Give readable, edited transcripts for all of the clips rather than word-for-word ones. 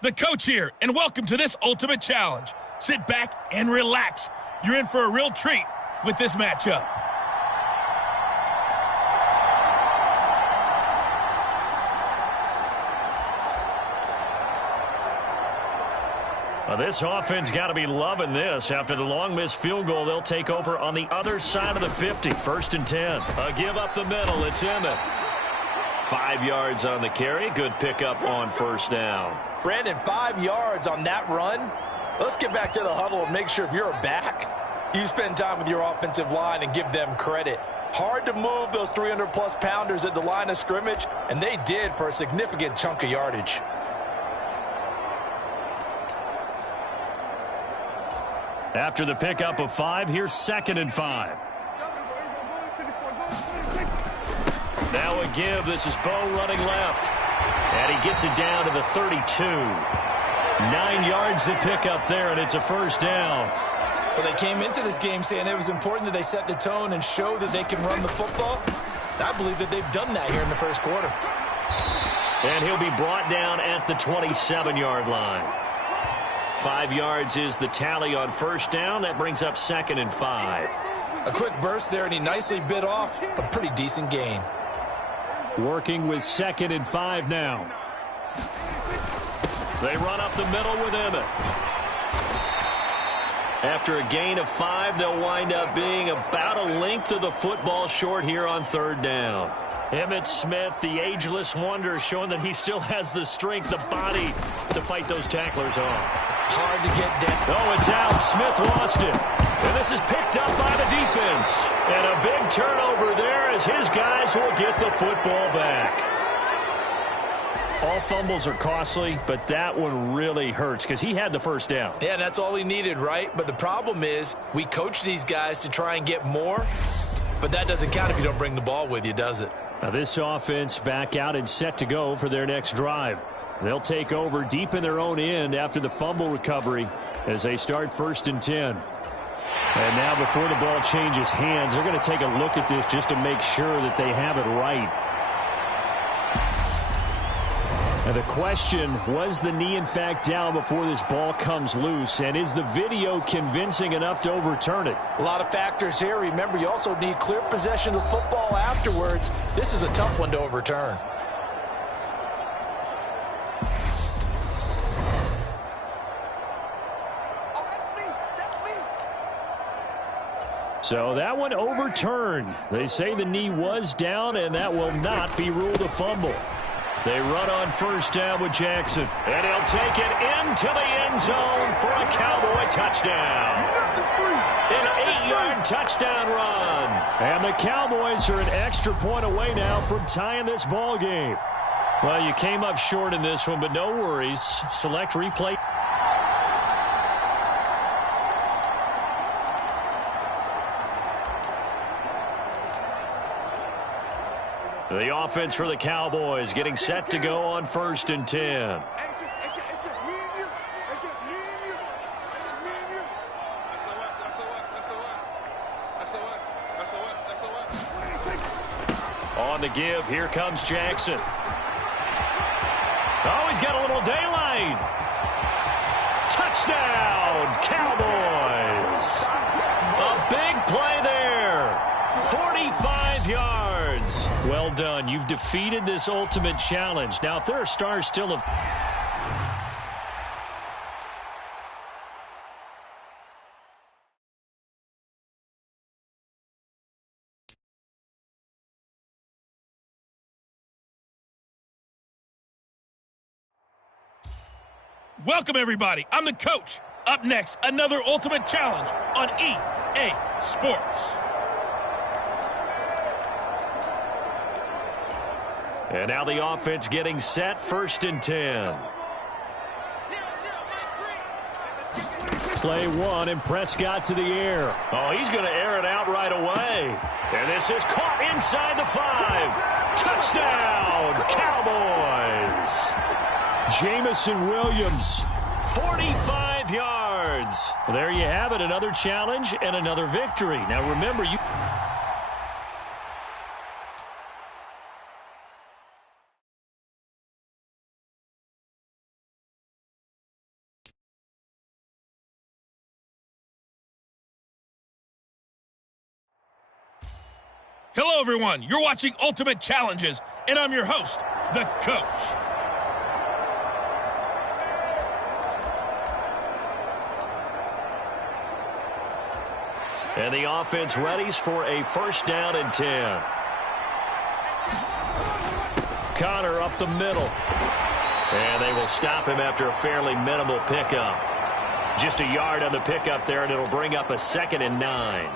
The coach here, and welcome to this ultimate challenge. Sit back and relax. You're in for a real treat with this matchup. Well, this offense got to be loving this. After the long missed field goal, they'll take over on the other side of the 50. 1st and 10. A give up the middle. It's Emmett. 5 yards on the carry. Good pickup on 1st down. Brandon, 5 yards on that run. Let's get back to the huddle and make sure if you're a back, you spend time with your offensive line and give them credit. Hard to move those 300-plus pounders at the line of scrimmage, and they did for a significant chunk of yardage. After the pickup of 5, here's 2nd and 5. Now a give. This is Bo running left. And he gets it down to the 32. 9 yards to pick up there, and it's a 1st down. Well, they came into this game saying it was important that they set the tone and show that they can run the football. I believe that they've done that here in the 1st quarter. And he'll be brought down at the 27-yard line. 5 yards is the tally on 1st down. That brings up 2nd and 5. A quick burst there, and he nicely bit off a pretty decent gain. Working with 2nd and 5 now. They run up the middle with Emmett. After a gain of 5, they'll wind up being about a length of the football short here on 3rd down. Emmitt Smith, the ageless wonder, showing that he still has the strength, the body to fight those tacklers off. Hard to get down. Oh, it's out. Smith lost it. And this is picked up by the defense. And a big turnover there as his guys will get the football back. All fumbles are costly, but that one really hurts because he had the 1st down. Yeah, and that's all he needed, right? But the problem is we coach these guys to try and get more, but that doesn't count if you don't bring the ball with you, does it? Now this offense back out and set to go for their next drive. They'll take over deep in their own end after the fumble recovery as they start 1st and 10. And now before the ball changes hands, they're going to take a look at this just to make sure that they have it right. Now the question, was the knee in fact down before this ball comes loose? And is the video convincing enough to overturn it? A lot of factors here. Remember, you also need clear possession of football afterwards. This is a tough one to overturn. So that one overturned. They say the knee was down, and that will not be ruled a fumble. They run on 1st down with Jackson. And he'll take it into the end zone for a Cowboy touchdown. An 8-yard touchdown run. And the Cowboys are an extra point away now from tying this ball game. Well, you came up short in this one, but no worries. Select replay. The offense for the Cowboys getting set to go on 1st and 10. It's just me and you. It's just me and you. It's just me and you. SOS. On the give, here comes Jackson. Oh, he's got a little daylight. Touchdown, Cowboys. A big play there. 45 yards. Well done. You've defeated this ultimate challenge. Now, if there are stars still of... Welcome, everybody. I'm the coach. Up next, another ultimate challenge on EA Sports. And now the offense getting set, 1st and 10. Play 1, and Prescott to the air. Oh, he's going to air it out right away. And this is caught inside the 5. Touchdown, Cowboys. Jamison Williams, 45 yards. There you have it, another challenge and another victory. Now remember, you... Hello, everyone. You're watching Ultimate Challenges, and I'm your host, the Coach. And the offense readies for a first down and 10. Connor up the middle. And they will stop him after a fairly minimal pickup. Just a yard on the pickup there, and it'll bring up a 2nd and 9.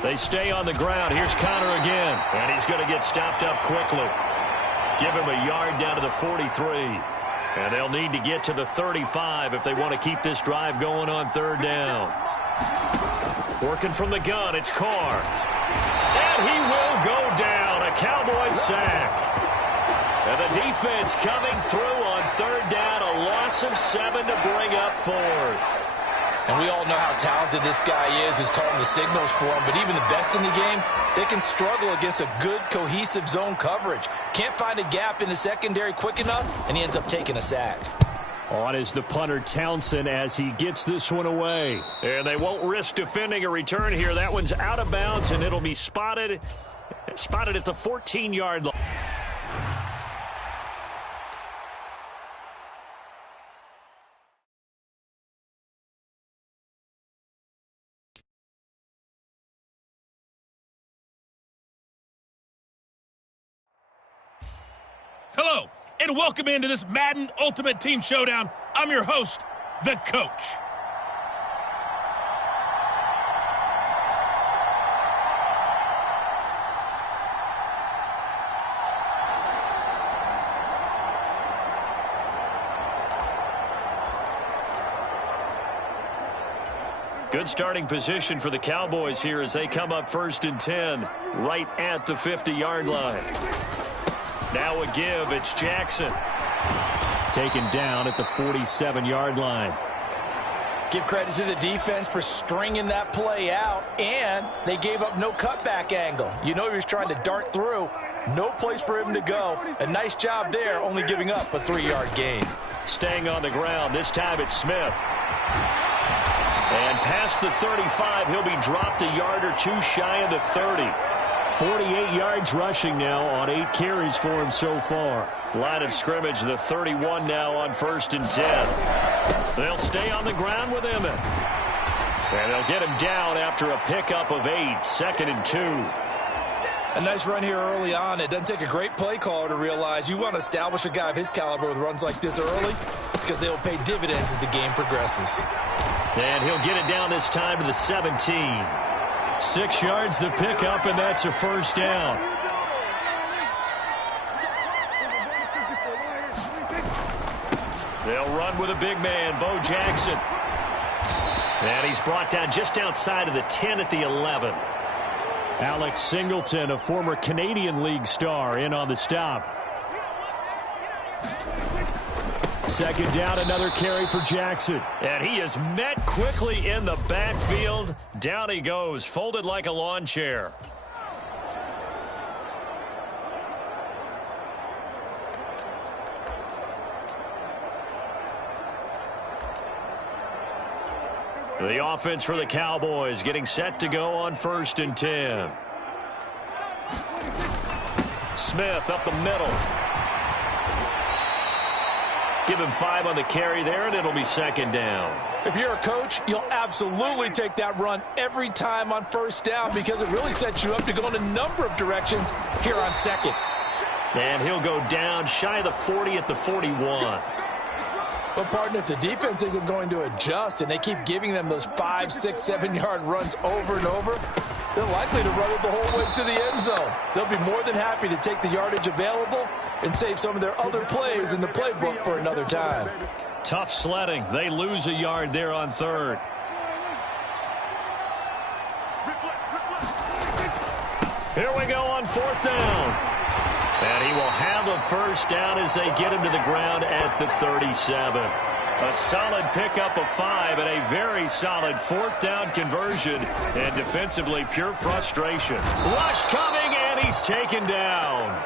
They stay on the ground. Here's Connor again. And he's going to get stopped up quickly. Give him a yard down to the 43. And they'll need to get to the 35 if they want to keep this drive going on 3rd down. Working from the gun, it's Carr. And he will go down. A Cowboys sack. And the defense coming through on 3rd down. A loss of 7 to bring up 4th. And we all know how talented this guy is who's calling the signals for him. But even the best in the game, they can struggle against a good, cohesive zone coverage. Can't find a gap in the secondary quick enough, and he ends up taking a sack. On is the punter, Townsend, as he gets this one away. And they won't risk defending a return here. That one's out of bounds, and it'll be spotted at the 14-yard line. Hello, and welcome into this Madden Ultimate Team Showdown. I'm your host, the Coach. Good starting position for the Cowboys here as they come up 1st and 10, right at the 50-yard line. Now a give, it's Jackson. Taken down at the 47-yard line. Give credit to the defense for stringing that play out, and they gave up no cutback angle. You know he was trying to dart through. No place for him to go. A nice job there, only giving up a 3-yard gain. Staying on the ground, this time it's Smith. And past the 35, he'll be dropped a yard or two shy of the 30. 48 yards rushing now on 8 carries for him so far. Line of scrimmage, the 31 now on 1st and 10. They'll stay on the ground with him. And they'll get him down after a pickup of 8, 2nd and 2. A nice run here early on. It doesn't take a great play caller to realize you want to establish a guy of his caliber with runs like this early because they will pay dividends as the game progresses. And he'll get it down this time to the 17. 6 yards the pickup, and that's a 1st down. They'll run with a big man, Bo Jackson. And he's brought down just outside of the 10 at the 11. Alex Singleton, a former Canadian League star, in on the stop. 2nd down, another carry for Jackson. And he is met quickly in the backfield. Down he goes, folded like a lawn chair. The offense for the Cowboys getting set to go on 1st and 10. Smith up the middle. Give him 5 on the carry there, and it'll be 2nd down. If you're a coach, you'll absolutely take that run every time on 1st down because it really sets you up to go in a number of directions here on 2nd. And he'll go down shy of the 40 at the 41. Well, partner, if the defense isn't going to adjust and they keep giving them those 5, 6, 7-yard runs over and over, they're likely to run it the whole way to the end zone. They'll be more than happy to take the yardage available and save some of their other plays in the playbook for another time. Tough sledding. They lose a yard there on 3rd. Here we go on 4th down. And he will have a 1st down as they get him to the ground at the 37. A solid pickup of 5 and a very solid 4th down conversion. And defensively, pure frustration. Rush coming, and he's taken down.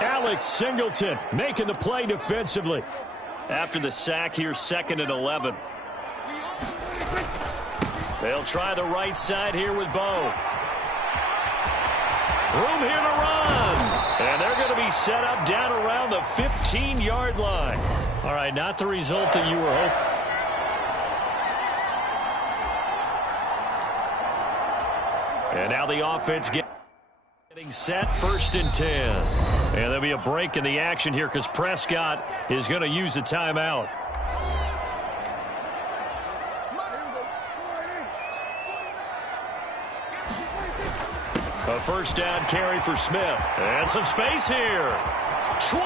Alex Singleton making the play defensively. After the sack here, 2nd and 11. They'll try the right side here with Bo. Room here to run. And they're going to be set up down around the 15-yard line. All right, not the result that you were hoping. And now the offense getting set, 1st and 10. And there'll be a break in the action here because Prescott is going to use a timeout. A 1st down carry for Smith. And some space here. 20,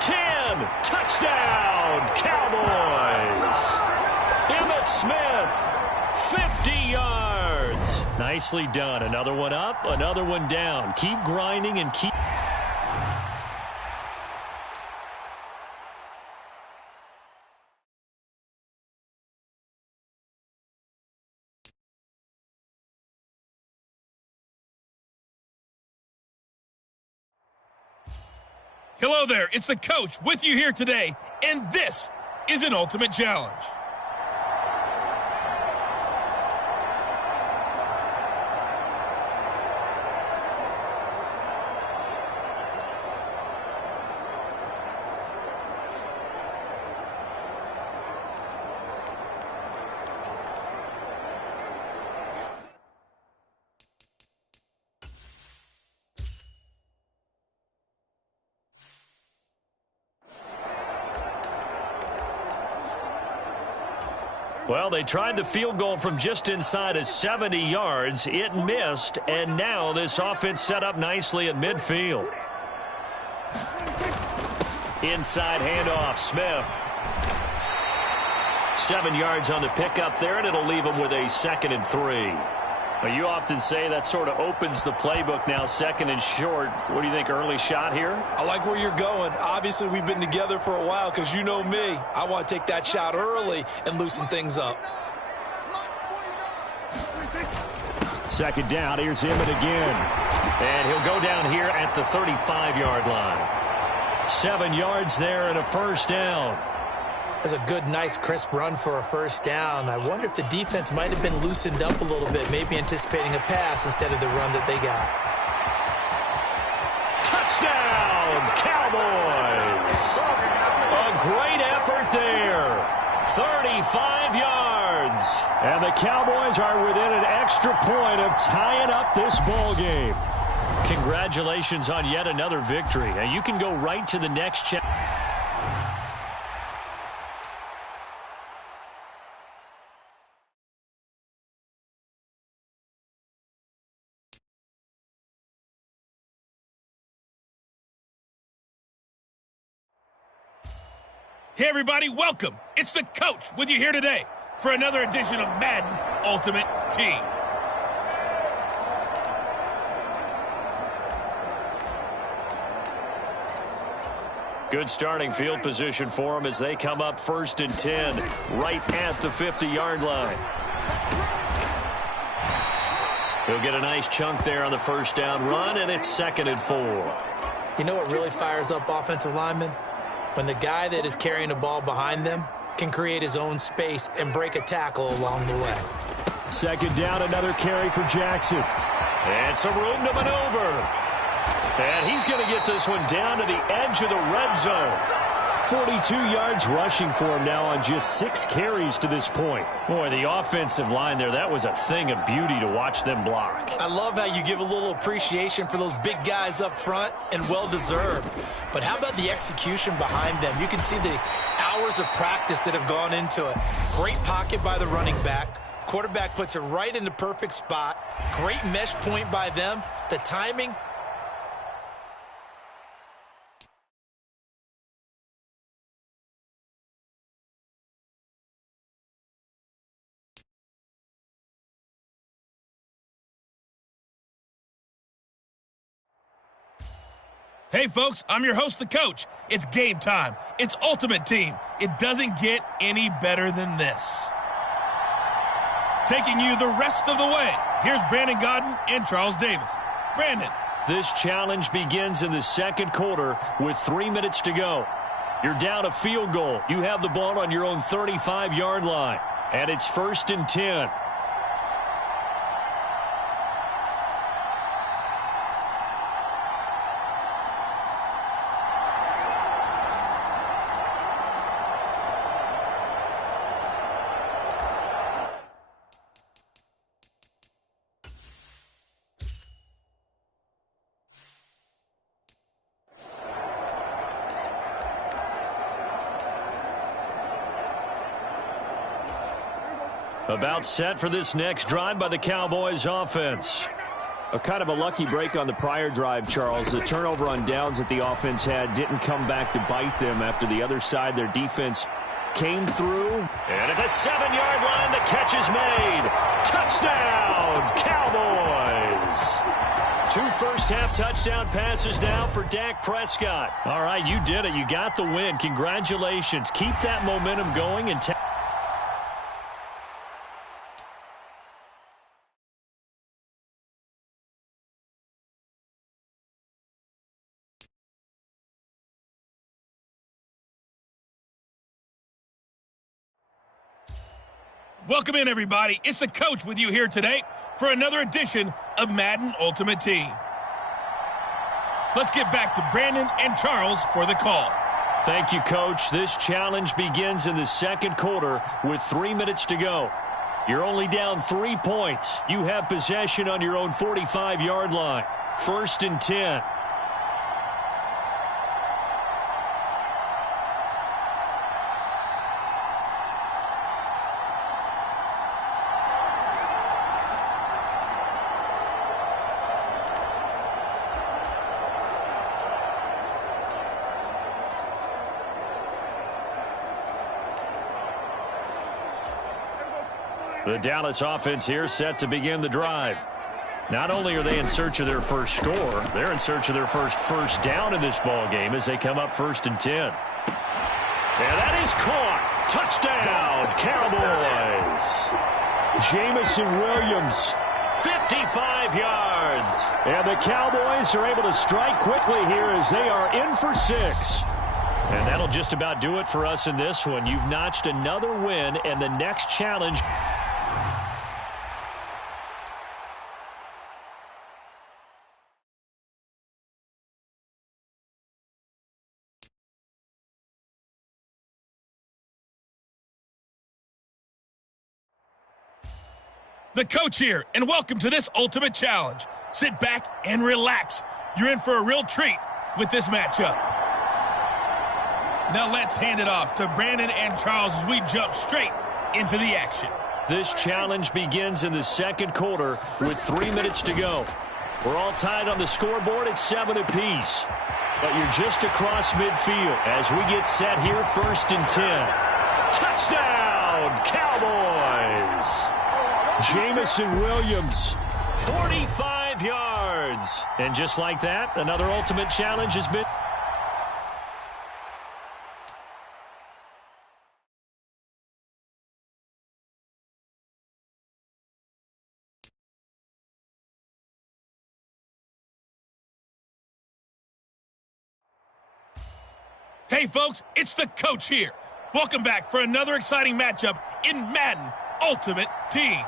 10, touchdown, Cowboys. Emmitt Smith, 50 yards. Nicely done. Another one up, another one down. Keep grinding and keep... Hello there, it's the coach with you here today, and this is an Ultimate Challenge. Well, they tried the field goal from just inside of 70 yards. It missed, and now this offense set up nicely at midfield. Inside handoff, Smith. 7 yards on the pickup there, and it'll leave them with a 2nd and 3. Well, you often say that sort of opens the playbook now, 2nd and short. What do you think, early shot here? I like where you're going. Obviously, we've been together for a while because you know me. I want to take that shot early and loosen things up. 2nd down. Here's Emmitt again. And he'll go down here at the 35-yard line. 7 yards there and a 1st down. That's a good, nice, crisp run for a 1st down. I wonder if the defense might have been loosened up a little bit, maybe anticipating a pass instead of the run that they got. Touchdown, Cowboys! A great effort there. 35 yards. And the Cowboys are within an extra point of tying up this ball game. Congratulations on yet another victory. Now you can go right to the next chapter. Hey everybody, welcome. It's the coach with you here today for another edition of Madden Ultimate Team. Good starting field position for them as they come up 1st and 10 right at the 50-yard line. He'll get a nice chunk there on the 1st down run, and it's 2nd and 4. You know what really fires up offensive linemen? When the guy that is carrying the ball behind them can create his own space and break a tackle along the way. 2nd down, another carry for Jackson. And some room to maneuver. And he's going to get this one down to the edge of the red zone. 42 yards rushing for him now on just 6 carries to this point. Boy, the offensive line there, that was a thing of beauty to watch them block. I love how you give a little appreciation for those big guys up front, and well-deserved. But how about the execution behind them? You can see the hours of practice that have gone into it. Great pocket by the running back. Quarterback puts it right in the perfect spot. Great mesh point by them. The timing. Hey folks, I'm your host, the coach. It's game time. It's Ultimate Team. It doesn't get any better than this. Taking you the rest of the way, here's Brandon Godden and Charles Davis. Brandon. This challenge begins in the 2nd quarter with 3 minutes to go. You're down a field goal. You have the ball on your own 35-yard line. And it's 1st and 10. About set for this next drive by the Cowboys offense. A kind of a lucky break on the prior drive, Charles. The turnover on downs that the offense had didn't come back to bite them after the other side. Their defense came through. And at the 7-yard line, the catch is made. Touchdown, Cowboys. 2 first-half touchdown passes now for Dak Prescott. All right, you did it. You got the win. Congratulations. Keep that momentum going and Welcome in, everybody. It's the coach with you here today for another edition of Madden Ultimate Team. Let's get back to Brandon and Charles for the call. Thank you, Coach. This challenge begins in the second quarter with 3 minutes to go. You're only down 3 points. You have possession on your own 45-yard line. 1st and 10. The Dallas offense here set to begin the drive. Not only are they in search of their first score, they're in search of their first down in this ball game as they come up 1st and 10. And that is caught. Touchdown, Cowboys. Jamison Williams, 55 yards. and the Cowboys are able to strike quickly here as they are in for 6. And that'll just about do it for us in this one. You've notched another win, and the next challenge. The coach here, and welcome to this ultimate challenge. Sit back and relax. You're in for a real treat with this matchup. Now let's hand it off to Brandon and Charles as we jump straight into the action. This challenge begins in the second quarter with 3 minutes to go. We're all tied on the scoreboard at 7 apiece. But you're just across midfield as we get set here 1st and 10. Touchdown, Cowboys! Jamison Williams, 45 yards. And just like that, another ultimate challenge has been. Hey, folks, it's the coach here. Welcome back for another exciting matchup in Madden Ultimate Team.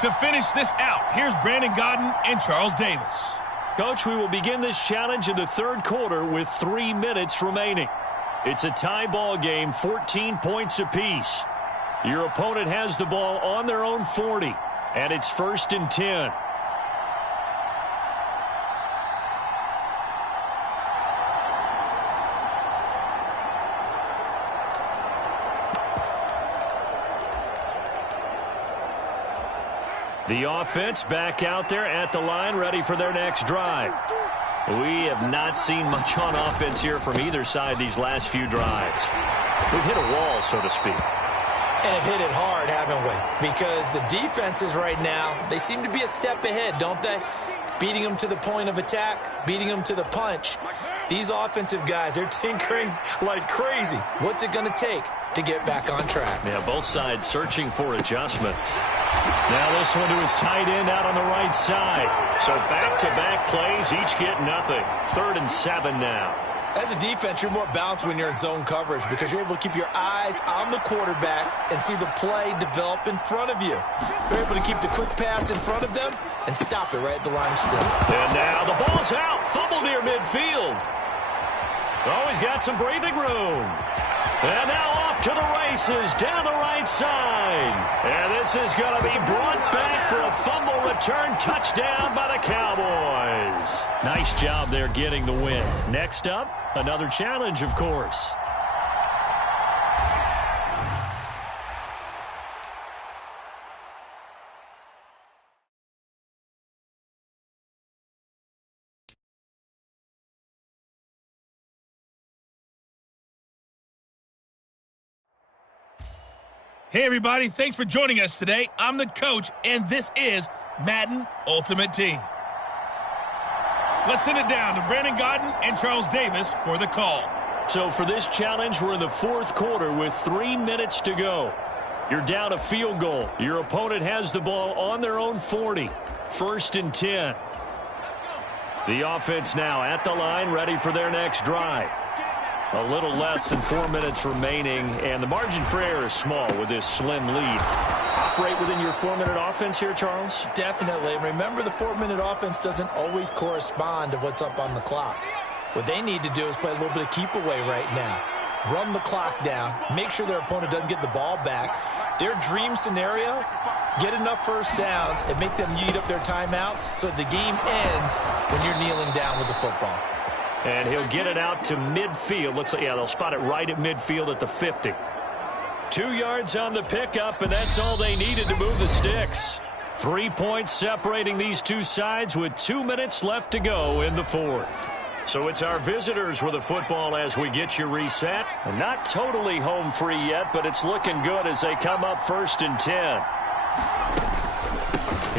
To finish this out, here's Brandon Godden and Charles Davis. Coach, we will begin this challenge in the third quarter with 3 minutes remaining. It's a tie ball game, 14 points apiece. Your opponent has the ball on their own 40, and it's 1st and 10. The offense back out there at the line, ready for their next drive. We have not seen much on offense here from either side these last few drives. We've hit a wall, so to speak. And have hit it hard, haven't we? Because the defenses right now, they seem to be a step ahead, don't they? Beating them to the point of attack, beating them to the punch. These offensive guys, they're tinkering like crazy. What's it going to take to get back on track? Yeah, both sides searching for adjustments. Now this one to his tight end out on the right side. So back-to-back plays, each get nothing. 3rd and 7 now. As a defense, you're more balanced when you're in zone coverage because you're able to keep your eyes on the quarterback and see the play develop in front of you. You're able to keep the quick pass in front of them and stop it right at the line of scrimmage. And now the ball's out. Fumble near midfield. Oh, he's got some breathing room. And now off to the races down the right side. And this is going to be brought back for a fumble return touchdown by the Cowboys. Nice job there getting the win. Next up, another challenge, of course. Hey, everybody. Thanks for joining us today. I'm the coach, and this is Madden Ultimate Team. Let's send it down to Brandon Gaudin and Charles Davis for the call. So for this challenge, we're in the fourth quarter with 3 minutes to go. You're down a field goal. Your opponent has the ball on their own 40. 1st and 10. The offense now at the line, ready for their next drive. A little less than 4 minutes remaining, and the margin for error is small with this slim lead. Operate within your 4-minute offense here, Charles? Definitely. Remember, the 4-minute offense doesn't always correspond to what's up on the clock. What they need to do is play a little bit of keep away right now. Run the clock down. Make sure their opponent doesn't get the ball back. Their dream scenario, get enough first downs and make them eat up their timeouts so the game ends when you're kneeling down with the football. And he'll get it out to midfield. Looks like, yeah, they'll spot it right at midfield at the 50. 2 yards on the pickup, and that's all they needed to move the sticks. 3 points separating these two sides with 2 minutes left to go in the fourth. So it's our visitors with the football as we get you reset. Not totally home free yet, but it's looking good as they come up 1st and 10.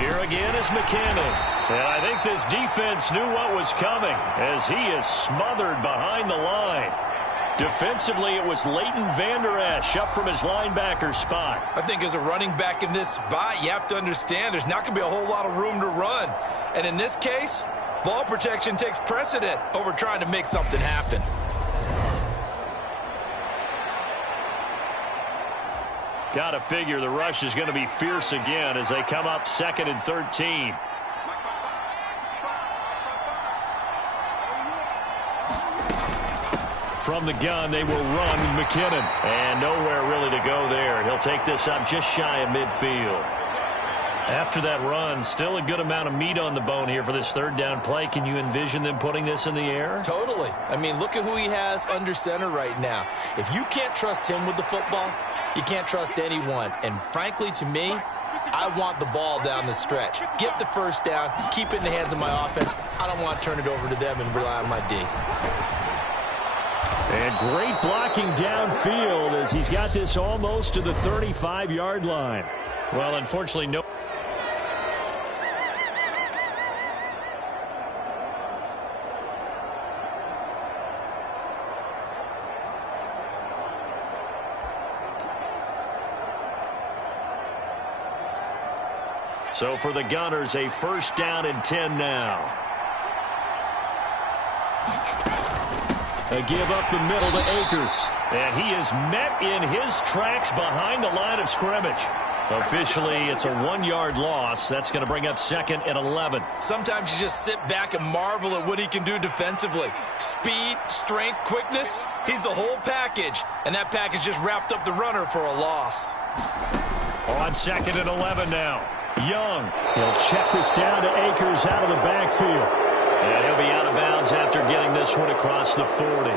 Here again is McKinnon. And I think this defense knew what was coming as he is smothered behind the line. Defensively, it was Leighton Vander Esch up from his linebacker spot. I think as a running back in this spot, you have to understand there's not going to be a whole lot of room to run. And in this case, ball protection takes precedent over trying to make something happen. Got to figure the rush is going to be fierce again as they come up 2nd and 13. From the gun, they will run with McKinnon. And nowhere really to go there. He'll take this up just shy of midfield. After that run, still a good amount of meat on the bone here for this 3rd down play. Can you envision them putting this in the air? Totally. I mean, look at who he has under center right now. If you can't trust him with the football, you can't trust anyone. And frankly, to me, I want the ball down the stretch. Get the first down, keep it in the hands of my offense. I don't want to turn it over to them and rely on my D. And great blocking downfield as he's got this almost to the 35-yard line. Well, unfortunately, no. So for the Gunners, a 1st down and 10 now. A give up the middle to Akers. And he is met in his tracks behind the line of scrimmage. Officially, it's a 1-yard loss. That's going to bring up 2nd and 11. Sometimes you just sit back and marvel at what he can do defensively. Speed, strength, quickness, he's the whole package. And that package just wrapped up the runner for a loss. On 2nd and 11 now. Young. He'll check this down to Akers out of the backfield. And he'll be out of bounds after getting this one across the 40.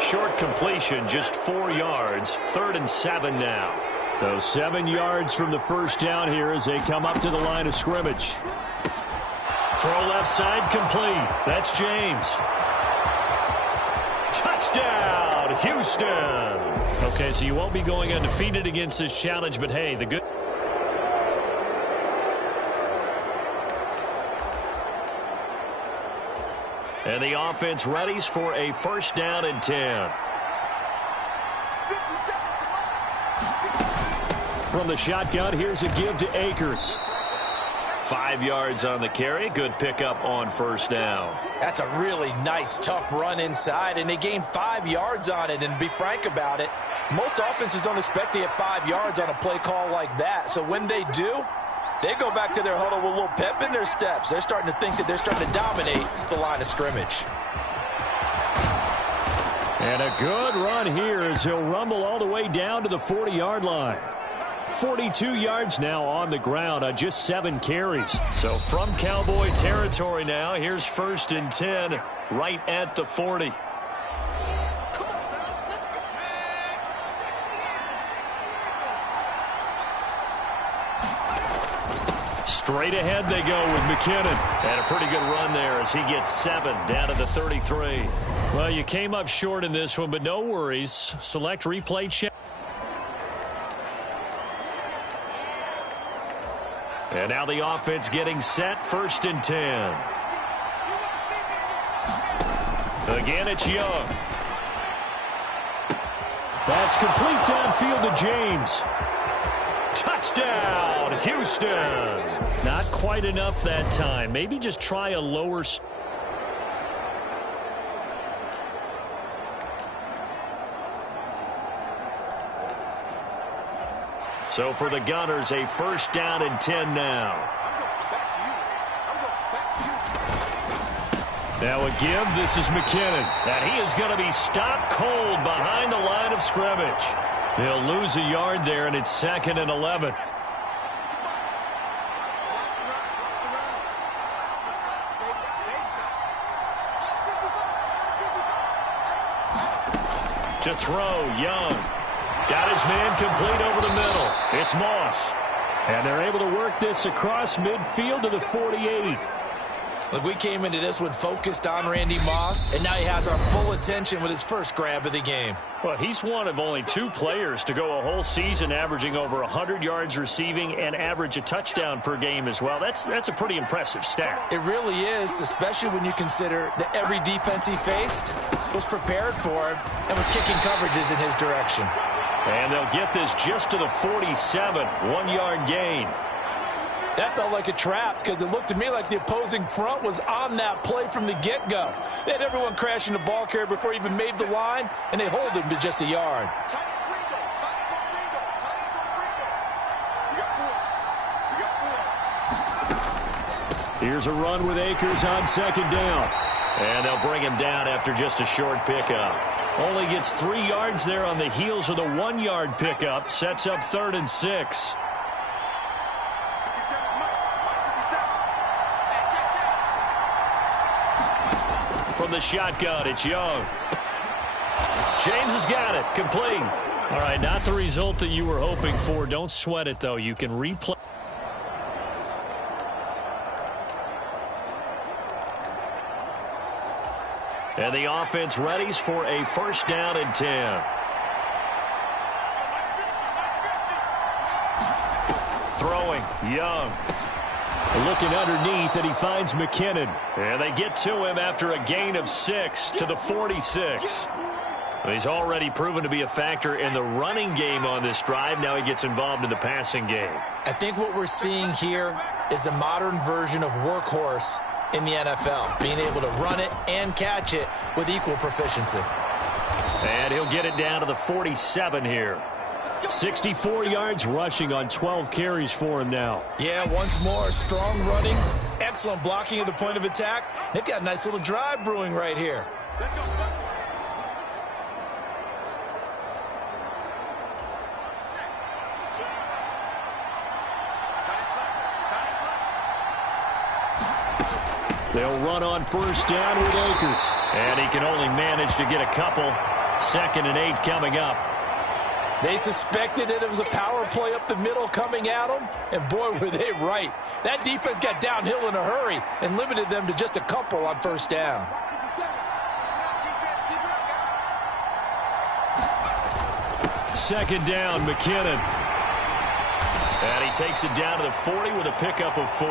Short completion, just 4 yards. 3rd and 7 now. So 7 yards from the first down here as they come up to the line of scrimmage. Throw left side complete. That's James. Touchdown, Houston. Okay, so you won't be going undefeated against this challenge, but hey, the good... And the offense readies for a 1st down and 10. From the shotgun, here's a give to Akers. 5 yards on the carry. Good pickup on first down. That's a really nice, tough run inside, and they gained 5 yards on it. And to be frank about it, most offenses don't expect to get 5 yards on a play call like that. So when they do, they go back to their huddle with a little pep in their steps. They're starting to think that they're starting to dominate the line of scrimmage. And a good run here as he'll rumble all the way down to the 40-yard line. 42 yards now on the ground on just 7 carries. So from Cowboy territory now, here's 1st and 10 right at the 40. Straight ahead they go with McKinnon. And a pretty good run there as he gets 7 down to the 33. Well, you came up short in this one, but no worries. Select replay check. And now the offense getting set, 1st and 10. Again, it's Young. That's complete downfield to James. Touchdown, Houston. Not quite enough that time. Maybe just try a lower. So for the Gunners, a 1st down and 10 now. Now a give. This is McKinnon. And he is going to be stopped cold behind the line of scrimmage. He'll lose a yard there, and it's 2nd and 11. To throw, Young. Got his man complete over the middle. It's Moss. And they're able to work this across midfield to the 48. Look, we came into this one focused on Randy Moss, and now he has our full attention with his first grab of the game. Well, he's one of only 2 players to go a whole season averaging over 100 yards receiving and average a touchdown per game as well. That's a pretty impressive stat. It really is, especially when you consider that every defense he faced was prepared for him and was kicking coverages in his direction. And they'll get this just to the 47, 1-yard gain. That felt like a trap because it looked to me like the opposing front was on that play from the get-go. They had everyone crashing the ball carrier before he even made the line, and they hold him to just a yard. Here's a run with Akers on 2nd down. And they'll bring him down after just a short pickup. Only gets 3 yards there on the heels of the 1-yard pickup. Sets up 3rd and 6. From the shotgun, it's Young. James has got it. Complete. All right, not the result that you were hoping for. Don't sweat it, though. You can replay. And the offense readies for a 1st down and 10. Throwing, Young. Looking underneath, and he finds McKinnon. And they get to him after a gain of 6 to the 46. He's already proven to be a factor in the running game on this drive. Now he gets involved in the passing game. I think what we're seeing here is the modern version of workhorse in the NFL, being able to run it and catch it with equal proficiency. And he'll get it down to the 47 here. 64 yards rushing on 12 carries for him now. Yeah, once more, strong running, excellent blocking at the point of attack. They've got a nice little drive brewing right here. Let's go. They'll run on 1st down with Akers. And he can only manage to get a couple. 2nd and 8 coming up. They suspected that it was a power play up the middle coming at them, and boy, were they right. That defense got downhill in a hurry and limited them to just a couple on 1st down. 2nd down, McKinnon. And he takes it down to the 40 with a pickup of 4.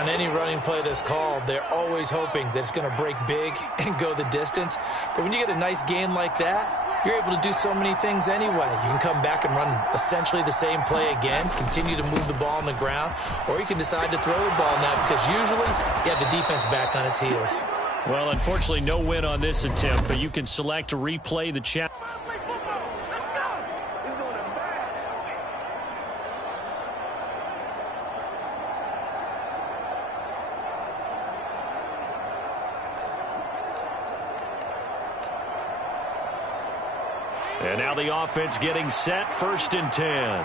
On any running play that's called, they're always hoping that it's going to break big and go the distance. But when you get a nice gain like that, you're able to do so many things anyway. You can come back and run essentially the same play again, continue to move the ball on the ground, or you can decide to throw the ball now because usually you have the defense back on its heels. Well, unfortunately, no win on this attempt, but you can select to replay the challenge. And now the offense getting set, 1st and 10.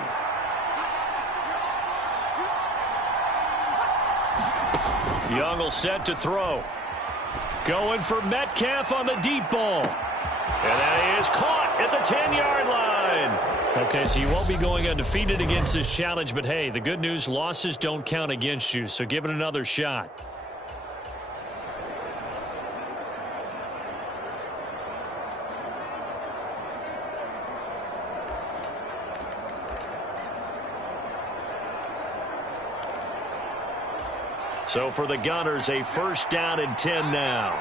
Young will set to throw. Going for Metcalf on the deep ball. And that is caught at the 10-yard line. Okay, so you won't be going undefeated against this challenge, but hey, the good news, losses don't count against you, so give it another shot. So for the Gunners, a 1st down and 10 now.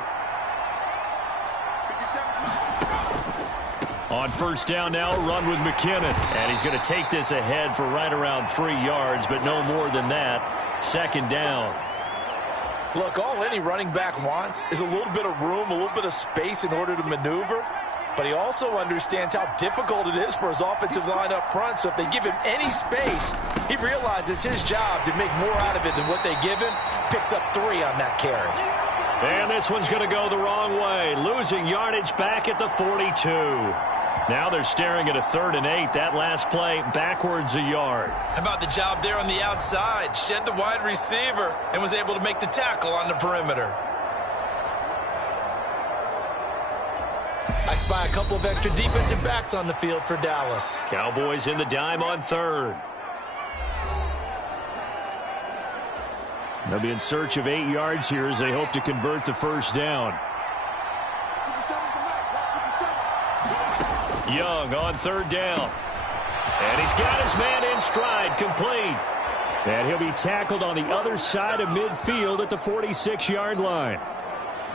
On 1st down now, run with McKinnon. And he's going to take this ahead for right around 3 yards, but no more than that. 2nd down. Look, all any running back wants is a little bit of room, a little bit of space in order to maneuver. But he also understands how difficult it is for his offensive line up front. So if they give him any space, he realizes his job to make more out of it than what they give him. Picks up 3 on that carry. And this one's going to go the wrong way. Losing yardage back at the 42. Now they're staring at a 3rd and 8. That last play, backwards a yard. How about the job there on the outside? Shed the wide receiver and was able to make the tackle on the perimeter. I spy a couple of extra defensive backs on the field for Dallas. Cowboys in the dime on 3rd. They'll be in search of 8 yards here as they hope to convert the 1st down. Young on 3rd down. And he's got his man in stride, complete. And he'll be tackled on the other side of midfield at the 46-yard line.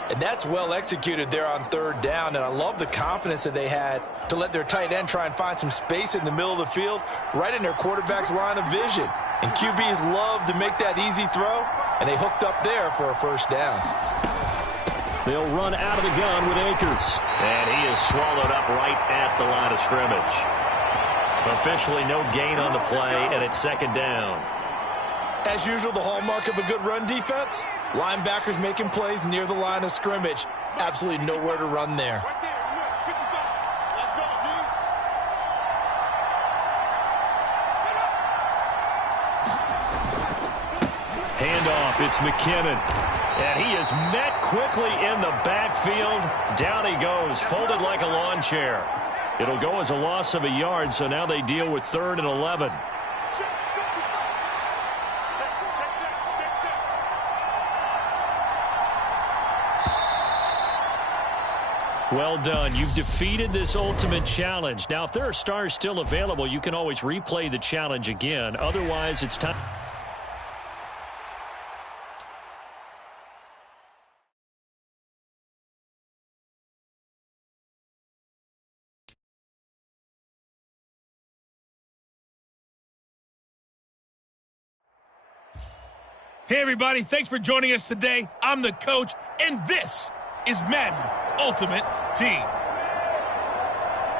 And that's well executed there on 3rd down. And I love the confidence that they had to let their tight end try and find some space in the middle of the field, right in their quarterback's line of vision. And QBs love to make that easy throw, and they hooked up there for a 1st down. They'll run out of the gun with Akers. And he is swallowed up right at the line of scrimmage. Officially no gain on the play, and it's 2nd down. As usual, the hallmark of a good run defense, linebackers making plays near the line of scrimmage. Absolutely nowhere to run there. Handoff, it's McKinnon. And he is met quickly in the backfield. Down he goes, folded like a lawn chair. It'll go as a loss of a yard, so now they deal with 3rd and 11. Well done. You've defeated this ultimate challenge. Now, if there are stars still available, you can always replay the challenge again. Otherwise, it's time. Hey, everybody. Thanks for joining us today. I'm the coach, and this is Madden Ultimate Team.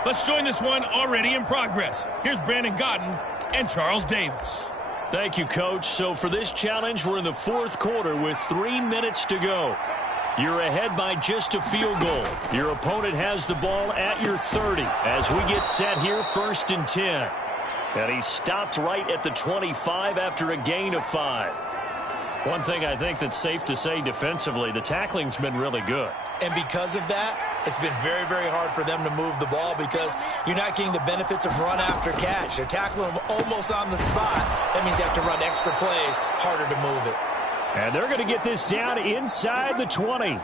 Let's join this one already in progress. Here's Brandon Godden and Charles Davis. Thank you, Coach. So for this challenge, we're in the 4th quarter with 3 minutes to go. You're ahead by just a field goal. Your opponent has the ball at your 30 as we get set here, 1st and 10. And he stopped right at the 25 after a gain of 5. One thing I think that's safe to say defensively, the tackling's been really good. And because of that, it's been very, very hard for them to move the ball because you're not getting the benefits of run after catch. They're tackling them almost on the spot. That means you have to run extra plays, harder to move it. And they're going to get this down inside the 20.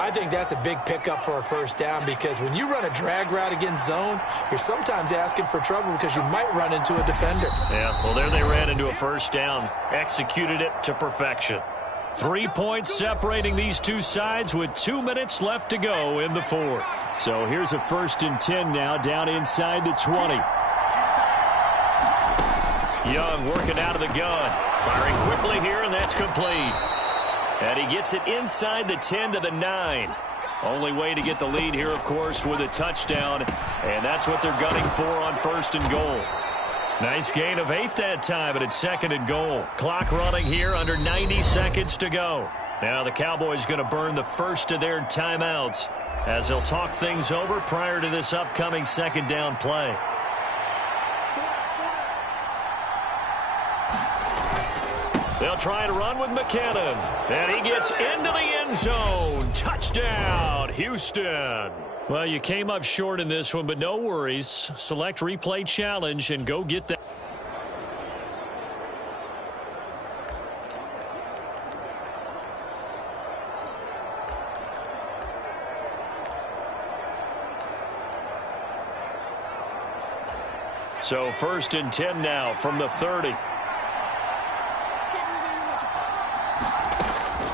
I think that's a big pickup for a 1st down because when you run a drag route against zone, you're sometimes asking for trouble because you might run into a defender. Yeah, well, there they ran into a 1st down, executed it to perfection. 3 points separating these two sides with 2 minutes left to go in the fourth. So here's a 1st and 10 now, down inside the 20. Young working out of the gun. Firing quickly here, and that's complete. And he gets it inside the 10 to the 9. Only way to get the lead here, of course, with a touchdown. And that's what they're gunning for on 1st and goal. Nice gain of 8 that time, and it's 2nd and goal. Clock running here, under 90 seconds to go. Now the Cowboys going to burn the first of their timeouts as they'll talk things over prior to this upcoming 2nd down play. They'll try to run with McKinnon. And he gets into the end zone. Touchdown, Houston. Well, you came up short in this one, but no worries. Select replay challenge and go get that. So 1st and 10 now from the 30.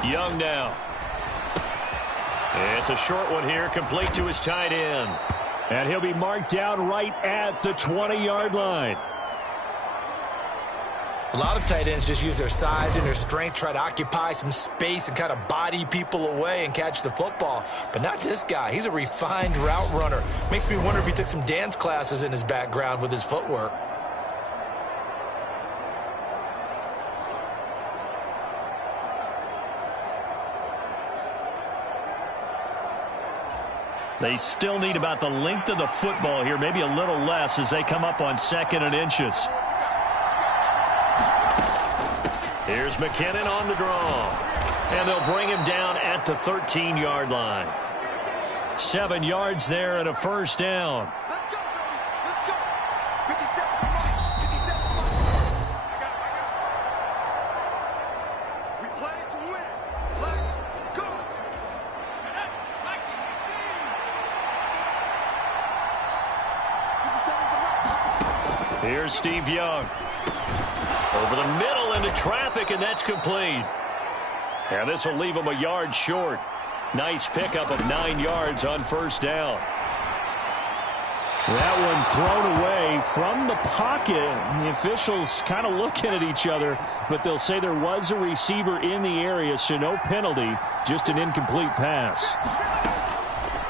Young now. It's a short one here, complete to his tight end. And he'll be marked down right at the 20-yard line. A lot of tight ends just use their size and their strength, try to occupy some space and kind of body people away and catch the football. But not this guy. He's a refined route runner. Makes me wonder if he took some dance classes in his background with his footwork. They still need about the length of the football here, maybe a little less as they come up on 2nd and inches. Here's McKinnon on the draw. And they'll bring him down at the 13-yard line. 7 yards there and a 1st down. Here's Steve Young. Over the middle into traffic, and that's complete. And this will leave him a yard short. Nice pickup of 9 yards on 1st down. That one thrown away from the pocket. The officials kind of looking at each other, but they'll say there was a receiver in the area, so no penalty, just an incomplete pass.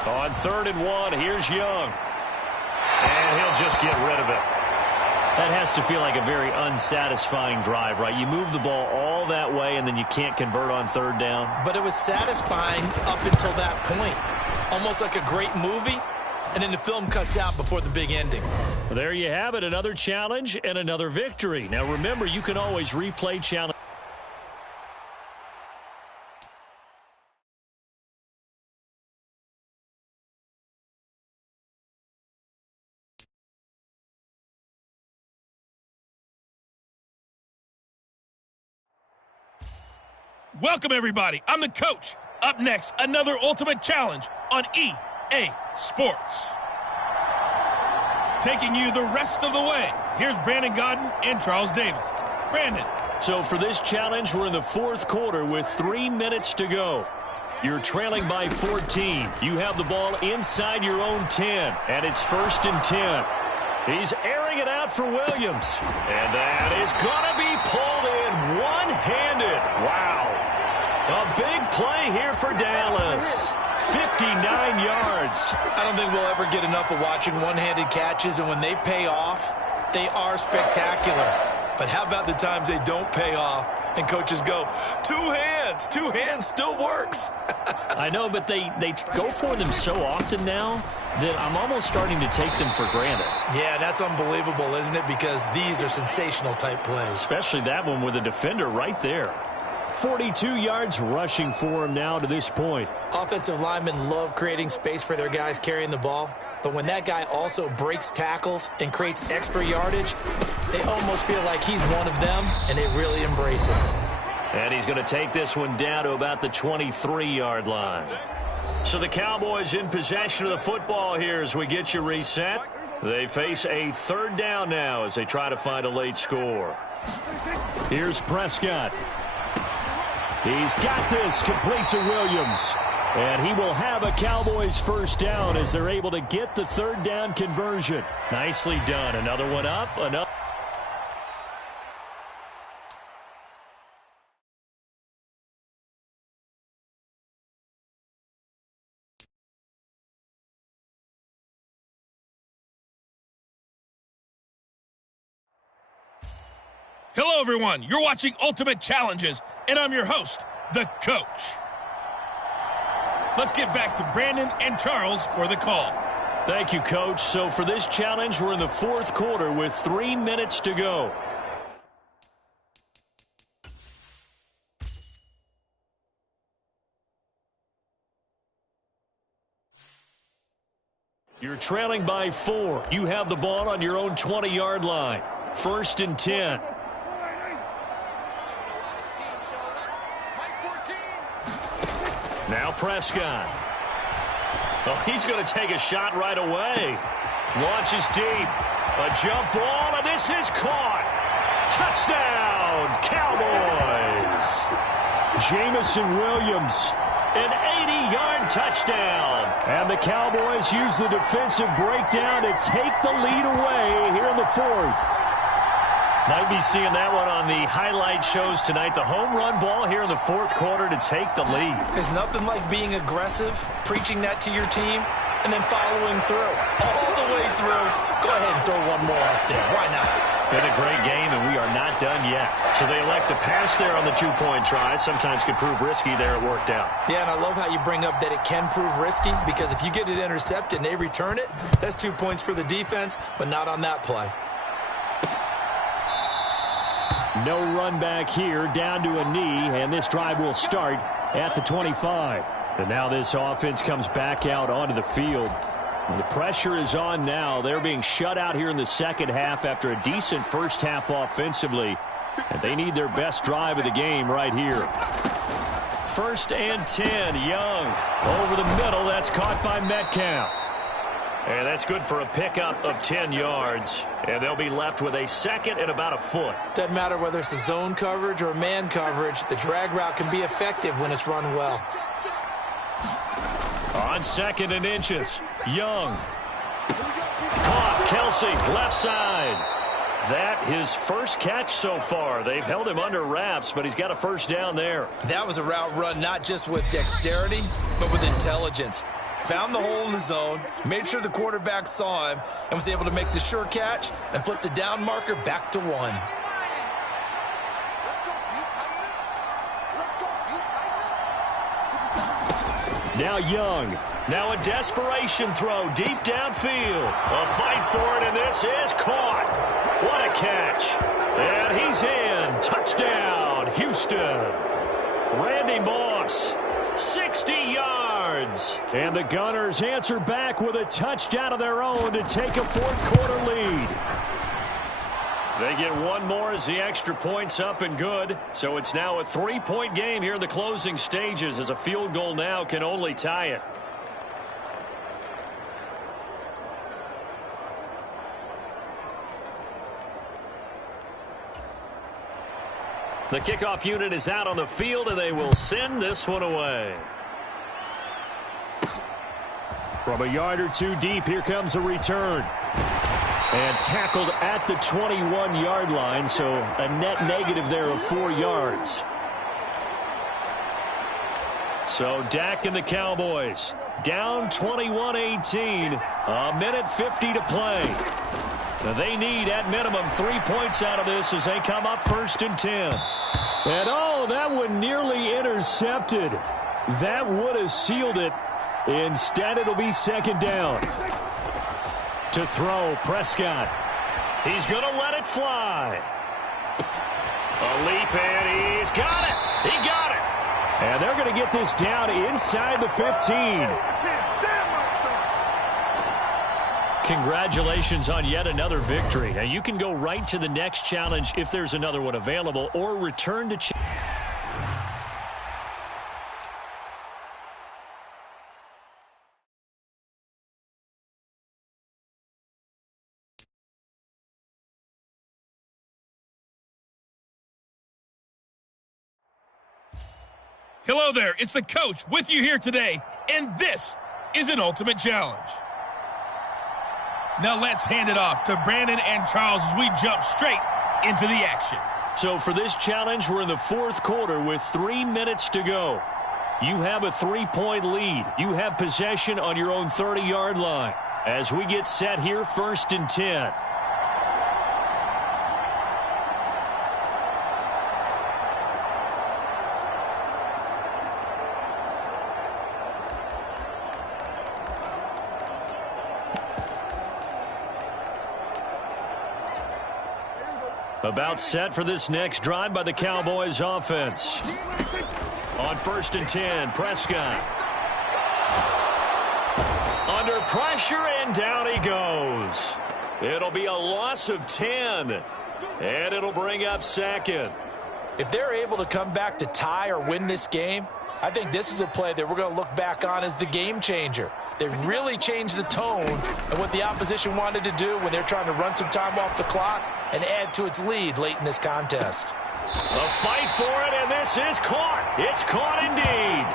On 3rd and 1, here's Young. And he'll just get rid of it. That has to feel like a very unsatisfying drive, right? You move the ball all that way, and then you can't convert on 3rd down. But it was satisfying up until that point. Almost like a great movie, and then the film cuts out before the big ending. There you have it, another challenge and another victory. Now remember, you can always replay challenge. Welcome, everybody. I'm the coach. Up next, another ultimate challenge on EA Sports. Taking you the rest of the way, here's Brandon Gaudin and Charles Davis. Brandon. So for this challenge, we're in the 4th quarter with 3 minutes to go. You're trailing by 14. You have the ball inside your own 10, and it's 1st and 10. He's airing it out for Williams. And that is going to be pulled in one-handed. Wow. A big play here for Dallas. 59 yards. I don't think we'll ever get enough of watching one-handed catches, and when they pay off, they are spectacular. But how about the times they don't pay off and coaches go, 2 hands, 2 hands still works. I know, but they go for them so often now that I'm almost starting to take them for granted. Yeah, that's unbelievable, isn't it? Because these are sensational type plays. Especially that one with a defender right there. 42 yards rushing for him now to this point. Offensive linemen love creating space for their guys carrying the ball. But when that guy also breaks tackles and creates extra yardage, they almost feel like he's one of them, and they really embrace it. And he's going to take this one down to about the 23-yard line. So the Cowboys in possession of the football here as we get you reset. They face a 3rd down now as they try to find a late score. Here's Prescott. He's got this, complete to Williams. And he will have a Cowboys first down as they're able to get the third down conversion. Nicely done. Another one up. Another. Hello, everyone. You're watching Ultimate Challenges, and I'm your host, the Coach. Let's get back to Brandon and Charles for the call. Thank you, Coach. So for this challenge, we're in the fourth quarter with 3 minutes to go. You're trailing by 4. You have the ball on your own 20-yard line. 1st and 10. Now Prescott. Oh, he's going to take a shot right away. Launches deep. A jump ball, and this is caught. Touchdown, Cowboys. Jamison Williams. An 80-yard touchdown. And the Cowboys use the defensive breakdown to take the lead away here in the fourth. Might be seeing that one on the highlight shows tonight. The home run ball here in the fourth quarter to take the lead. There's nothing like being aggressive, preaching that to your team, and then following through. All the way through. Go ahead and throw one more up there. Why not? Been a great game, and we are not done yet. So they elect to pass there on the two-point try. Sometimes could prove risky there. It worked out. Yeah, and I love how you bring up that it can prove risky, because if you get it intercepted and they return it, that's 2 points for the defense, but not on that play. No run back here, down to a knee, and this drive will start at the 25. And now this offense comes back out onto the field. And the pressure is on now. They're being shut out here in the second half after a decent first half offensively. And they need their best drive of the game right here. 1st and 10, Young. Over the middle, that's caught by Metcalf. And that's good for a pickup of 10 yards. And they'll be left with a second and about a foot. Doesn't matter whether it's a zone coverage or man coverage. The drag route can be effective when it's run well. On 2nd and inches, Young. Caught, Kelsey, left side. That his first catch so far. They've held him under wraps, but he's got a first down there. That was a route run not just with dexterity, but with intelligence. Found the hole in the zone, made sure the quarterback saw him, and was able to make the sure catch and flip the down marker back to 1. Now Young. Now a desperation throw deep downfield. A fight for it, and this is caught. What a catch. And he's in. Touchdown, Houston. Randy Moss, 60 yards. And the Gunners answer back with a touchdown of their own to take a fourth quarter lead. They get one more as the extra point's up and good. So it's now a 3-point game here in the closing stages, as a field goal now can only tie it. The kickoff unit is out on the field, and they will send this one away. From a yard or two deep, here comes a return. And tackled at the 21-yard line, so a net negative there of 4 yards. So Dak and the Cowboys down 21-18. A minute 50 to play. They need, at minimum, 3 points out of this as they come up 1st and 10. And oh, that one nearly intercepted. That would have sealed it. Instead, it'll be 2nd down. To throw, Prescott. He's going to let it fly. A leap, and he's got it. He got it. And they're going to get this down inside the 15. Congratulations on yet another victory. Now you can go right to the next challenge if there's another one available, or return to Hello there, it's the coach with you here today, and this is an ultimate challenge. Now let's hand it off to Brandon and Charles as we jump straight into the action. So for this challenge, we're in the fourth quarter with 3 minutes to go. You have a 3-point lead. You have possession on your own 30-yard line. As we get set here, 1st and 10. About set for this next drive by the Cowboys offense. On 1st and 10, Prescott. Under pressure, and down he goes. It'll be a loss of 10, and it'll bring up 2nd. If they're able to come back to tie or win this game, I think this is a play that we're going to look back on as the game changer. They really changed the tone of what the opposition wanted to do when they're trying to run some time off the clock and add to its lead late in this contest. A fight for it, and this is caught. It's caught indeed.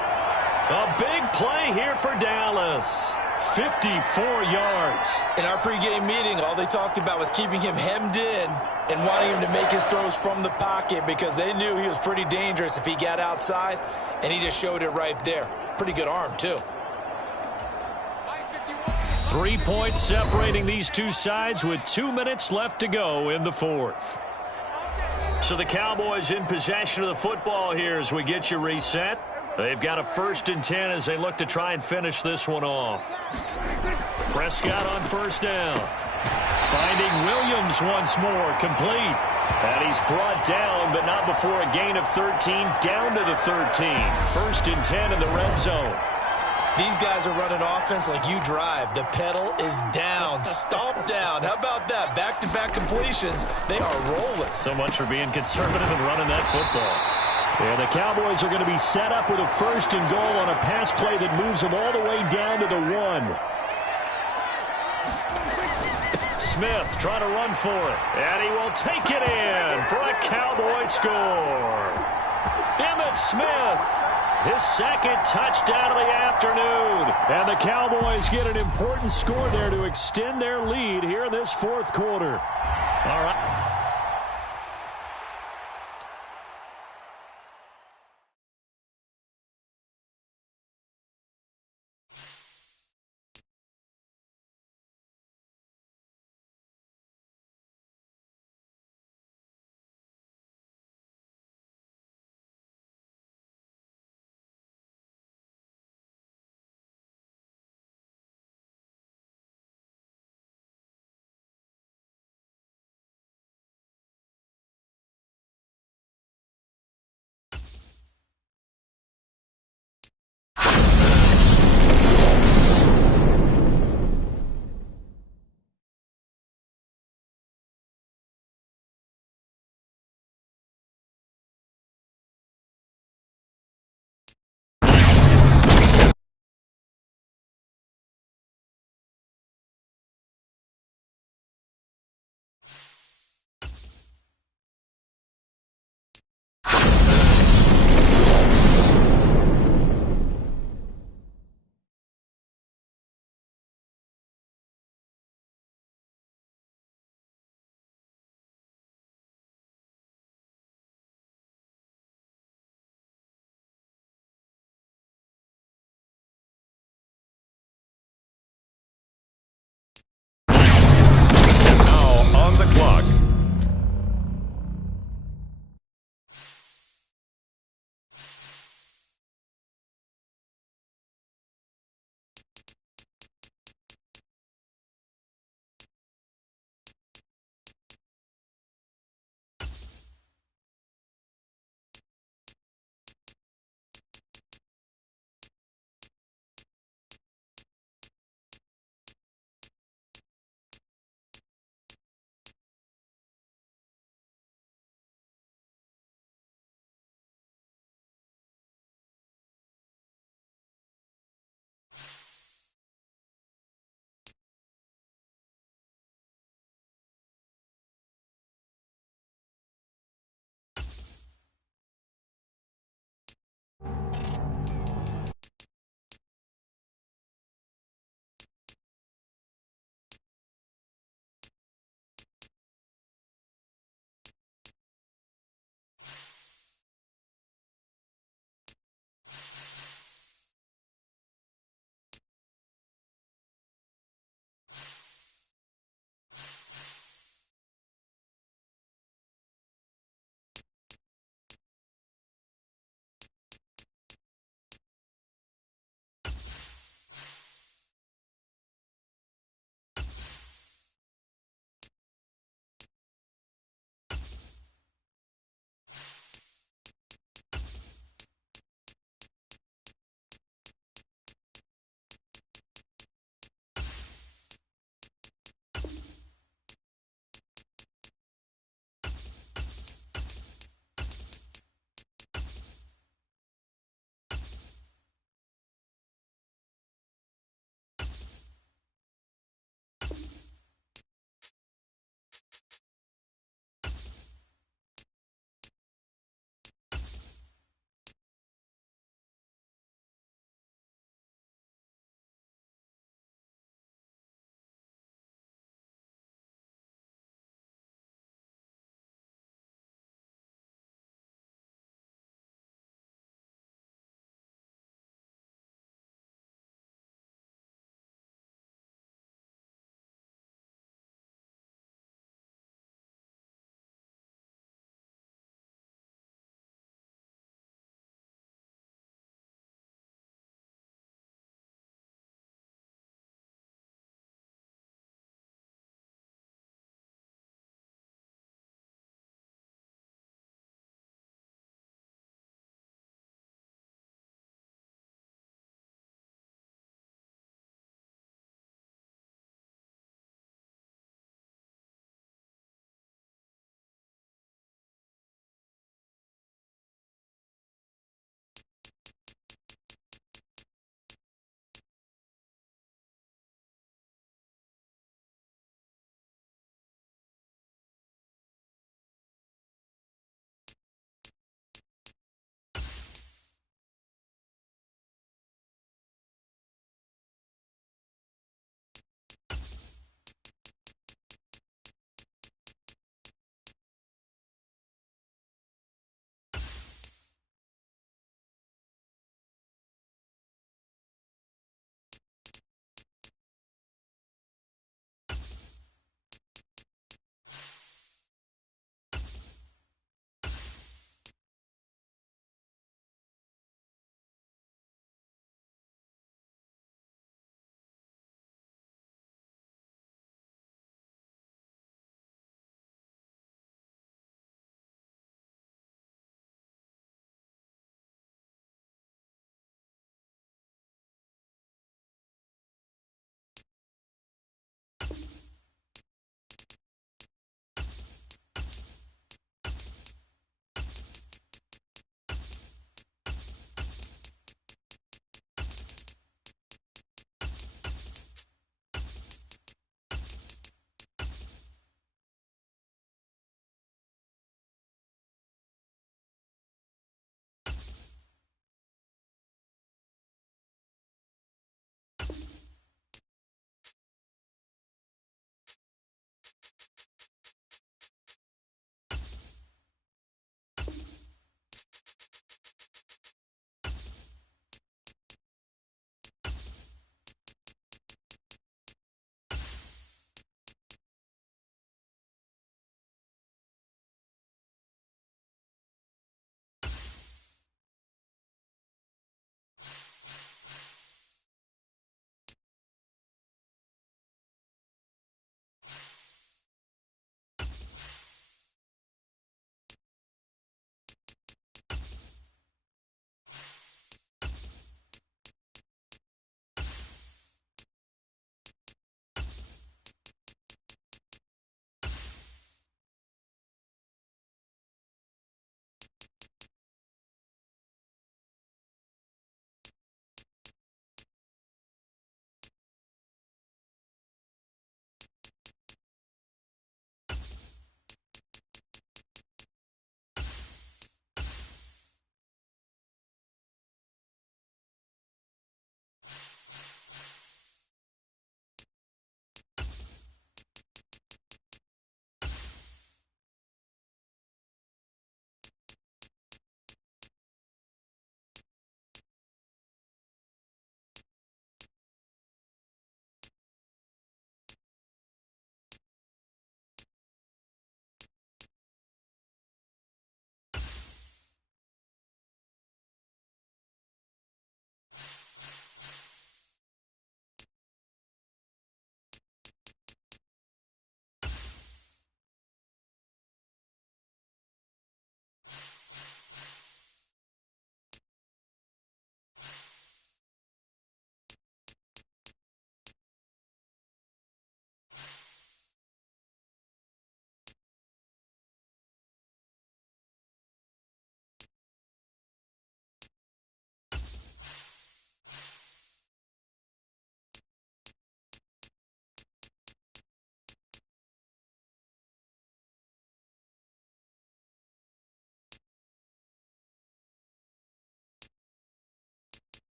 A big play here for Dallas. 54 yards. In our pregame meeting, all they talked about was keeping him hemmed in and wanting him to make his throws from the pocket because they knew he was pretty dangerous if he got outside, and he just showed it right there. Pretty good arm, too. 3 points separating these two sides with 2 minutes left to go in the fourth. So the Cowboys in possession of the football here as we get you reset. They've got a 1st and 10 as they look to try and finish this one off. Prescott on 1st down. Finding Williams once more, complete. And he's brought down, but not before a gain of 13, down to the 13. 1st and 10 in the red zone. These guys are running offense like you drive. The pedal is down, stomped down. How about that? Back-to-back completions. They are rolling. So much for being conservative and running that football. And the Cowboys are going to be set up with a 1st and goal on a pass play that moves them all the way down to the 1. Smith trying to run for it. And he will take it in for a Cowboy score. Emmitt Smith. His 2nd touchdown of the afternoon. And the Cowboys get an important score there to extend their lead here in this fourth quarter. All right.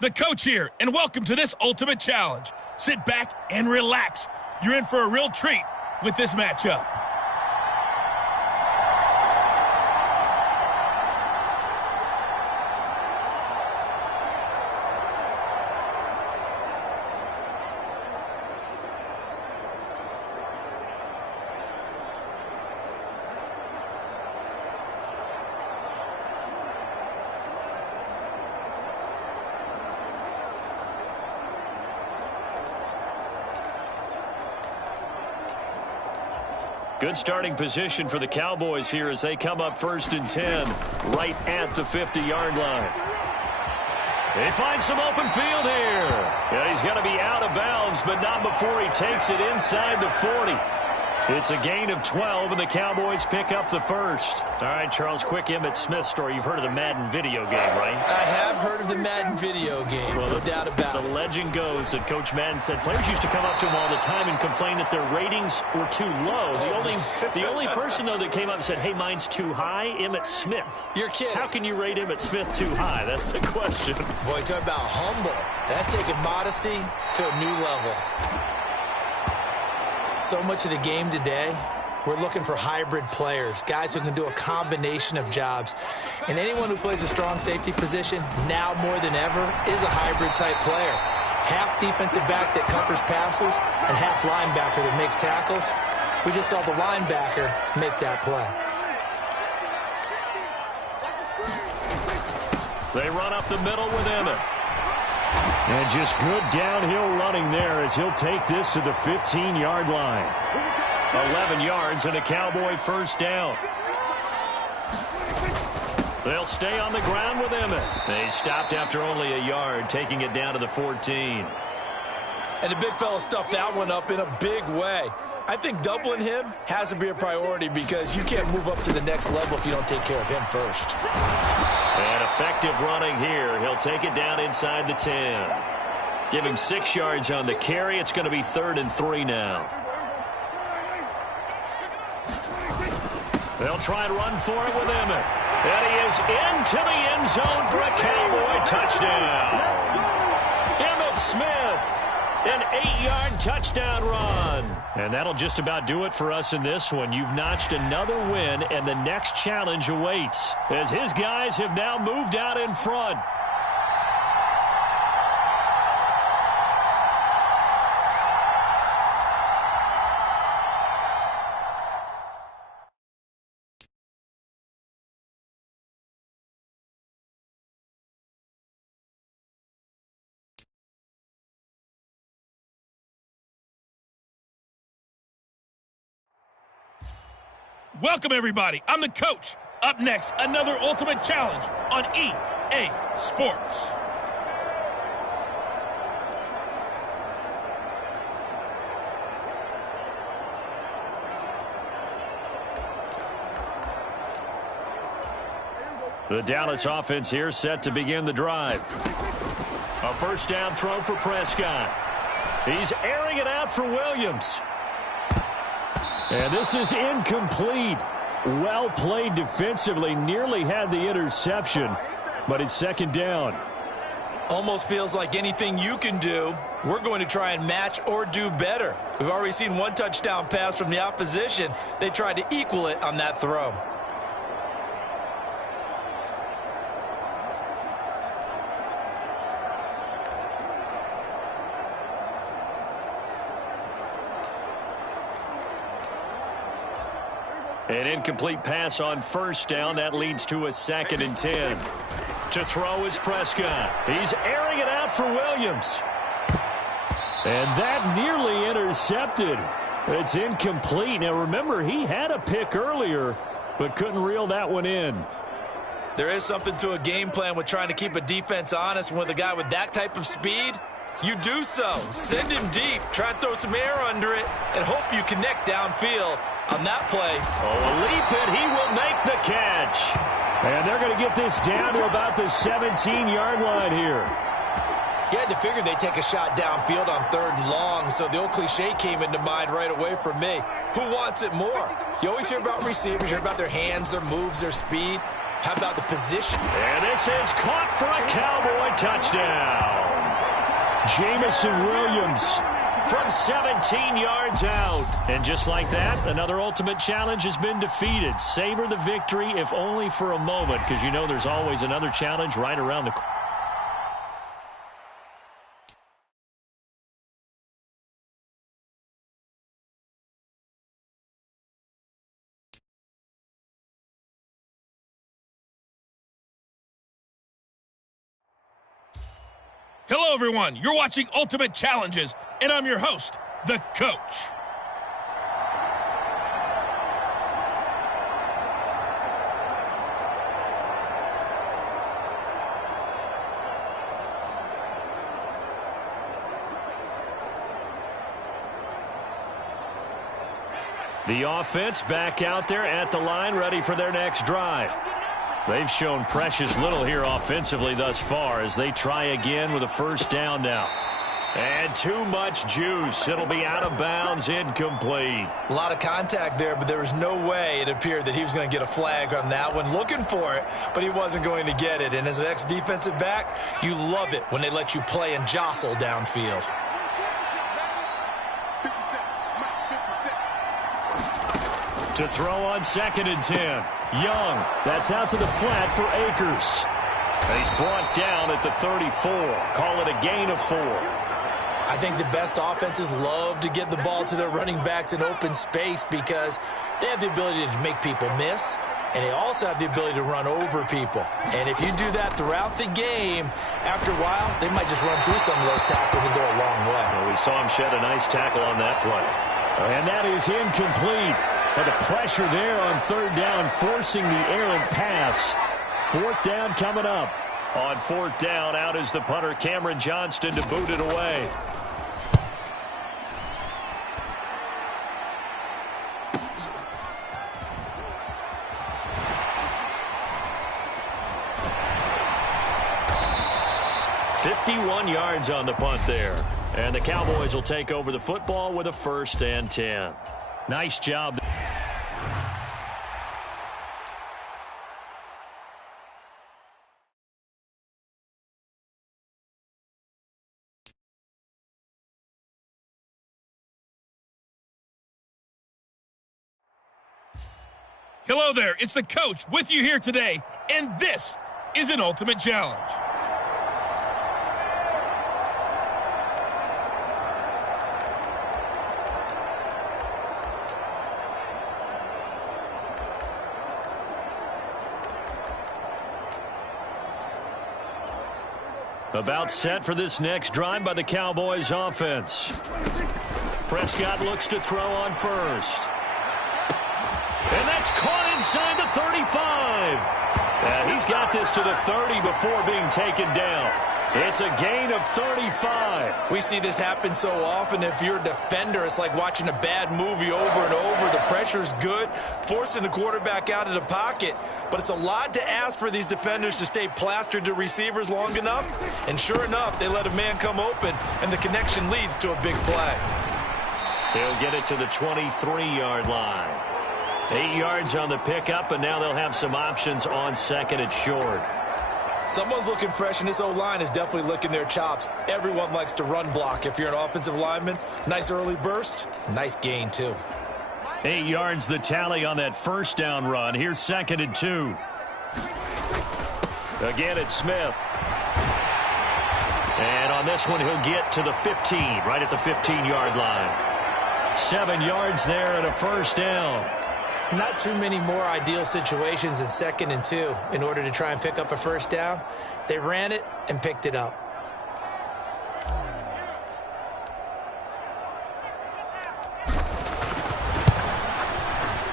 The coach here, and welcome to this Ultimate Challenge. Sit back and relax. You're in for a real treat with this matchup. Good starting position for the Cowboys here as they come up 1st and 10, right at the 50-yard line. They find some open field here. And he's going to be out of bounds, but not before he takes it inside the 40. It's a gain of 12, and the Cowboys pick up the first. All right, Charles, quick Emmitt Smith story. You've heard of the Madden video game, right? I have heard of the Madden video game, well, no doubt about it. The legend goes that Coach Madden said players used to come up to him all the time and complain that their ratings were too low. The only person, though, that came up and said, hey, mine's too high, Emmitt Smith. You're kidding. How can you rate Emmitt Smith too high? That's the question. Boy, talk about humble. That's taking modesty to a new level. So much of the game today, we're looking for hybrid players, guys who can do a combination of jobs. And anyone who plays a strong safety position, now more than ever, is a hybrid-type player. Half defensive back that covers passes and half linebacker that makes tackles. We just saw the linebacker make that play. They run up the middle with Emmitt. And just good downhill running there as he'll take this to the 15-yard line. 11 yards and a Cowboy first down. They'll stay on the ground with Emmitt. They stopped after only a yard, taking it down to the 14. And the big fella stuffed that one up in a big way. I think doubling him has to be a priority because you can't move up to the next level if you don't take care of him first. And effective running here. He'll take it down inside the 10. Give him 6 yards on the carry. It's going to be 3rd and 3 now. They'll try and run for it with Emmitt. And he is into the end zone for a Cowboy touchdown. Emmitt Smith, an 8-yard touchdown run. And that'll just about do it for us in this one. You've notched another win, and the next challenge awaits as his guys have now moved out in front. Welcome, everybody. I'm the coach. Up next, another Ultimate Challenge on EA Sports. The Dallas offense here set to begin the drive. A first down throw for Prescott. He's airing it out for Williams. And this is incomplete. Well played defensively. Nearly had the interception, but it's 2nd down. Almost feels like anything you can do, we're going to try and match or do better. We've already seen one touchdown pass from the opposition. They tried to equal it on that throw. An incomplete pass on first down. That leads to a 2nd and 10. To throw is Prescott. He's airing it out for Williams. And that nearly intercepted. It's incomplete. Now, remember, he had a pick earlier, but couldn't reel that one in. There is something to a game plan with trying to keep a defense honest. With a guy with that type of speed, you do so. Send him deep, try and throw some air under it, and hope you connect downfield. On that play, a leap, and he will make the catch. And they're going to get this down to about the 17-yard line here. You had to figure they'd take a shot downfield on 3rd and long, so the old cliche came into mind right away for me. Who wants it more? You always hear about receivers, you hear about their hands, their moves, their speed. How about the position? And this is caught for a Cowboy touchdown. Jamison Williams from 17 yards out. And just like that, another Ultimate Challenge has been defeated. Savor the victory, if only for a moment, because you know there's always another challenge right around the corner. Hello, everyone. You're watching Ultimate Challenges, and I'm your host, the Coach. The offense back out there at the line, ready for their next drive. They've shown precious little here offensively thus far as they try again with a first down now. And too much juice. It'll be out of bounds, incomplete. A lot of contact there, but there was no way it appeared that he was going to get a flag on that one. Looking for it, but he wasn't going to get it. And as an ex-defensive back, you love it when they let you play and jostle downfield. To throw on 2nd and 10. Young. That's out to the flat for Akers. He's brought down at the 34. Call it a gain of 4. I think the best offenses love to get the ball to their running backs in open space because they have the ability to make people miss, and they also have the ability to run over people. And if you do that throughout the game, after a while, they might just run through some of those tackles and go a long way. Well, we saw him shed a nice tackle on that play. And that is incomplete. But the pressure there on 3rd down, forcing the errant pass. 4th down coming up. On 4th down, out is the punter, Cameron Johnston, to boot it away. "51 yards on the punt there. And the Cowboys will take over the football with a 1st and 10. Nice job. Hello there, it's the Coach with you here today, and this is an Ultimate Challenge. About set for this next drive by the Cowboys offense. Prescott looks to throw on 1st. And that's caught inside the 35. He's got this to the 30 before being taken down. It's a gain of 35. We see this happen so often. If you're a defender, it's like watching a bad movie over and over. The pressure's good, forcing the quarterback out of the pocket. But it's a lot to ask for these defenders to stay plastered to receivers long enough. And sure enough, they let a man come open, and the connection leads to a big play. They'll get it to the 23-yard line. 8 yards on the pickup, and now they'll have some options on 2nd and short. Someone's looking fresh, and this O-line is definitely licking their chops. Everyone likes to run block. If you're an offensive lineman, nice early burst, nice gain, too. 8 yards the tally on that 1st down run. Here's 2nd and 2. Again, it's Smith. And on this one, he'll get to the 15, right at the 15-yard line. 7 yards there and a 1st down. Not too many more ideal situations in 2nd and 2 in order to try and pick up a 1st down. They ran it and picked it up.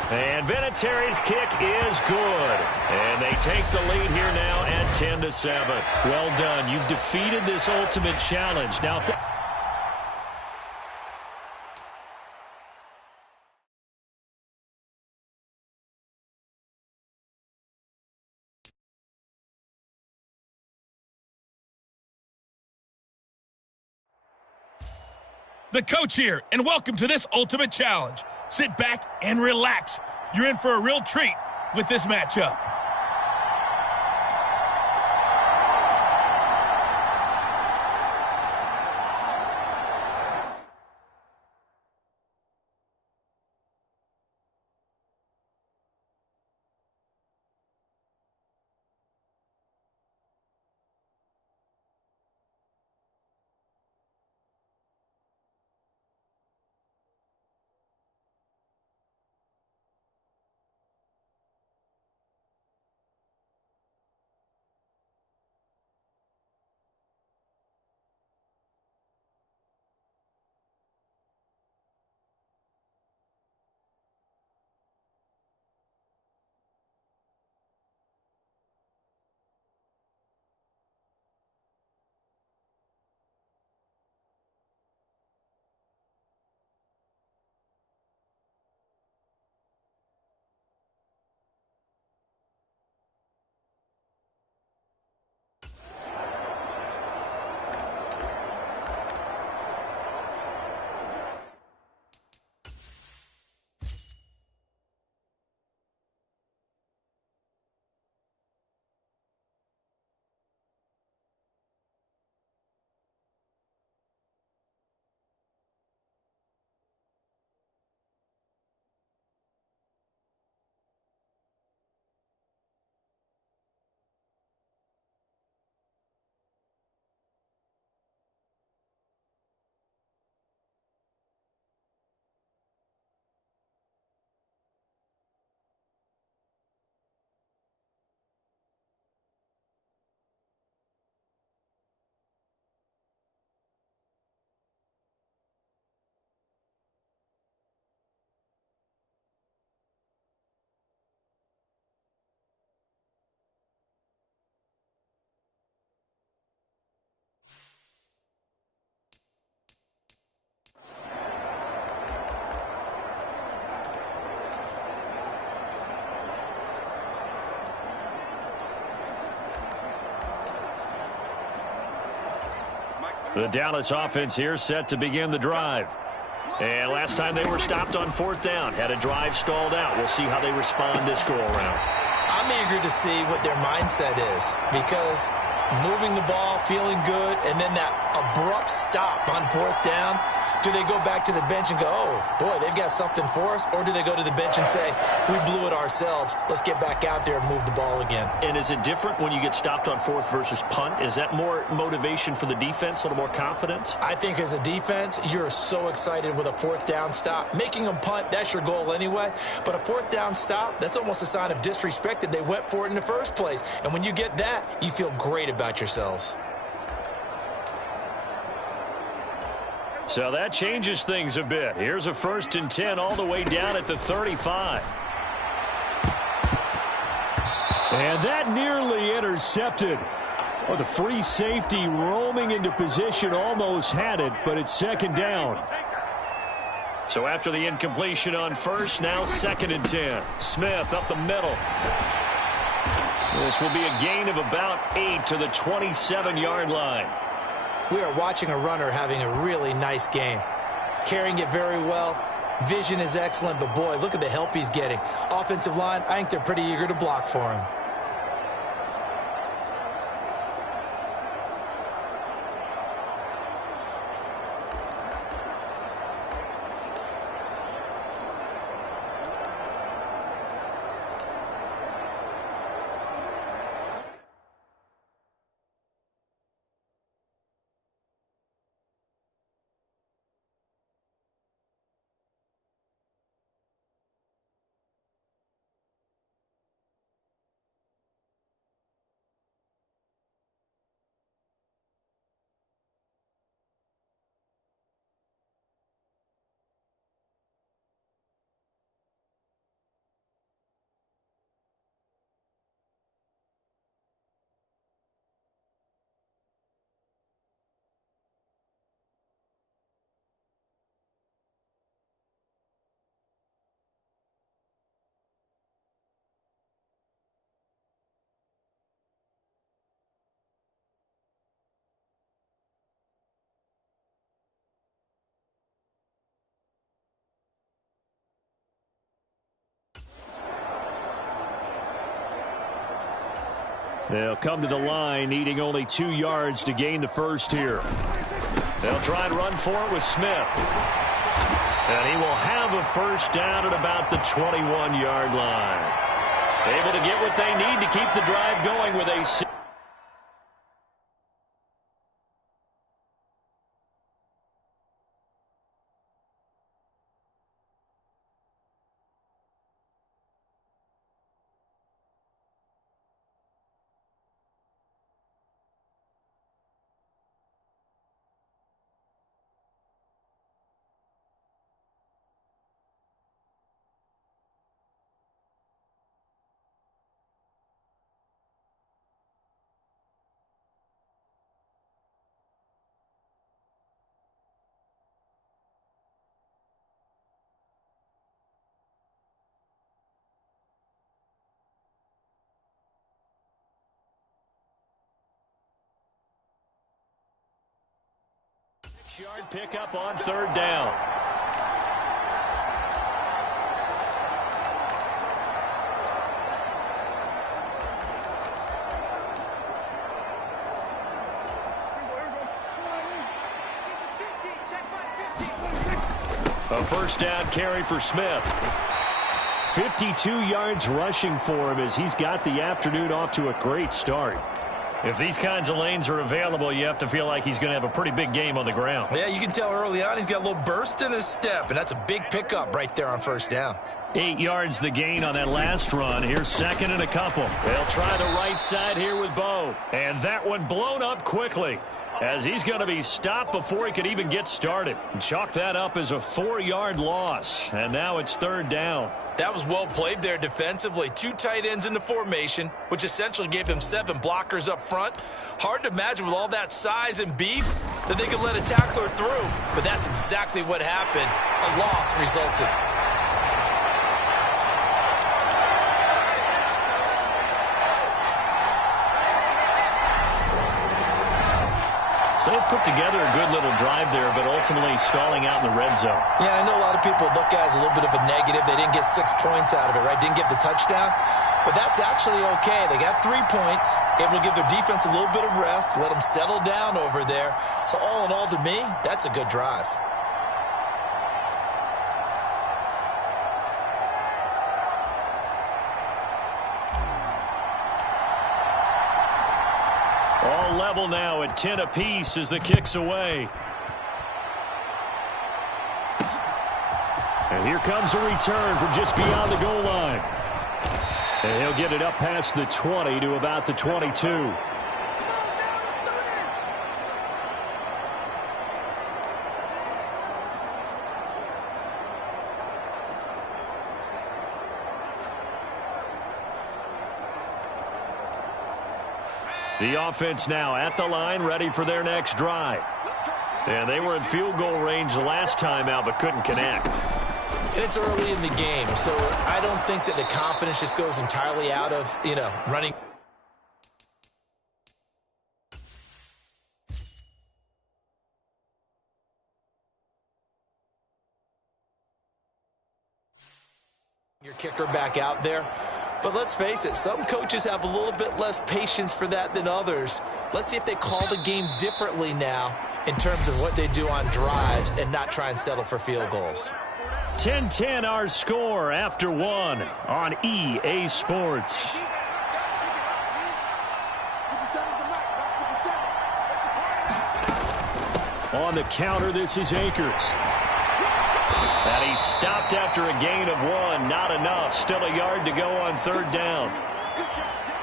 And Vinatieri's kick is good. And they take the lead here now at 10-7. Well done. You've defeated this Ultimate Challenge. Now, The Coach here, and welcome to this Ultimate Challenge. Sit back and relax. You're in for a real treat with this matchup. The Dallas offense here set to begin the drive. And last time they were stopped on fourth down, had a drive stalled out. We'll see how they respond this go-around. I'm eager to see what their mindset is, because moving the ball, feeling good, and then that abrupt stop on fourth down, do they go back to the bench and go, oh, boy, they've got something for us? Or do they go to the bench and say, we blew it ourselves, let's get back out there and move the ball again? And is it different when you get stopped on fourth versus punt? Is that more motivation for the defense, a little more confidence? I think as a defense, you're so excited with a fourth down stop. Making them punt, that's your goal anyway. But a fourth down stop, that's almost a sign of disrespect that they went for it in the first place. And when you get that, you feel great about yourselves. So that changes things a bit. Here's a 1st and 10 all the way down at the 35. And that nearly intercepted. Oh, the free safety roaming into position almost had it, but it's 2nd down. So after the incompletion on first, now 2nd and 10. Smith up the middle. This will be a gain of about 8 to the 27-yard line. We are watching a runner having a really nice game. Carrying it very well. Vision is excellent, but boy, look at the help he's getting. Offensive line, I think they're pretty eager to block for him. They'll come to the line, needing only 2 yards to gain the first here. They'll try and run for it with Smith. And he will have a first down at about the 21-yard line. Able to get what they need to keep the drive going with a... Yard pickup on 3rd down. A first down carry for Smith. 52 yards rushing for him as he's got the afternoon off to a great start. If these kinds of lanes are available, you have to feel like he's going to have a pretty big game on the ground. Yeah, you can tell early on he's got a little burst in his step, and that's a big pickup right there on 1st down. 8 yards the gain on that last run. Here's 2nd and a couple. They'll try the right side here with Bo. And that one blown up quickly, as he's going to be stopped before he could even get started. Chalk that up as a 4-yard loss. And now it's 3rd down. That was well played there defensively. 2 tight ends in the formation, which essentially gave them 7 blockers up front. Hard to imagine with all that size and beef that they could let a tackler through. But that's exactly what happened. A loss resulted. So they put together a good little drive there, but ultimately stalling out in the red zone. Yeah, I know a lot of people look at it as a little bit of a negative. They didn't get 6 points out of it, right? Didn't get the touchdown. But that's actually okay. They got 3 points, able to give their defense a little bit of rest, let them settle down over there. So all in all, to me, that's a good drive. All level now at 10 apiece as the kick's away. And here comes a return from just beyond the goal line. And he'll get it up past the 20 to about the 22. The offense now at the line, ready for their next drive. And they were in field goal range the last time out, but couldn't connect. And it's early in the game, so I don't think that the confidence just goes entirely out of, running. Your kicker back out there. But let's face it, some coaches have a little bit less patience for that than others. Let's see if they call the game differently now in terms of what they do on drives and not try and settle for field goals. 10-10 our score after 1 on EA Sports. On the counter, this is Akers. And he stopped after a gain of 1. Not enough. Still a yard to go on 3rd down.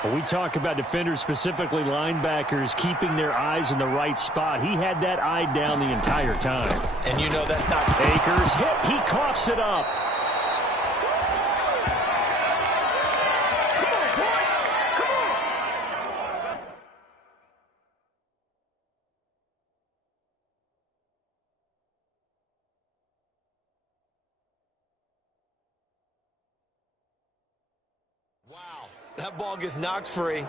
When we talk about defenders, specifically linebackers, keeping their eyes in the right spot, he had that eye down the entire time. And you know that's not... Akers hit. He coughs it up. Wow, that ball gets knocked free,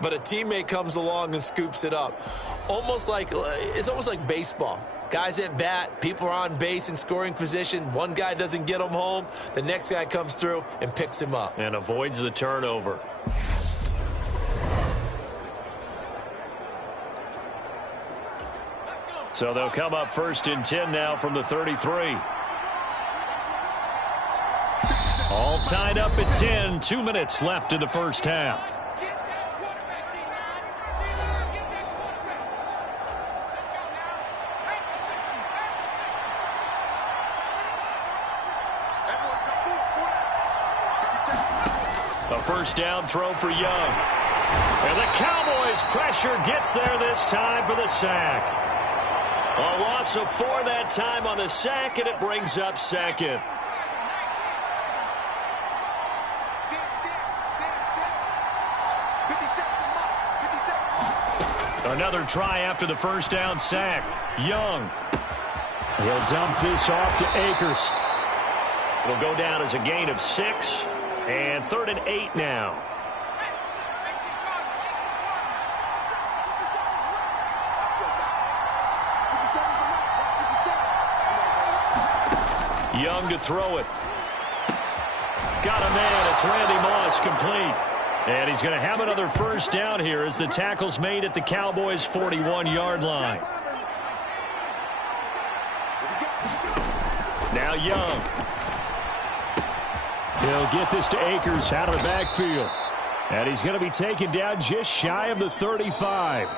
but a teammate comes along and scoops it up. It's almost like baseball. Guys at bat, people are on base in scoring position. One guy doesn't get him home. The next guy comes through and picks him up. And avoids the turnover. So they'll come up 1st and 10 now from the 33. All tied up at 10. 2 minutes left in the first half. A first down throw for Young. And the Cowboys' pressure gets there this time for the sack. A loss of 4 that time on the sack, and it brings up 2nd. Another try after the first down sack. Young. He'll dump this off to Akers. It'll go down as a gain of 6. And 3rd and 8 now. Young to throw it. Got a man. It's Randy Moss, complete. And he's going to have another first down here as the tackle's made at the Cowboys' 41-yard line. Now Young. He'll get this to Akers out of the backfield. And he's going to be taken down just shy of the 35.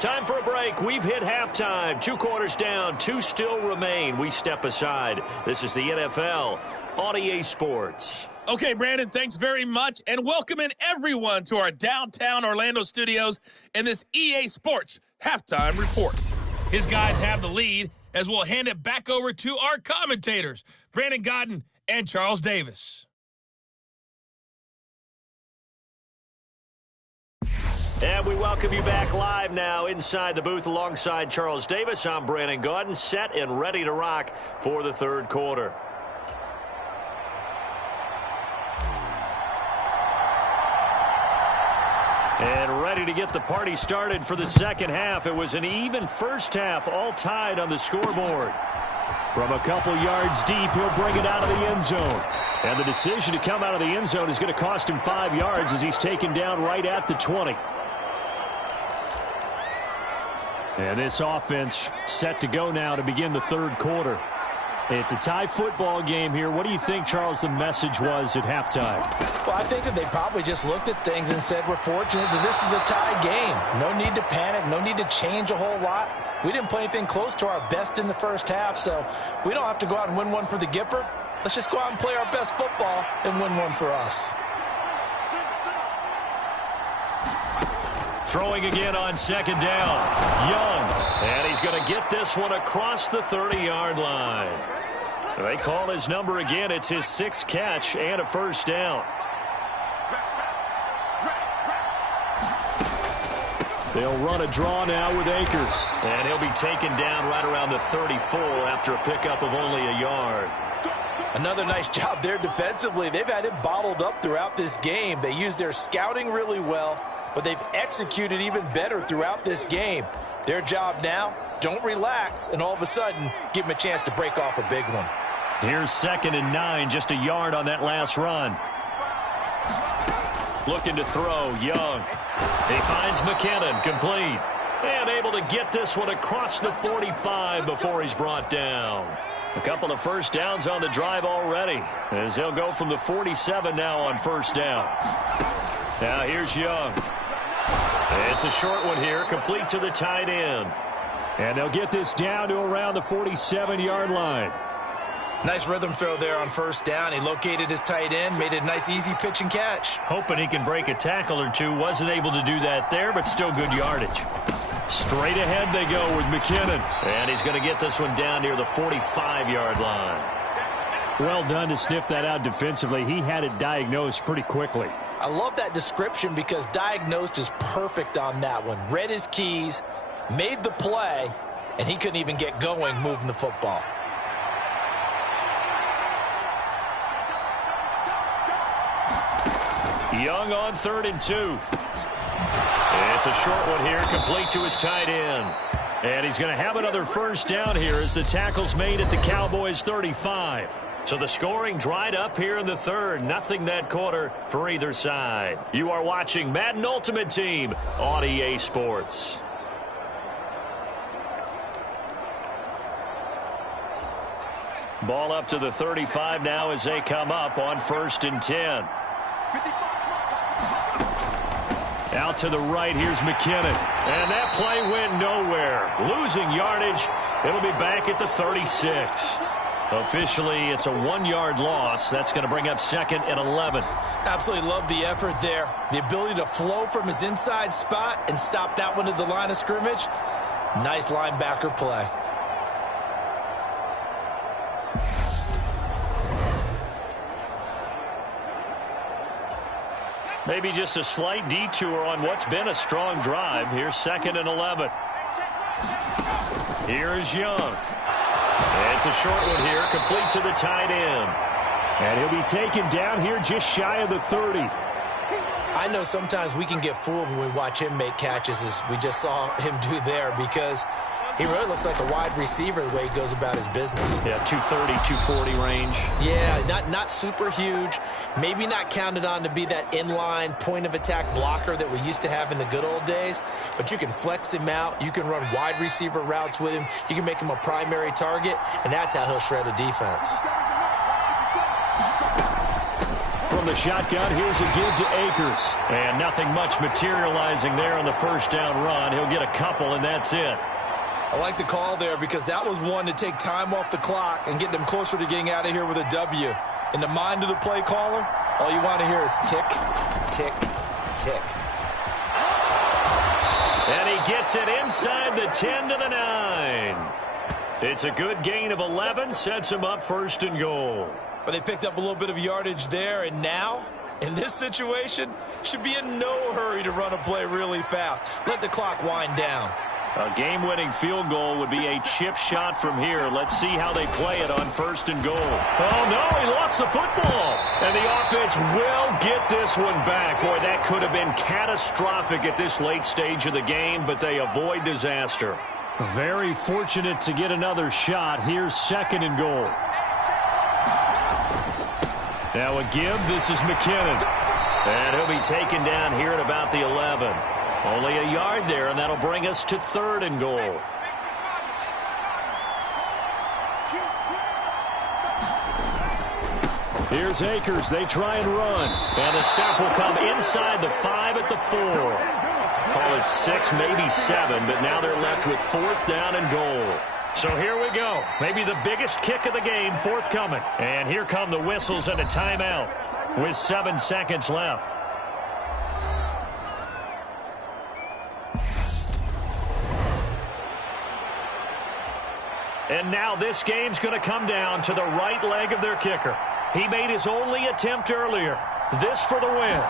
Time for a break. We've hit halftime. 2 quarters down. 2 still remain. We step aside. This is the NFL on EA Sports. Okay, Brandon, thanks very much, and welcoming everyone to our downtown Orlando studios in this EA Sports halftime report. His guys have the lead as we'll hand it back over to our commentators, Brandon Godden and Charles Davis. And we welcome you back live now inside the booth alongside Charles Davis. I'm Brandon Godden, set and ready to rock for the 3rd quarter. And ready ready to get the party started for the second half. It was an even first half, all tied on the scoreboard. From a couple yards deep, he'll bring it out of the end zone. And the decision to come out of the end zone is going to cost him 5 yards as he's taken down right at the 20. And this offense set to go now to begin the third quarter. It's a tie football game here. What do you think, Charles, the message was at halftime? Well, I think that they probably just looked at things and said, we're fortunate that this is a tie game. No need to panic. No need to change a whole lot. We didn't play anything close to our best in the first half, so we don't have to go out and win one for the Gipper. Let's just go out and play our best football and win one for us. Throwing again on second down. Young. And he's going to get this one across the 30-yard line. They call his number again. It's his 6th catch and a first down. They'll run a draw now with Akers. And he'll be taken down right around the 34 after a pickup of only a yard. Another nice job there defensively. They've had him bottled up throughout this game. They used their scouting really well, but they've executed even better throughout this game. Their job now, don't relax, and all of a sudden, give them a chance to break off a big one. Here's 2nd and 9, just a yard on that last run. Looking to throw, Young. He finds McKinnon, complete. And able to get this one across the 45 before he's brought down. A couple of first downs on the drive already, as they'll go from the 47 now on first down. Now here's Young. It's a short one here, complete to the tight end. And they'll get this down to around the 47-yard line. Nice rhythm throw there on first down. He located his tight end, made it a nice easy pitch and catch. Hoping he can break a tackle or two. Wasn't able to do that there, but still good yardage. Straight ahead they go with McKinnon. And he's going to get this one down near the 45-yard line. Well done to sniff that out defensively. He had it diagnosed pretty quickly. I love that description because diagnosed is perfect on that one. Read his keys, made the play, and he couldn't even get going moving the football. Young on 3rd and 2. It's a short one here, complete to his tight end. And he's going to have another first down here as the tackle's made at the Cowboys' 35. So the scoring dried up here in the third. Nothing that quarter for either side. You are watching Madden Ultimate Team on EA Sports. Ball up to the 35 now as they come up on 1st and 10. Out to the right, here's McKinnon. And that play went nowhere. Losing yardage. It'll be back at the 36. Officially, it's a 1-yard loss. That's going to bring up 2nd and 11. Absolutely love the effort there. The ability to flow from his inside spot and stop that one at the line of scrimmage. Nice linebacker play. Maybe just a slight detour on what's been a strong drive. Here's 2nd and 11. Here's Young. It's a short one here, complete to the tight end. And he'll be taken down here just shy of the 30. I know sometimes we can get fooled when we watch him make catches, as we just saw him do there, because he really looks like a wide receiver the way he goes about his business. Yeah, 230, 240 range. Yeah, not super huge. Maybe not counted on to be that inline point-of-attack blocker that we used to have in the good old days. But you can flex him out. You can run wide receiver routes with him. You can make him a primary target, and that's how he'll shred a defense. From the shotgun, here's a give to Akers. And nothing much materializing there on the first down run. He'll get a couple, and that's it. I like the call there because that was one to take time off the clock and get them closer to getting out of here with a W. In the mind of the play caller, all you want to hear is tick, tick, tick. And he gets it inside the 10 to the 9. It's a good gain of 11, sets him up 1st and goal. But they picked up a little bit of yardage there, and now, in this situation, should be in no hurry to run a play really fast. Let the clock wind down. A game-winning field goal would be a chip shot from here. Let's see how they play it on 1st and goal. Oh, no, he lost the football. And the offense will get this one back. Boy, that could have been catastrophic at this late stage of the game, but they avoid disaster. Very fortunate to get another shot. Here's 2nd and goal. Now a give. This is McKinnon. And he'll be taken down here at about the 11. Only a yard there, and that'll bring us to 3rd and goal. Here's Akers. They try and run. And the stop will come inside the 5 at the 4. Call it 6, maybe 7, but now they're left with 4th down and goal. So here we go. Maybe the biggest kick of the game forthcoming. And here come the whistles and a timeout with 7 seconds left. And now this game's going to come down to the right leg of their kicker. He made his only attempt earlier. This for the win.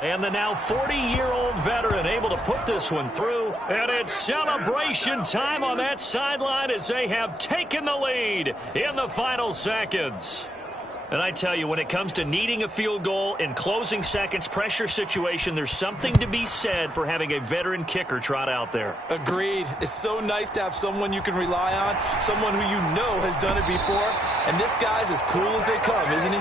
And the now 40-year-old veteran able to put this one through. And it's celebration time on that sideline as they have taken the lead in the final seconds. And I tell you, when it comes to needing a field goal in closing seconds, pressure situation, there's something to be said for having a veteran kicker trot out there. Agreed. It's so nice to have someone you can rely on, someone who you know has done it before. And this guy's as cool as they come, isn't he?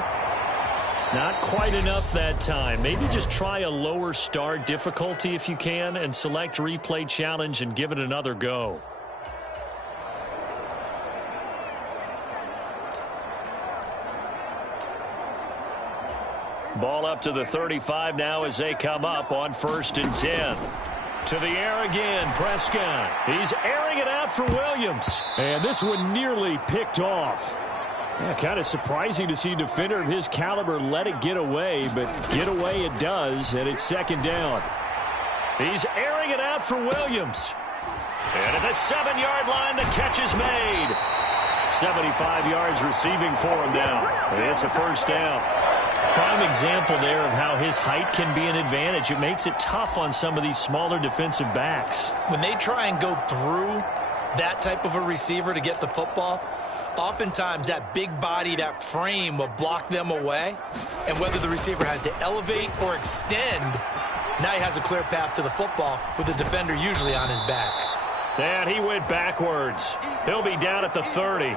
Not quite enough that time. Maybe just try a lower start difficulty if you can and select replay challenge and give it another go. Ball up to the 35 now as they come up on 1st and 10. To the air again, Prescott. He's airing it out for Williams. And this one nearly picked off. Yeah, kind of surprising to see a defender of his caliber let it get away, but get away it does, and it's 2nd down. He's airing it out for Williams. And at the 7-yard line, the catch is made. 75 yards receiving for him now. It's a 1st down. Prime example there of how his height can be an advantage. It makes it tough on some of these smaller defensive backs. When they try and go through that type of a receiver to get the football, oftentimes that big body, that frame will block them away. And whether the receiver has to elevate or extend, now he has a clear path to the football with the defender usually on his back. And he went backwards. He'll be down at the 30.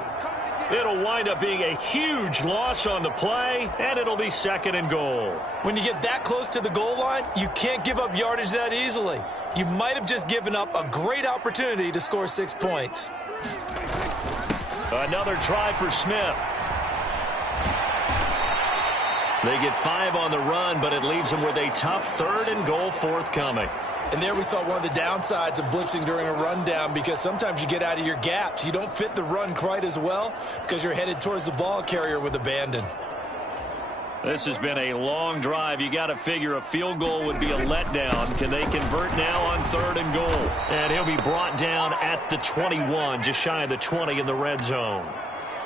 It'll wind up being a huge loss on the play, and it'll be 2nd and goal. When you get that close to the goal line, you can't give up yardage that easily. You might have just given up a great opportunity to score 6 points. Another try for Smith. They get 5 on the run, but it leaves them with a tough 3rd and goal forthcoming. And there we saw one of the downsides of blitzing during a rundown, because sometimes you get out of your gaps. You don't fit the run quite as well because you're headed towards the ball carrier with abandon. This has been a long drive. You got to figure a field goal would be a letdown. Can they convert now on 3rd and goal? And he'll be brought down at the 21, just shy of the 20 in the red zone.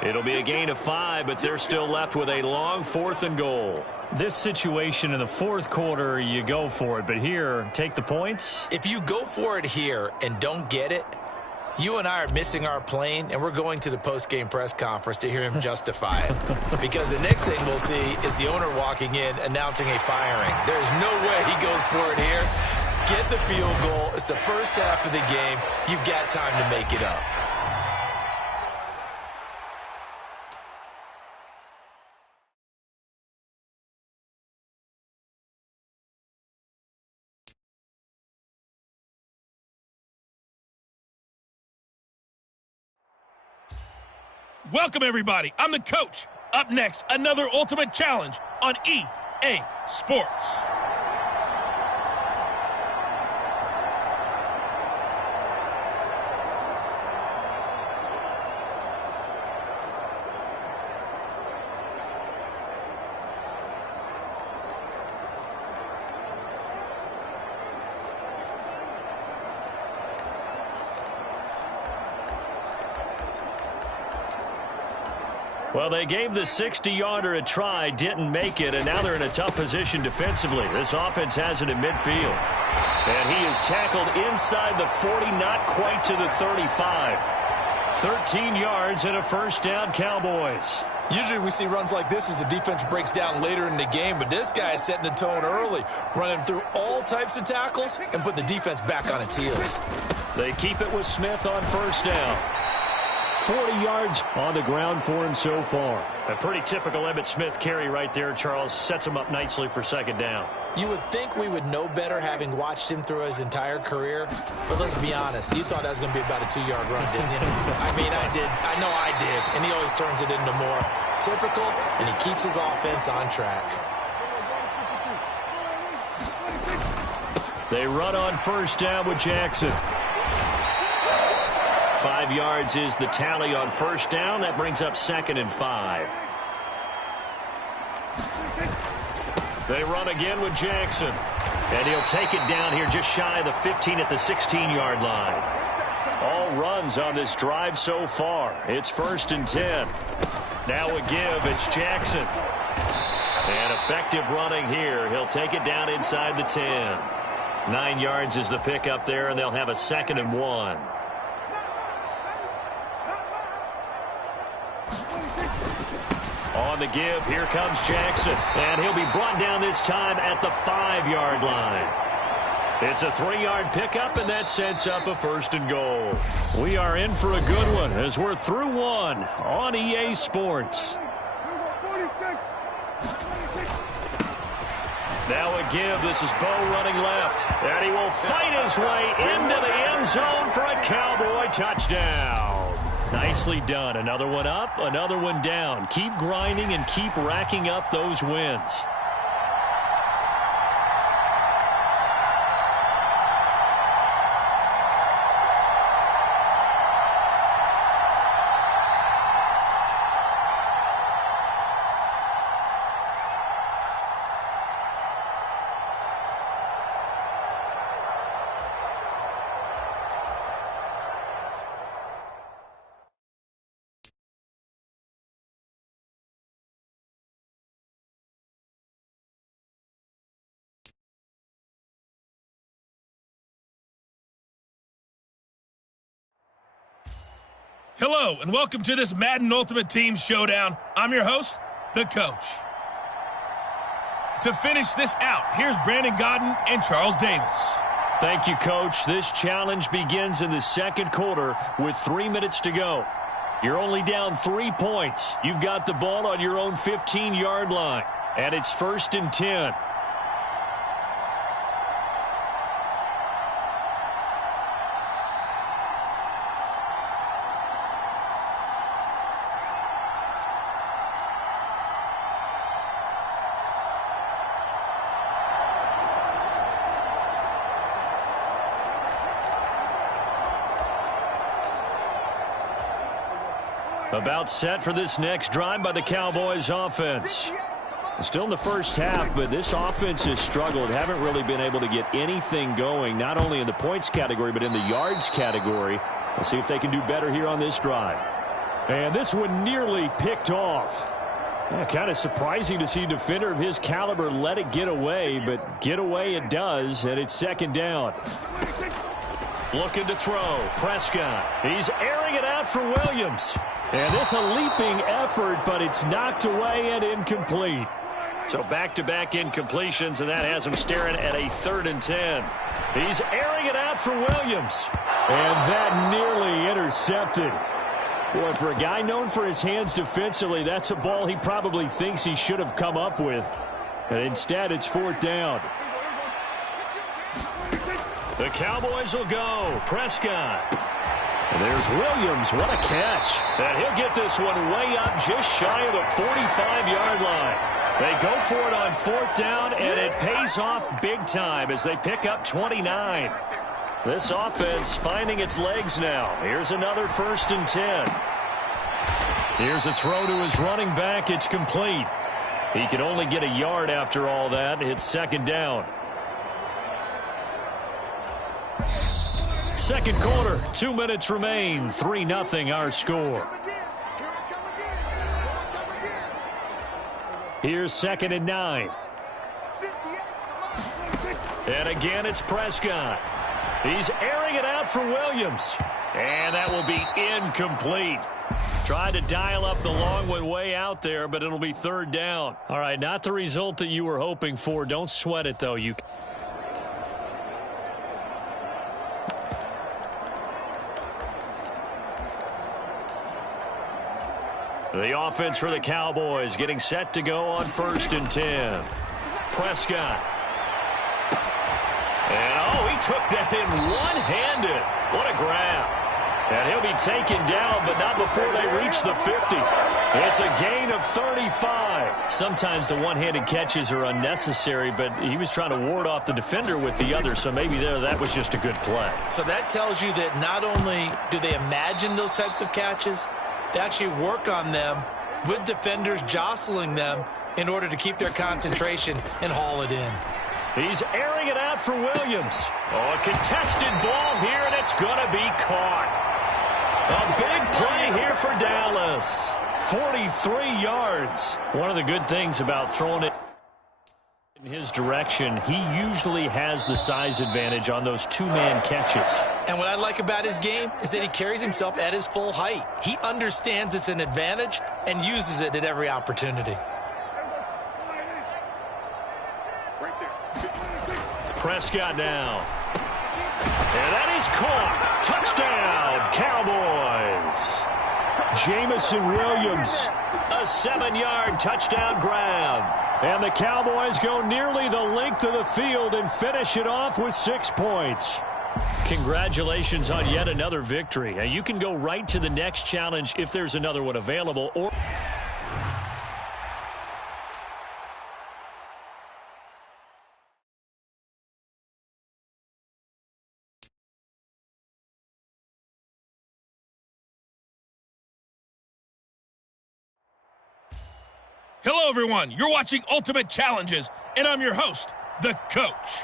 It'll be a gain of 5, but they're still left with a long 4th and goal. This situation in the 4th quarter, you go for it. But here, take the points. If you go for it here and don't get it, you and I are missing our plane, and we're going to the post-game press conference to hear him justify it. Because the next thing we'll see is the owner walking in announcing a firing. There's no way he goes for it here. Get the field goal. It's the first half of the game. You've got time to make it up. Welcome, everybody. I'm the coach. Up next, another ultimate challenge on EA Sports. Well, they gave the 60-yarder a try, didn't make it, and now they're in a tough position defensively. This offense has it in midfield. And he is tackled inside the 40, not quite to the 35. 13 yards and a first down, Cowboys. Usually we see runs like this as the defense breaks down later in the game, but this guy is setting the tone early, running through all types of tackles and putting the defense back on its heels. They keep it with Smith on first down. 40 yards on the ground for him so far. A pretty typical Emmitt Smith carry right there, Charles. Sets him up nicely for second down. You would think we would know better having watched him through his entire career, but let's be honest. You thought that was going to be about a 2-yard run, didn't you? I mean, I did. I know I did. And he always turns it into more typical, and he keeps his offense on track. They run on first down with Jackson. 5 yards is the tally on first down. That brings up 2nd and 5. They run again with Jackson. And he'll take it down here just shy of the 15 at the 16-yard line. All runs on this drive so far. It's 1st and 10. Now a give. It's Jackson. And effective running here. He'll take it down inside the 10. 9 yards is the pickup there, and they'll have a 2nd and 1. On the give, here comes Jackson. And he'll be brought down this time at the 5-yard line. It's a 3-yard pickup, and that sets up a 1st and goal. We are in for a good one as we're through one on EA Sports. Now a give. This is Bo running left. And he will fight his way into the end zone for a Cowboy touchdown. Nicely done. Another one up, another one down. Keep grinding and keep racking up those wins. Hello, and welcome to this Madden Ultimate Team Showdown. I'm your host, the Coach. To finish this out, here's Brandon Gaudin and Charles Davis. Thank you, Coach. This challenge begins in the 2nd quarter with 3 minutes to go. You're only down 3 points. You've got the ball on your own 15-yard line, and it's 1st and 10. About set for this next drive by the Cowboys offense. Still in the first half, but this offense has struggled. Haven't really been able to get anything going, not only in the points category, but in the yards category. Let's see if they can do better here on this drive. And this one nearly picked off. Yeah, kind of surprising to see a defender of his caliber let it get away, but get away it does, and it's 2nd down. Looking to throw. Prescott. He's airing it out for Williams. And this a leaping effort, but it's knocked away and incomplete. So back-to-back incompletions, and that has him staring at a 3rd and 10. He's airing it out for Williams. And that nearly intercepted. Boy, for a guy known for his hands defensively, that's a ball he probably thinks he should have come up with. And instead, it's 4th down. The Cowboys will go. Prescott. And there's Williams. What a catch. And he'll get this one way up just shy of the 45-yard line. They go for it on 4th down, and it pays off big time as they pick up 29. This offense finding its legs now. Here's another 1st and 10. Here's a throw to his running back. It's complete. He can only get a yard after all that. It's 2nd down. 2nd quarter, 2 minutes remain. 3-0 our score. Here's 2nd and 9. And again, it's Prescott. He's airing it out for Williams. And that will be incomplete. Tried to dial up the long one way out there, but it'll be third down. All right, not the result that you were hoping for. Don't sweat it, though. The offense for the Cowboys getting set to go on 1st and 10. Prescott. And, he took that in one-handed. What a grab. And he'll be taken down, but not before they reach the 50. It's a gain of 35. Sometimes the one-handed catches are unnecessary, but he was trying to ward off the defender with the other, so maybe that was just a good play. So that tells you that not only do they imagine those types of catches, they actually work on them with defenders jostling them in order to keep their concentration and haul it in. He's airing it out for Williams. A contested ball here, and it's going to be caught. A big play here for Dallas. 43 yards. One of the good things about throwing it in his direction, he usually has the size advantage on those two-man catches. And what I like about his game is that he carries himself at his full height. He understands it's an advantage and uses it at every opportunity. Prescott now. And that is caught. Touchdown, Cowboys. Jamison Williams, a 7-yard touchdown grab. And the Cowboys go nearly the length of the field and finish it off with 6 points. Congratulations on yet another victory. Now you can go right to the next challenge if there's another one available. Or Hello, everyone. You're watching Ultimate Challenges, and I'm your host, the Coach.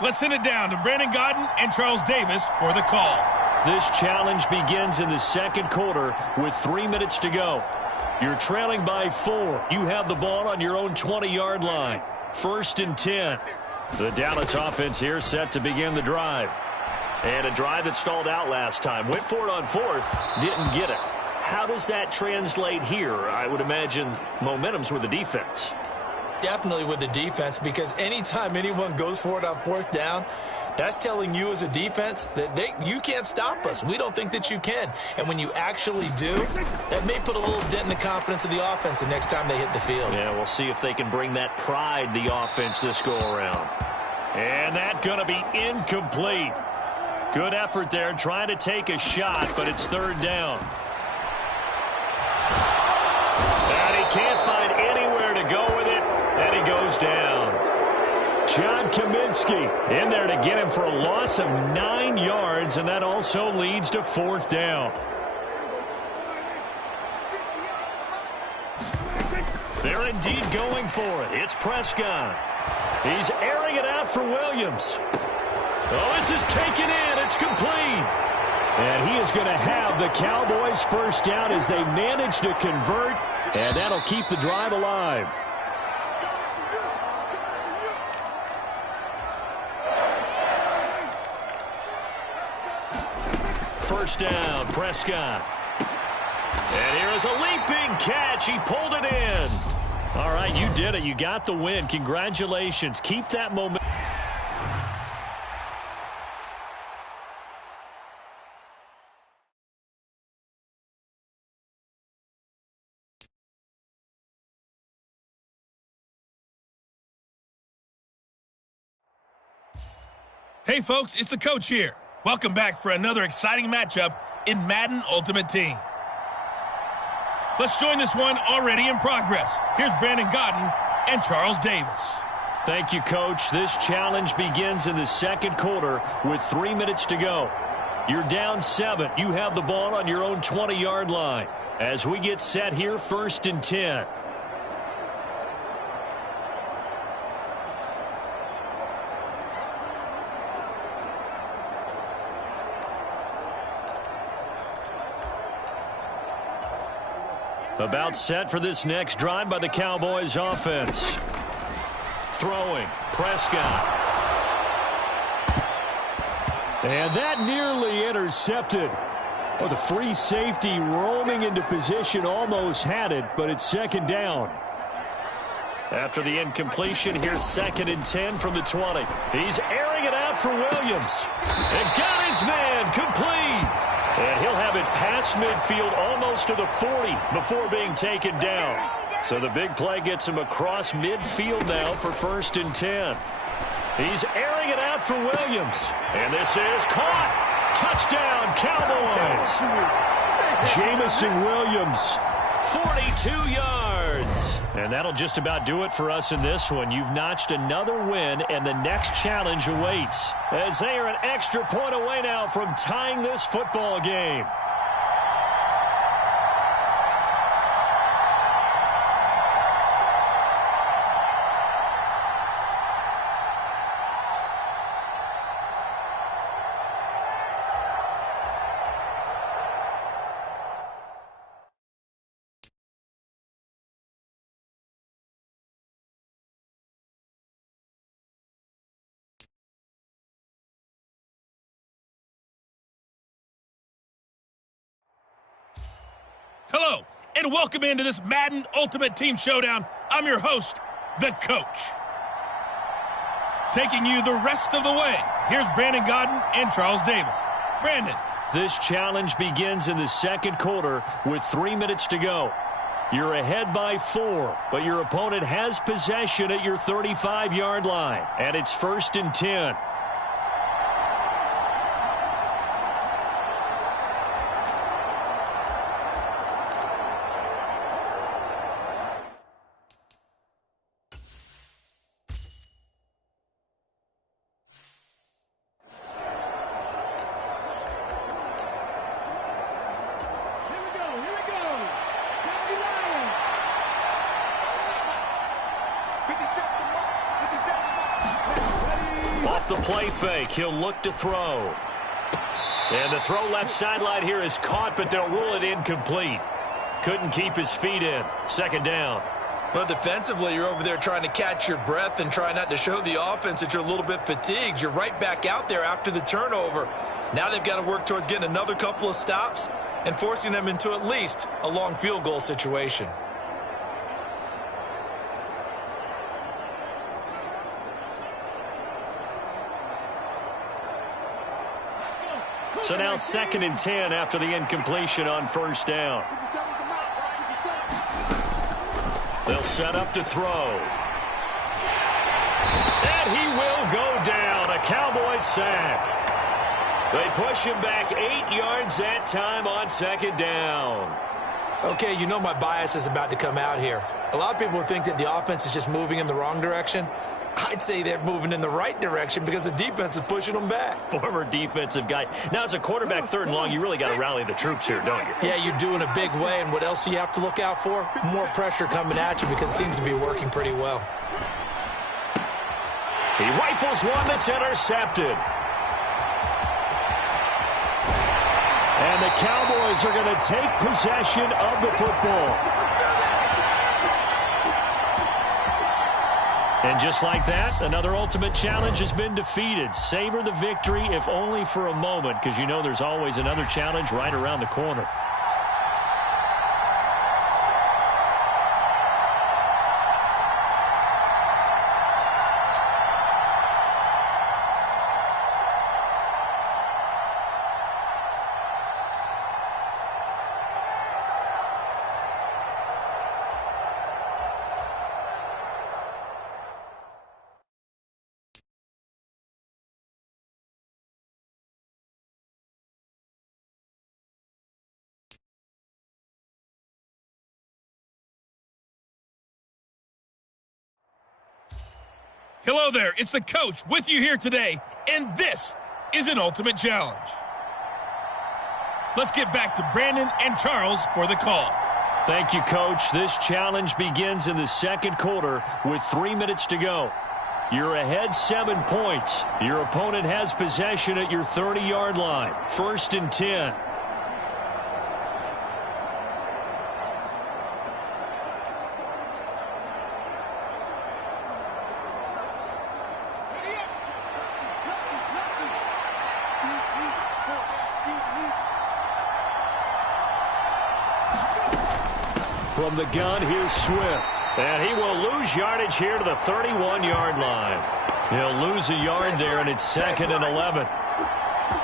Let's send it down to Brandon Gaudin and Charles Davis for the call. this challenge begins in the second quarter with 3 minutes to go. You're trailing by 4. You have the ball on your own 20-yard line. 1st and 10. The Dallas offense here set to begin the drive. And a drive that stalled out last time. Went for it on 4th. Didn't get it. How does that translate here? I would imagine momentum's with the defense. Definitely with the defense, because anytime anyone goes for it on 4th down, that's telling you as a defense that you can't stop us. We don't think that you can. And when you actually do, that may put a little dent in the confidence of the offense the next time they hit the field. Yeah, we'll see if they can bring that pride, the offense, this go-around. And that's going to be incomplete. Good effort there, trying to take a shot, but it's 3rd down. And he can't find anywhere to go with it, and he goes down. John Kaminsky in there to get him for a loss of 9 yards, and that also leads to 4th down. They're indeed going for it. It's Prescott. He's airing it out for Williams. Oh, this is taken in. It's complete. And he is going to have the Cowboys' 1st down as they manage to convert, and that'll keep the drive alive. First down, Prescott. And here is a leaping catch. He pulled it in. All right, you did it. You got the win. Congratulations. Keep that momentum. Hey, folks, it's the Coach here. Welcome back for another exciting matchup in Madden Ultimate Team. Let's join this one already in progress. Here's Brandon Gaudin and Charles Davis. Thank you, Coach. This challenge begins in the second quarter with 3 minutes to go. You're down 7. You have the ball on your own 20-yard line. As we get set here, 1st and 10. About set for this next drive by the Cowboys offense. Throwing, Prescott. And that nearly intercepted. Oh, the free safety roaming into position almost had it, but it's second down. After the incompletion, here's 2nd and 10 from the 20. He's airing it out for Williams. And got his man complete. And he'll have it past midfield almost to the 40 before being taken down. So the big play gets him across midfield now for 1st and 10. He's airing it out for Williams. And this is caught. Touchdown, Cowboys. Jamison Williams. 42 yards. And that'll just about do it for us in this one. You've notched another win, and the next challenge awaits, as they are an extra point away now from tying this football game. Hello, and welcome into this Madden Ultimate Team Showdown. I'm your host, the Coach. Taking you the rest of the way, here's Brandon Godden and Charles Davis. Brandon. This challenge begins in the second quarter with 3 minutes to go. You're ahead by 4, but your opponent has possession at your 35-yard line, and it's 1st and 10. Off the play fake, he'll look to throw. And the throw left sideline here is caught, but they'll rule it incomplete. Couldn't keep his feet in. 2nd down. Well, defensively, you're over there trying to catch your breath and try not to show the offense that you're a little bit fatigued. You're right back out there after the turnover. Now they've got to work towards getting another couple of stops and forcing them into at least a long field goal situation. So now 2nd and 10 after the incompletion on 1st down. They'll set up to throw. And he will go down. A Cowboys sack. They push him back 8 yards that time on 2nd down. Okay, you know my bias is about to come out here. A lot of people think that the offense is just moving in the wrong direction. I'd say they're moving in the right direction because the defense is pushing them back. Former defensive guy. Now, as a quarterback 3rd and long, you really got to rally the troops here, don't you? Yeah, you do in a big way. And what else do you have to look out for? More pressure coming at you because it seems to be working pretty well. He rifles one that's intercepted. And the Cowboys are going to take possession of the football. And just like that, another ultimate challenge has been defeated. Savor the victory, if only for a moment, because you know there's always another challenge right around the corner. Hello there, it's the Coach with you here today, and this is an Ultimate Challenge. Let's get back to Brandon and Charles for the call. Thank you, Coach. This challenge begins in the second quarter with 3 minutes to go. You're ahead 7 points. Your opponent has possession at your 30-yard line. 1st and 10. From the gun, here's Swift. And he will lose yardage here to the 31-yard line. He'll lose a yard there, and it's 2nd and 11.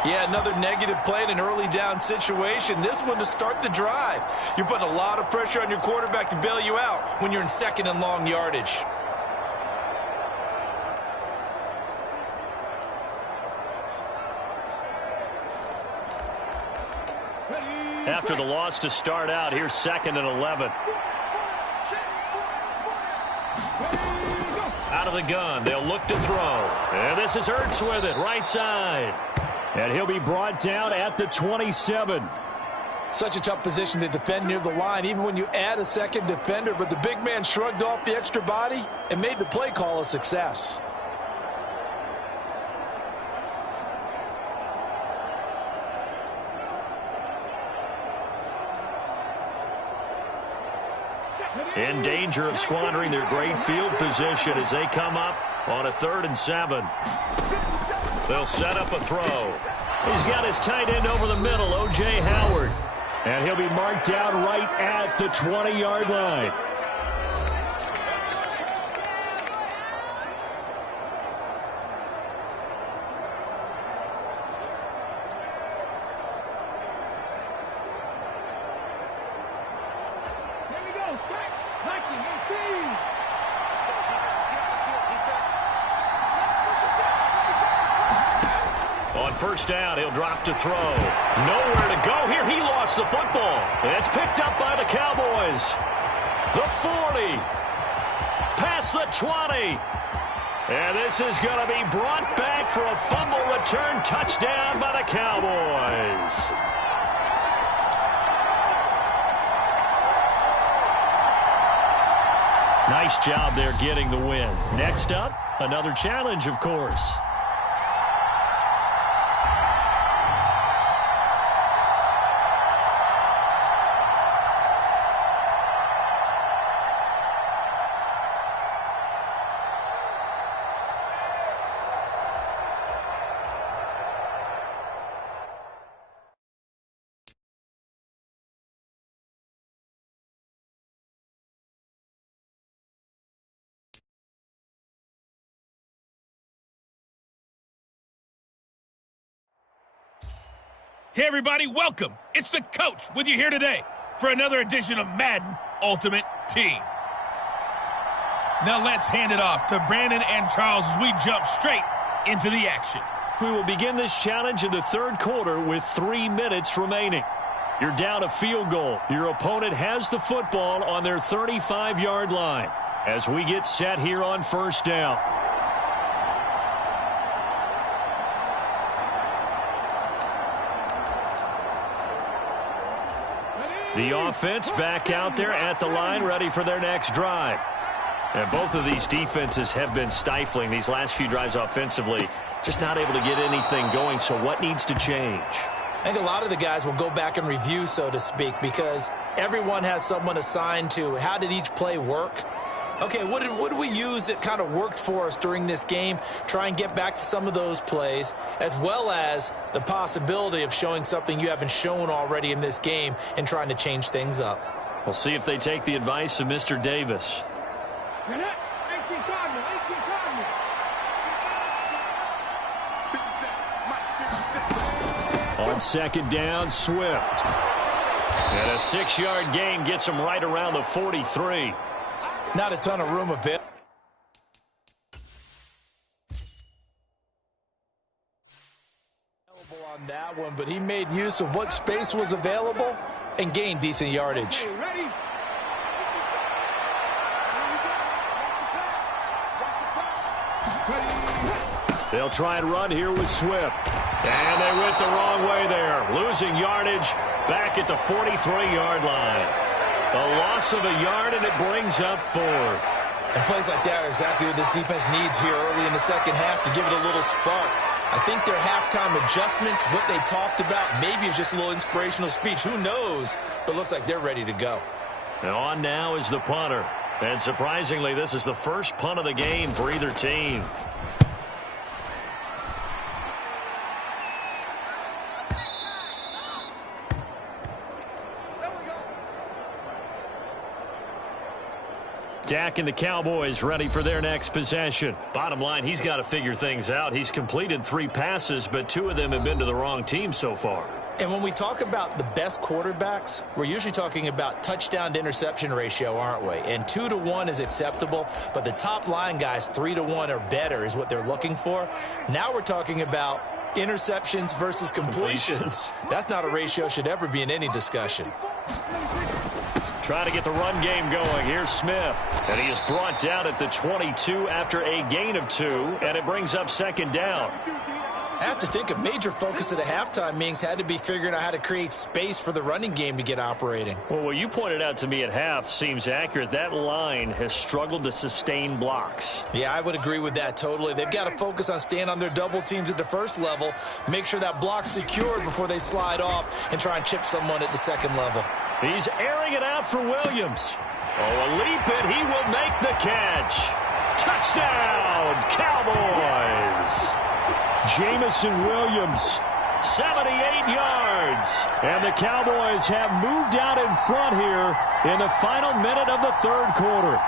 Yeah, another negative play in an early down situation. This one to start the drive. You're putting a lot of pressure on your quarterback to bail you out when you're in 2nd and long yardage. After the loss to start out, here's 2nd and 11. Out of the gun, they'll look to throw. And this is Ertz with it, right side. And he'll be brought down at the 27. Such a tough position to defend near the line, even when you add a second defender. But the big man shrugged off the extra body and made the play call a success. In danger of squandering their great field position as they come up on a 3rd and 7. They'll set up a throw. He's got his tight end over the middle, O.J. Howard. And he'll be marked down right at the 20-yard line. On 1st down, he'll drop to throw. Nowhere to go here. He lost the football. It's picked up by the Cowboys. The 40. Past the 20. And this is going to be brought back for a fumble return touchdown by the Cowboys. Nice job there getting the win. Next up, another challenge, of course. Hey, everybody, welcome. It's the coach with you here today for another edition of Madden Ultimate Team. Now let's hand it off to Brandon and Charles as we jump straight into the action. We will begin this challenge in the 3rd quarter with 3 minutes remaining. You're down a field goal. Your opponent has the football on their 35-yard line as we get set here on 1st down. The offense back out there at the line, ready for their next drive. And both of these defenses have been stifling these last few drives offensively, just not able to get anything going. So what needs to change? I think a lot of the guys will go back and review, so to speak, because everyone has someone assigned to how did each play work. Okay, what did we use that kind of worked for us during this game? Try and get back to some of those plays, as well as the possibility of showing something you haven't shown already in this game and trying to change things up. We'll see if they take the advice of Mr. Davis. On 2nd down, Swift. And a 6-yard gain gets him right around the 43. Not a ton of room available on that one, but he made use of what space was available and gained decent yardage. They'll try and run here with Swift. And they went the wrong way there, losing yardage back at the 43-yard line. A loss of a yard, and it brings up 4th. And plays like that are exactly what this defense needs here early in the 2nd half to give it a little spark. I think their halftime adjustments, what they talked about, maybe it's just a little inspirational speech. Who knows? But looks like they're ready to go. And on now is the punter. And surprisingly, this is the first punt of the game for either team. Dak and the Cowboys ready for their next possession. Bottom line, he's got to figure things out. He's completed 3 passes, but 2 of them have been to the wrong team so far. And when we talk about the best quarterbacks, we're usually talking about touchdown to interception ratio, aren't we? And 2 to 1 is acceptable, but the top line guys 3 to 1 or better is what they're looking for. Now we're talking about interceptions versus completions. That's not a ratio should ever be in any discussion. Trying to get the run game going. Here's Smith. And he is brought down at the 22 after a gain of 2, and it brings up 2nd down. I have to think a major focus of the halftime meetings had to be figuring out how to create space for the running game to get operating. Well, what you pointed out to me at half seems accurate. That line has struggled to sustain blocks. Yeah, I would agree with that totally. They've got to focus on staying on their double teams at the first level, make sure that block's secured before they slide off and try and chip someone at the second level. He's airing it out for Williams. Oh, a leap, and he will make the catch. Touchdown, Cowboys. Jamison Williams, 78 yards. And the Cowboys have moved out in front here in the final minute of the 3rd quarter.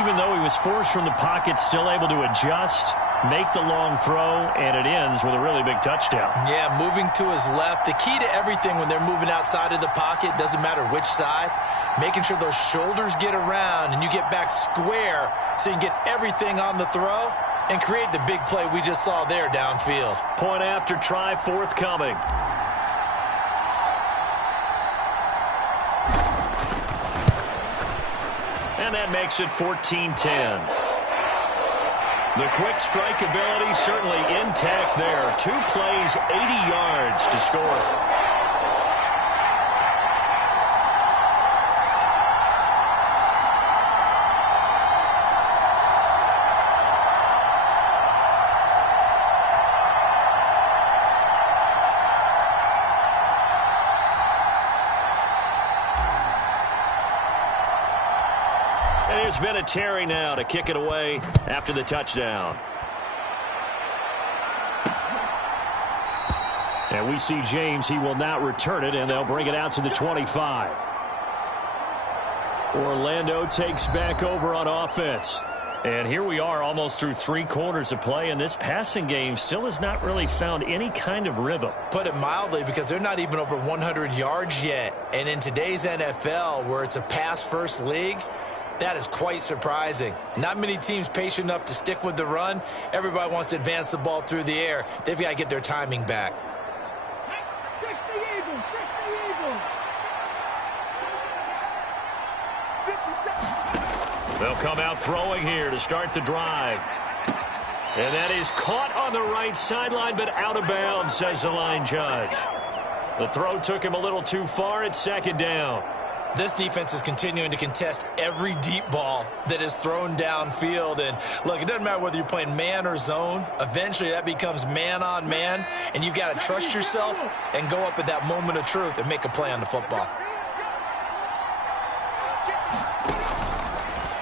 Even though he was forced from the pocket, still able to adjust, make the long throw, and it ends with a really big touchdown. Yeah, moving to his left. The key to everything when they're moving outside of the pocket, doesn't matter which side, making sure those shoulders get around and you get back square so you can get everything on the throw and create the big play we just saw there downfield. Point after try forthcoming. And that makes it 14-10. The quick strike ability certainly intact there. 2 plays, 80 yards to score. There's been a Terry now to kick it away after the touchdown. And we see James. He will not return it, and they'll bring it out to the 25. Orlando takes back over on offense. And here we are almost through 3 quarters of play, and this passing game still has not really found any kind of rhythm. Put it mildly, because they're not even over 100 yards yet. And in today's NFL, where it's a pass-first league, that is quite surprising. Not many teams patient enough to stick with the run. Everybody wants to advance the ball through the air. They've got to get their timing back. They'll come out throwing here to start the drive. And that is caught on the right sideline, but out of bounds, says the line judge. The throw took him a little too far. It's 2nd down. This defense is continuing to contest every deep ball that is thrown downfield. And, look, it doesn't matter whether you're playing man or zone. Eventually, that becomes man-on-man, and you've got to trust yourself and go up at that moment of truth and make a play on the football.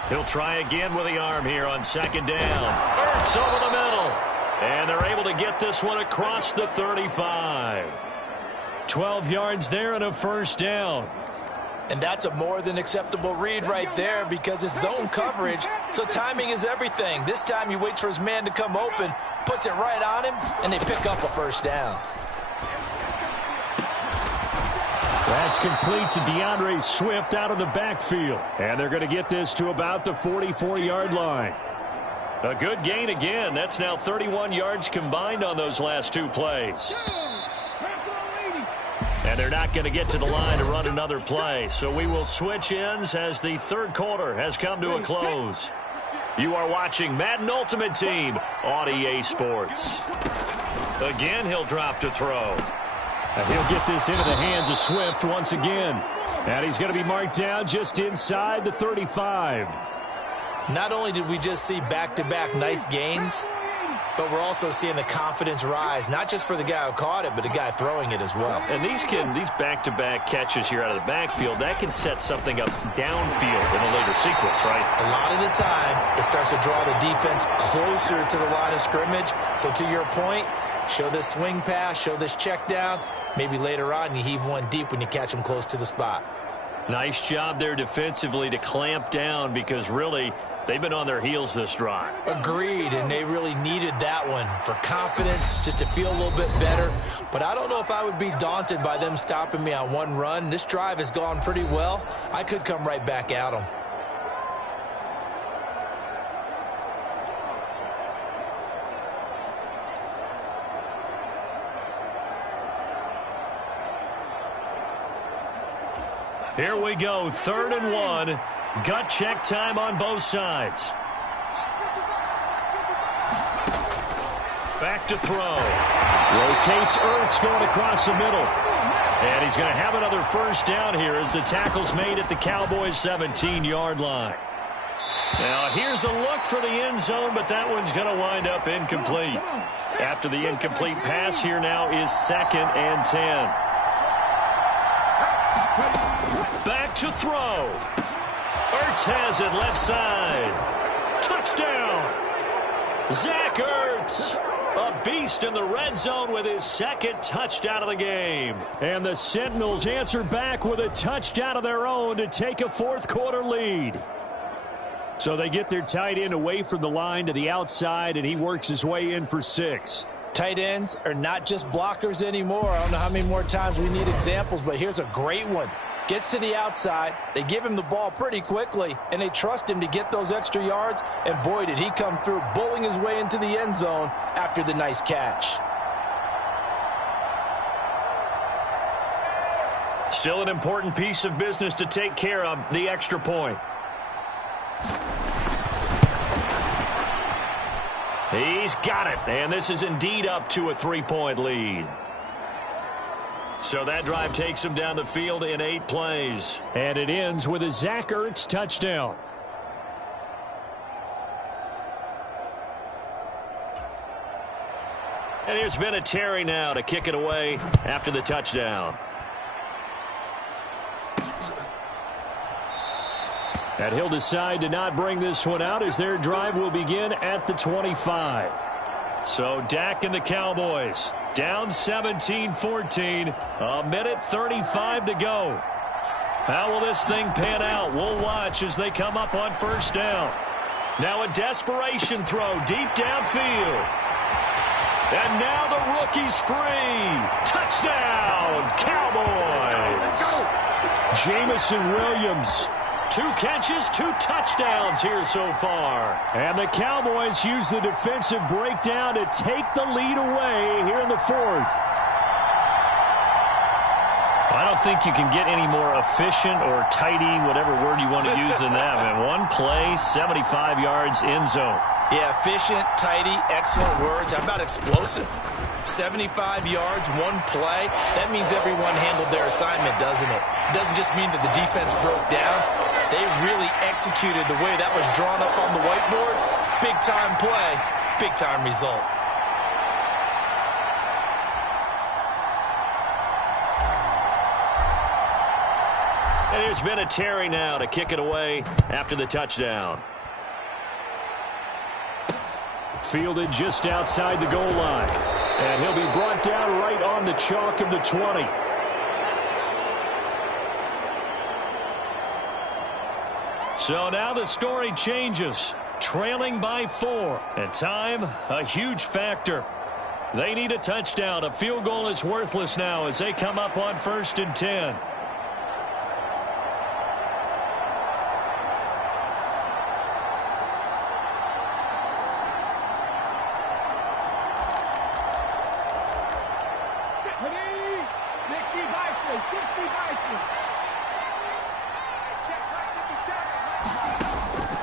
He'll try again with the arm here on 2nd down. Ertz over the middle. And they're able to get this one across the 35. 12 yards there and a 1st down. And that's a more than acceptable read right there, because it's zone coverage, so timing is everything. This time he waits for his man to come open, puts it right on him, and they pick up a 1st down. That's complete to DeAndre Swift out of the backfield. And they're going to get this to about the 44-yard line. A good gain again. That's now 31 yards combined on those last 2 plays. And they're not going to get to the line to run another play. So we will switch ends as the 3rd quarter has come to a close. You are watching Madden Ultimate Team on EA Sports. Again, he'll drop to throw. And he'll get this into the hands of Swift once again. And he's going to be marked down just inside the 35. Not only did we just see back-to-back nice gains, but we're also seeing the confidence rise, not just for the guy who caught it, but the guy throwing it as well. And these back-to-back catches here out of the backfield, that can set something up downfield in a later sequence, right? A lot of the time, it starts to draw the defense closer to the line of scrimmage. So to your point, show this swing pass, show this check down. Maybe later on you heave one deep when you catch him close to the spot. Nice job there defensively to clamp down because really they've been on their heels this drive. Agreed, and they really needed that one for confidence, just to feel a little bit better. But I don't know if I would be daunted by them stopping me on one run. This drive has gone pretty well. I could come right back at them. Here we go, 3rd and 1. Gut check time on both sides. Back to throw. Rotates Ertz going across the middle. And he's going to have another first down here as the tackle's made at the Cowboys' 17-yard line. Now here's a look for the end zone, but that one's going to wind up incomplete. After the incomplete pass, here now is 2nd and 10. Back to throw. Ertz has it left side. Touchdown. Zach Ertz, a beast in the red zone with his 2nd touchdown of the game. And the Sentinels answer back with a touchdown of their own to take a 4th-quarter lead. So they get their tight end away from the line to the outside, and he works his way in for 6. Tight ends are not just blockers anymore. I don't know how many more times we need examples, but here's a great one. Gets to the outside, they give him the ball pretty quickly, and they trust him to get those extra yards, and boy, did he come through, bowling his way into the end zone after the nice catch. Still an important piece of business to take care of, the extra point. He's got it, and this is indeed up to a 3-point lead. So that drive takes him down the field in 8 plays. And it ends with a Zach Ertz touchdown. And here's Vinatieri now to kick it away after the touchdown. And he'll decide to not bring this one out as their drive will begin at the 25. So Dak and the Cowboys down 17-14, a minute 35 to go. How will this thing pan out? We'll watch as they come up on 1st down. Now a desperation throw deep downfield. And now the rookie's free. Touchdown, Cowboys. Jamison Williams. 2 catches, 2 touchdowns here so far. And the Cowboys use the defensive breakdown to take the lead away here in the 4th. I don't think you can get any more efficient or tidy, whatever word you want to use in that. Man, 1 play, 75 yards, end zone. Yeah, efficient, tidy, excellent words. How about explosive? 75 yards, 1 play. That means everyone handled their assignment, doesn't it? It doesn't just mean that the defense broke down. They really executed the way that was drawn up on the whiteboard. Big-time play, big-time result. And here's Vinatieri now to kick it away after the touchdown. Fielded just outside the goal line. And he'll be brought down right on the chalk of the 20. So now the story changes. Trailing by 4. And time, a huge factor. They need a touchdown. A field goal is worthless now as they come up on 1st and 10.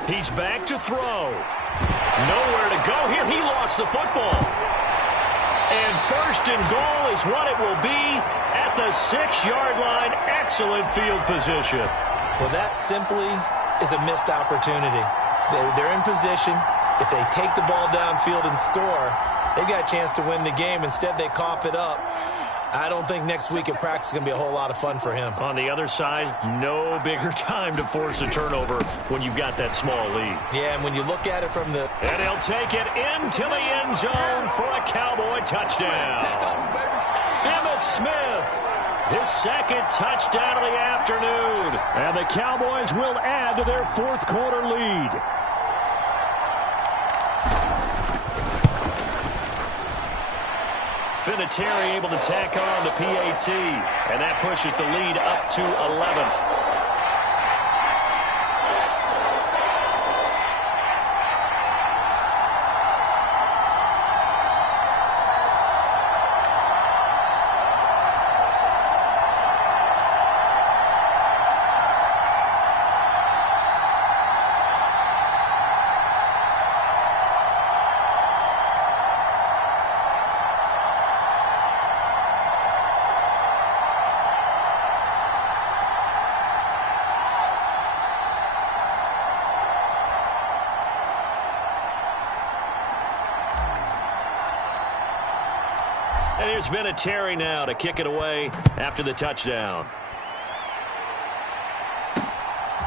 He's back to throw. Nowhere to go here. He lost the football. And 1st and goal is what it will be at the 6-yard line. Excellent field position. Well, that simply is a missed opportunity. They're in position. If they take the ball downfield and score, they got a chance to win the game. Instead, they cough it up. I don't think next week at practice is going to be a whole lot of fun for him. On the other side, no bigger time to force a turnover when you've got that small lead. Yeah, and when you look at it from the... And he'll take it into the end zone for a Cowboy touchdown. Emmitt Smith, his 2nd touchdown of the afternoon. And the Cowboys will add to their fourth quarter lead. Vinatieri able to tack on the PAT. And that pushes the lead up to 11. And here's Vinatieri now to kick it away after the touchdown.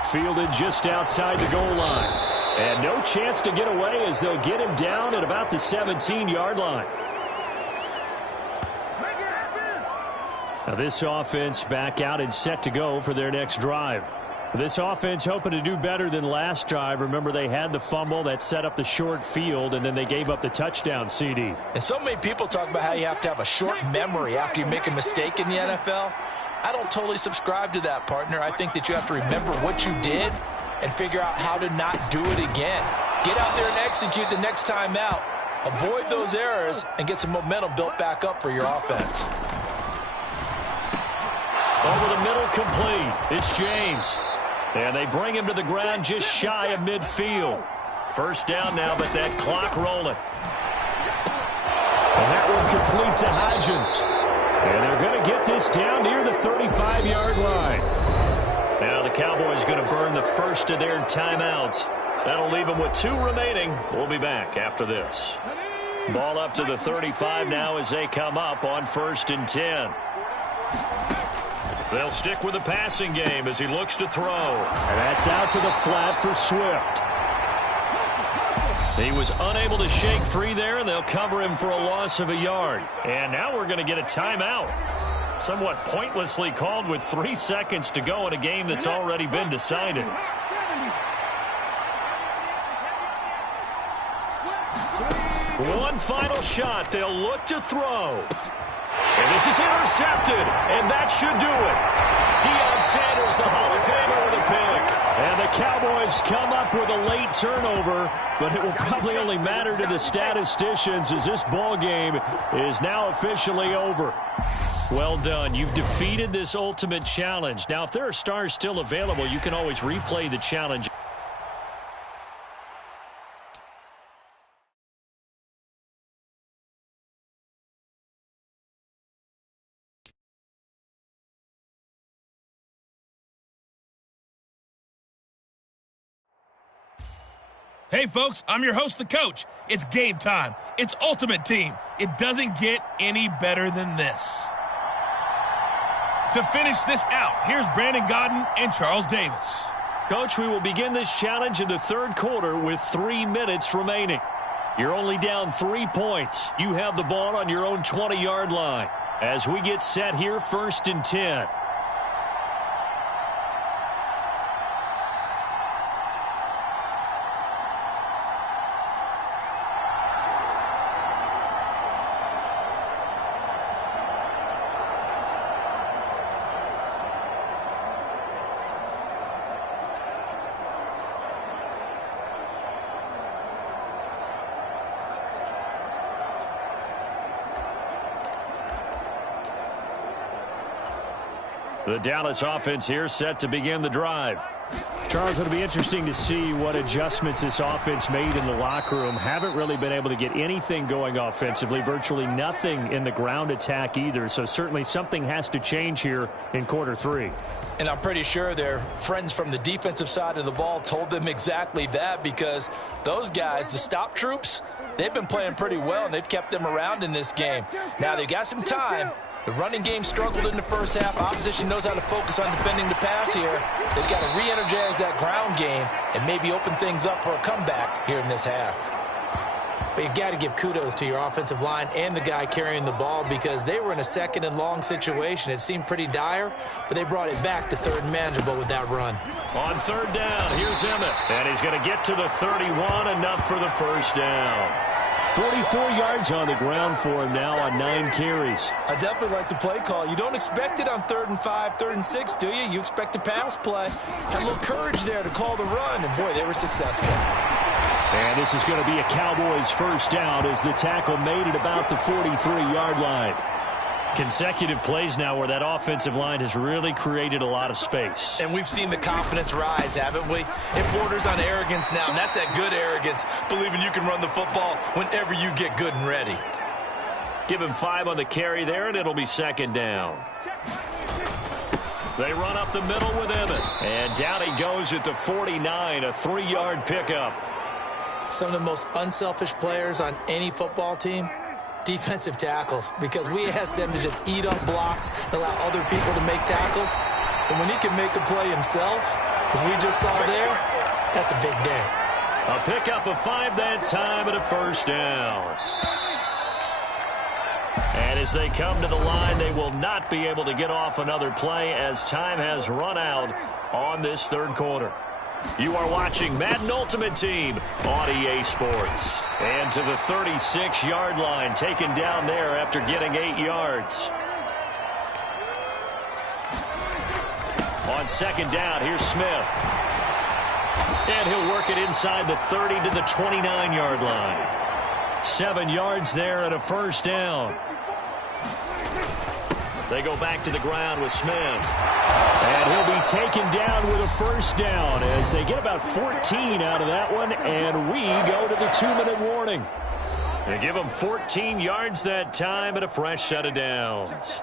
Fielded just outside the goal line. And no chance to get away as they'll get him down at about the 17-yard line. Now this offense back out and set to go for their next drive. This offense hoping to do better than last drive. Remember, they had the fumble that set up the short field, and then they gave up the touchdown CD. And so many people talk about how you have to have a short memory after you make a mistake in the NFL. I don't totally subscribe to that, partner. I think that you have to remember what you did and figure out how to not do it again. Get out there and execute the next time out. Avoid those errors and get some momentum built back up for your offense. Over the middle, complete. It's James. And they bring him to the ground just shy of midfield. First down now, but that clock rolling. And that one complete to Hodgins. And they're going to get this down near the 35-yard line. Now the Cowboys going to burn the first of their timeouts. That'll leave them with 2 remaining. We'll be back after this. Ball up to the 35 now as they come up on 1st and 10. They'll stick with the passing game as he looks to throw. And that's out to the flat for Swift. He was unable to shake free there, and they'll cover him for a loss of a yard. And now we're going to get a timeout. Somewhat pointlessly called with 3 seconds to go in a game that's already been decided. One final shot. They'll look to throw. And this is intercepted, and that should do it. Deion Sanders, the Hall of Famer, with a pick. And the Cowboys come up with a late turnover, but it will probably only matter to the statisticians as this ball game is now officially over. Well done. You've defeated this ultimate challenge. Now, if there are stars still available, you can always replay the challenge. Hey, folks, I'm your host, the coach. It's game time. It's Ultimate Team. It doesn't get any better than this. To finish this out, here's Brandon Gaudin and Charles Davis. Coach, we will begin this challenge in the 3rd quarter with 3 minutes remaining. You're only down 3 points. You have the ball on your own 20-yard line. As we get set here, 1st and 10. The Dallas offense here set to begin the drive. Charles, it'll be interesting to see what adjustments this offense made in the locker room. Haven't really been able to get anything going offensively, virtually nothing in the ground attack either. So certainly something has to change here in quarter 3. And I'm pretty sure their friends from the defensive side of the ball told them exactly that, because those guys, the stop troops, they've been playing pretty well, and they've kept them around in this game. Now they've got some time. The running game struggled in the first half. Opposition knows how to focus on defending the pass here. They've got to re-energize that ground game and maybe open things up for a comeback here in this half. But you've got to give kudos to your offensive line and the guy carrying the ball because they were in a second and long situation. It seemed pretty dire, but they brought it back to third and manageable with that run. On third down, here's Emmett. And he's going to get to the 31, enough for the first down. 44 yards on the ground for him now on 9 carries. I definitely like the play call. You don't expect it on 3rd and 5, 3rd and 6, do you? You expect a pass play. Had a little courage there to call the run, and boy, they were successful. And this is going to be a Cowboys first down as the tackle made it about the 43-yard line. Consecutive plays now where that offensive line has really created a lot of space. And we've seen the confidence rise, haven't we? It borders on arrogance now, and that's that good arrogance, believing you can run the football whenever you get good and ready. Give him 5 on the carry there, and it'll be second down. They run up the middle with Emmett. And down he goes at the 49, a 3-yard pickup. Some of the most unselfish players on any football team, defensive tackles, because we ask them to just eat up blocks and allow other people to make tackles. And when he can make a play himself, as we just saw there, that's a big day. A pickup of 5 that time and a first down. And as they come to the line, they will not be able to get off another play as time has run out on this third quarter. You are watching Madden Ultimate Team on EA Sports. And to the 36-yard line, taken down there after getting 8 yards. On second down, here's Smith. And he'll work it inside the 30 to the 29-yard line. 7 yards there and a first down. They go back to the ground with Smith. And he'll be taken down with a first down as they get about 14 out of that one, and we go to the 2-minute warning. They give him 14 yards that time and a fresh set of downs.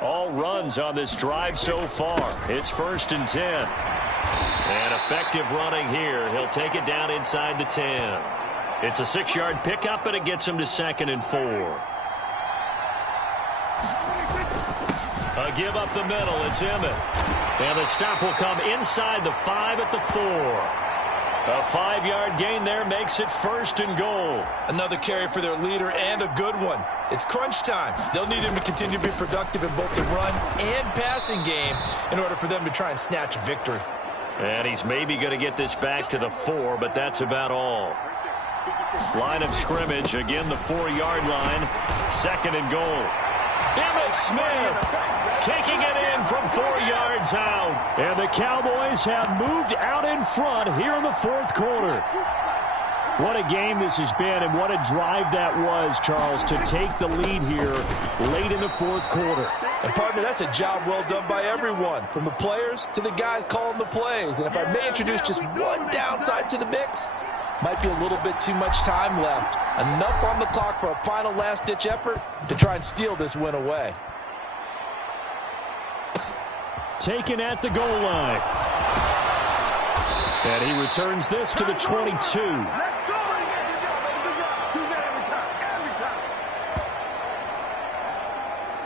All runs on this drive so far. It's 1st and 10. And effective running here. He'll take it down inside the 10. It's a 6-yard pickup, and it gets him to 2nd and 4. A give up the middle. It's Emmett. And the stop will come inside the 5 at the 4. A 5-yard gain there makes it 1st and goal. Another carry for their leader and a good one. It's crunch time. They'll need him to continue to be productive in both the run and passing game in order for them to try and snatch a victory. And he's maybe going to get this back to the 4, but that's about all. Line of scrimmage, again the 4-yard line. 2nd and goal. Emmitt Smith taking it in from 4 yards out. And the Cowboys have moved out in front here in the fourth quarter. What a game this has been, and what a drive that was, Charles, to take the lead here late in the fourth quarter. And, partner, that's a job well done by everyone, from the players to the guys calling the plays. And if I may introduce just one downside to the mix, might be a little bit too much time left. Enough on the clock for a final last-ditch effort to try and steal this win away. Taken at the goal line. And he returns this to the 22.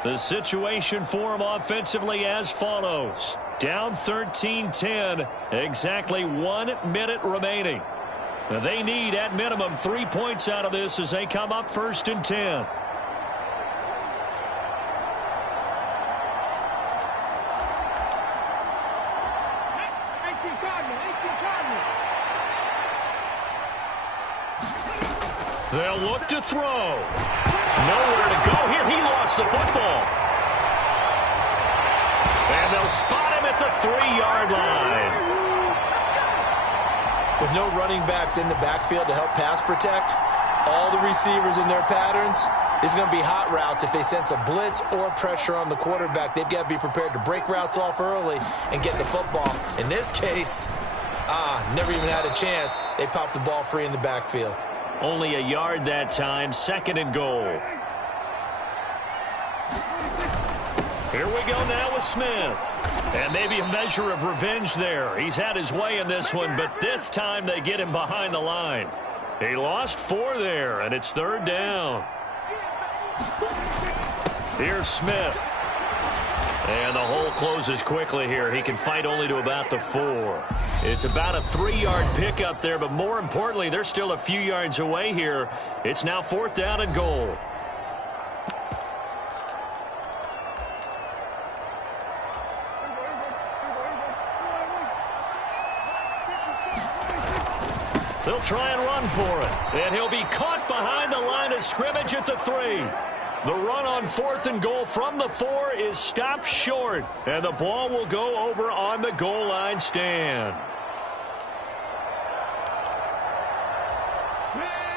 The situation for him offensively as follows. Down 13-10, exactly 1 minute remaining. They need, at minimum, 3 points out of this as they come up 1st and 10. They'll look to throw. Nowhere to go here. He lost the football. And they'll spot him at the 3-yard line. With no running backs in the backfield to help pass protect, all the receivers in their patterns, it's going to be hot routes if they sense a blitz or pressure on the quarterback. They've got to be prepared to break routes off early and get the football. In this case, never even had a chance. They popped the ball free in the backfield. Only a yard that time, 2nd and goal. Here we go now with Smith. And maybe a measure of revenge there. He's had his way in this one, but this time they get him behind the line. He lost 4 there, and it's 3rd down. Here's Smith. And the hole closes quickly here. He can fight only to about the 4. It's about a 3-yard pickup there, but more importantly, they're still a few yards away here. It's now 4th down and goal. They'll try and run for it. And he'll be caught behind the line of scrimmage at the 3. The run on 4th and goal from the 4 is stopped short. And the ball will go over on the goal line stand.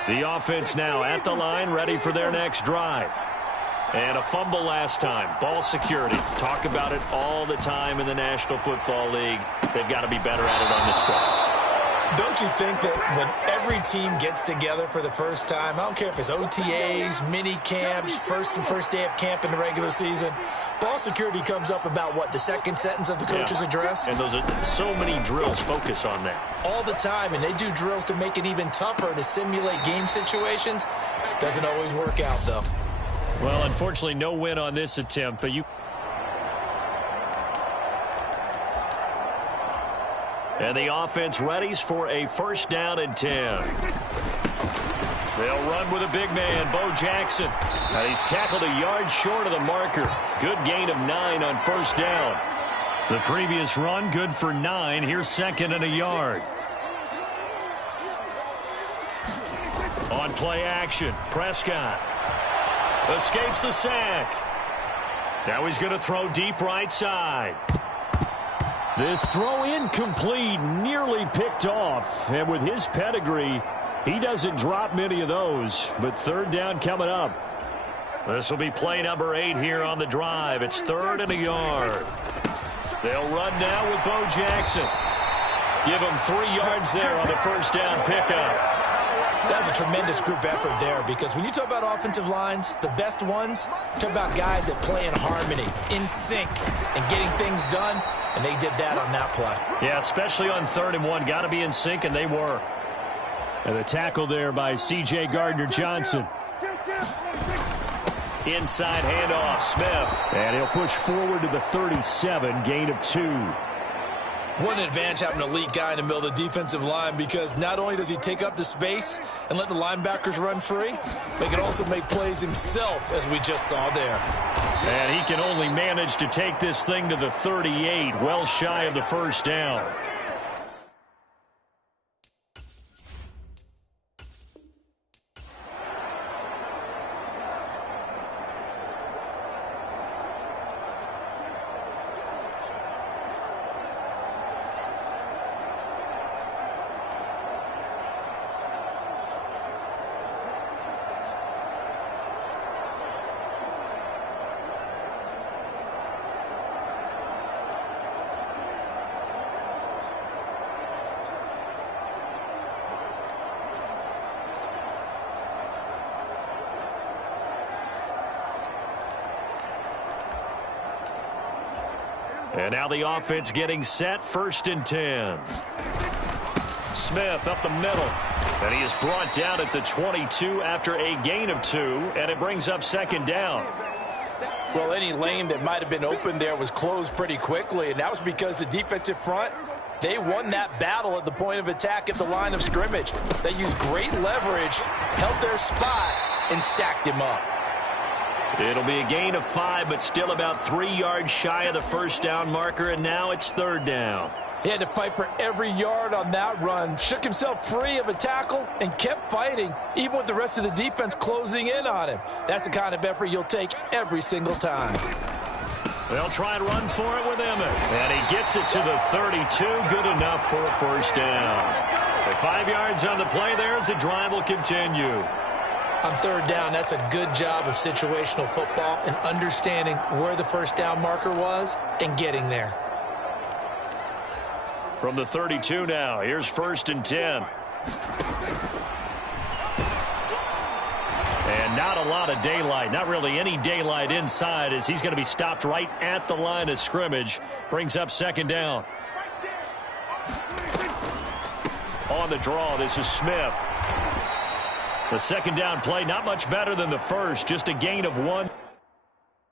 The offense now at the line, ready for their next drive. And a fumble last time. Ball security. Talk about it all the time in the National Football League. They've got to be better at it on this drive. Don't you think that when every team gets together for the first time, I don't care if it's OTAs, mini camps, first day of camp in the regular season, ball security comes up about, what, the second sentence of the coach's address? And those are so many drills focus on that. All the time, and they do drills to make it even tougher to simulate game situations. Doesn't always work out, though. Well, unfortunately, no win on this attempt, but you... And the offense readies for a 1st down and 10. They'll run with a big man, Bo Jackson. Now he's tackled a yard short of the marker. Good gain of 9 on 1st down. The previous run, good for 9. Here's 2nd and a yard. On play action, Prescott escapes the sack. Now he's going to throw deep right side. This throw incomplete, nearly picked off. And with his pedigree, he doesn't drop many of those. But 3rd down coming up. This will be play number 8 here on the drive. It's 3rd and a yard. They'll run now with Bo Jackson. Give him 3 yards there on the 1st down pickup. That's a tremendous group effort there, because when you talk about offensive lines, the best ones, talk about guys that play in harmony, in sync, and getting things done, and they did that on that play. Yeah, especially on 3rd and 1. Got to be in sync, and they were. And the tackle there by C.J. Gardner-Johnson. Inside handoff, Smith. And he'll push forward to the 37, gain of 2. What an advantage having an elite guy in the middle of the defensive line, because not only does he take up the space and let the linebackers run free, but he can also make plays himself, as we just saw there. And he can only manage to take this thing to the 38, well shy of the 1st down. And now the offense getting set, 1st and 10. Smith up the middle. And he is brought down at the 22 after a gain of 2, and it brings up 2nd down. Well, any lane that might have been open there was closed pretty quickly, and that was because the defensive front, they won that battle at the point of attack at the line of scrimmage. They used great leverage, held their spot, and stacked him up. It'll be a gain of 5, but still about 3 yards shy of the 1st down marker, and now it's 3rd down. He had to fight for every yard on that run, shook himself free of a tackle, and kept fighting, even with the rest of the defense closing in on him. That's the kind of effort you'll take every single time. They'll try and run for it with Emmett. And he gets it to the 32, good enough for a 1st down. With 5 yards on the play there, as the drive will continue. On 3rd down, that's a good job of situational football and understanding where the 1st down marker was and getting there. From the 32 now, here's 1st and 10. And not a lot of daylight, not really any daylight inside, as he's going to be stopped right at the line of scrimmage. Brings up 2nd down. On the draw, this is Smith. The 2nd down play, not much better than the 1st, just a gain of 1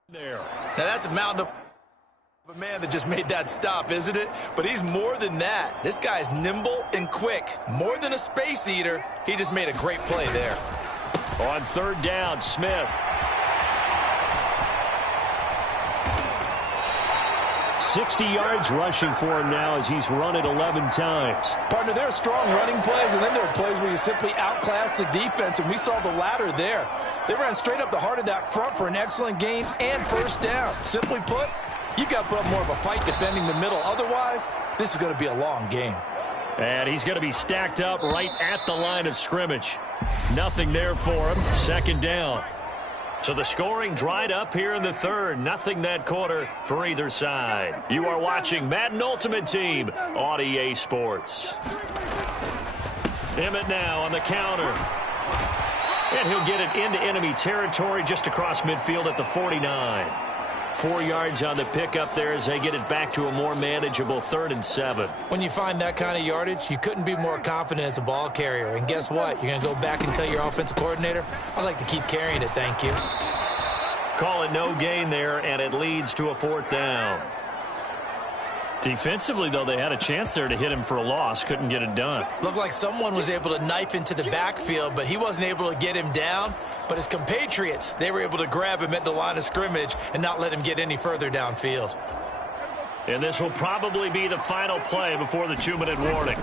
there. Now that's a mountain of... A man that just made that stop, isn't it? But he's more than that. This guy's nimble and quick. More than a space eater. He just made a great play there. On third down, Smith. 60 yards rushing for him now as he's run it 11 times. Partner, there are strong running plays, and then there are plays where you simply outclass the defense, and we saw the latter there. They ran straight up the heart of that front for an excellent gain and first down. Simply put, you've got to put up more of a fight defending the middle. Otherwise, this is going to be a long game. And he's going to be stacked up right at the line of scrimmage. Nothing there for him. Second down. So the scoring dried up here in the third. Nothing that quarter for either side. You are watching Madden Ultimate Team on EA Sports. Emmett now on the counter. And he'll get it into enemy territory just across midfield at the 49. 4 yards on the pickup there as they get it back to a more manageable 3rd and 7. When you find that kind of yardage, you couldn't be more confident as a ball carrier. And guess what? You're going to go back and tell your offensive coordinator, I'd like to keep carrying it, thank you. Call it no gain there, and it leads to a 4th down. Defensively, though, they had a chance there to hit him for a loss. Couldn't get it done. Looked like someone was able to knife into the backfield, but he wasn't able to get him down. But his compatriots, they were able to grab him at the line of scrimmage and not let him get any further downfield. And this will probably be the final play before the 2-minute warning.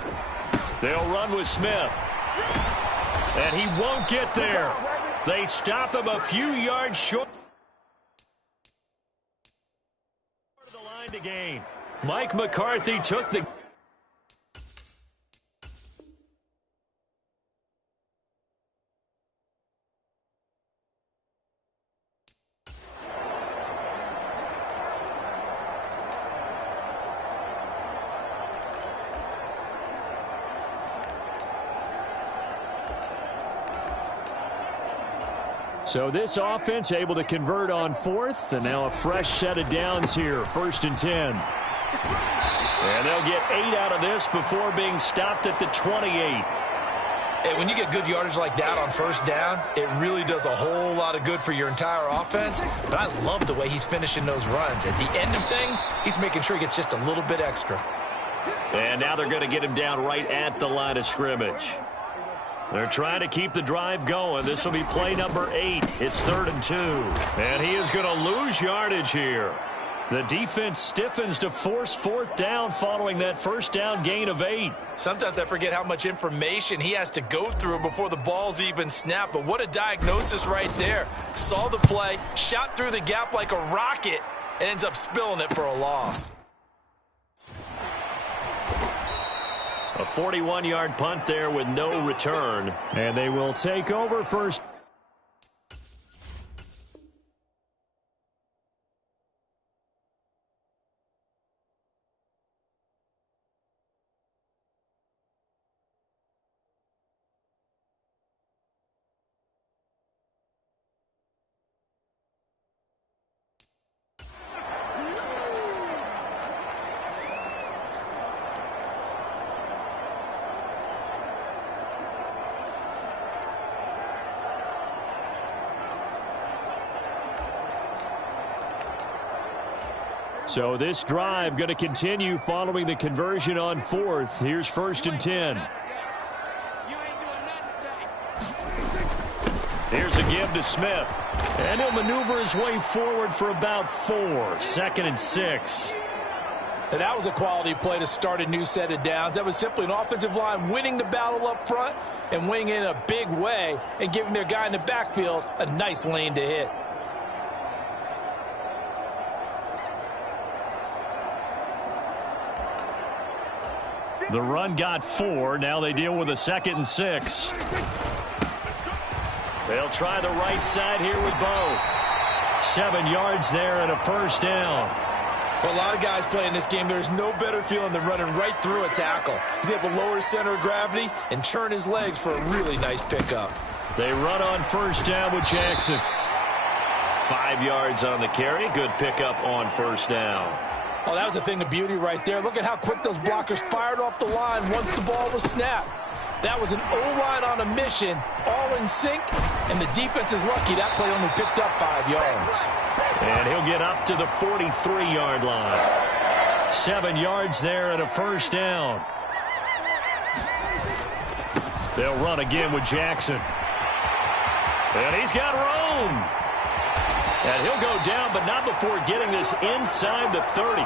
They'll run with Smith. And he won't get there. They stop him a few yards short of the line to gain. Mike McCarthy took the... So this offense able to convert on 4th, and now a fresh set of downs here, 1st and 10. And they'll get 8 out of this before being stopped at the 28. Hey, when you get good yardage like that on first down, it really does a whole lot of good for your entire offense. But I love the way he's finishing those runs. At the end of things, he's making sure he gets just a little bit extra. And now they're going to get him down right at the line of scrimmage. They're trying to keep the drive going. This will be play number 8. It's 3rd and 2. And he is going to lose yardage here. The defense stiffens to force 4th down following that first down gain of 8. Sometimes I forget how much information he has to go through before the ball's even snapped. But what a diagnosis right there. Saw the play, shot through the gap like a rocket, and ends up spilling it for a loss. A 41-yard punt there with no return. And they will take over first. So this drive going to continue following the conversion on 4th. Here's 1st and 10. Here's a give to Smith. And he'll maneuver his way forward for about 4. 2nd and 6. And that was a quality play to start a new set of downs. That was simply an offensive line winning the battle up front and winning in a big way and giving their guy in the backfield a nice lane to hit. The run got 4. Now they deal with a 2nd and 6. They'll try the right side here with Bo. 7 yards there and a first down. For a lot of guys playing this game, there's no better feeling than running right through a tackle. He's able to lower his center of gravity and churn his legs for a really nice pickup. They run on first down with Jackson. 5 yards on the carry. Good pickup on first down. Oh, that was a thing of beauty right there. Look at how quick those blockers fired off the line once the ball was snapped. That was an O-line on a mission, all in sync, and the defense is lucky that play only picked up 5 yards. And he'll get up to the 43-yard line. 7 yards there and a first down. They'll run again with Jackson. And he's got room. And he'll go down, but not before getting this inside the 30.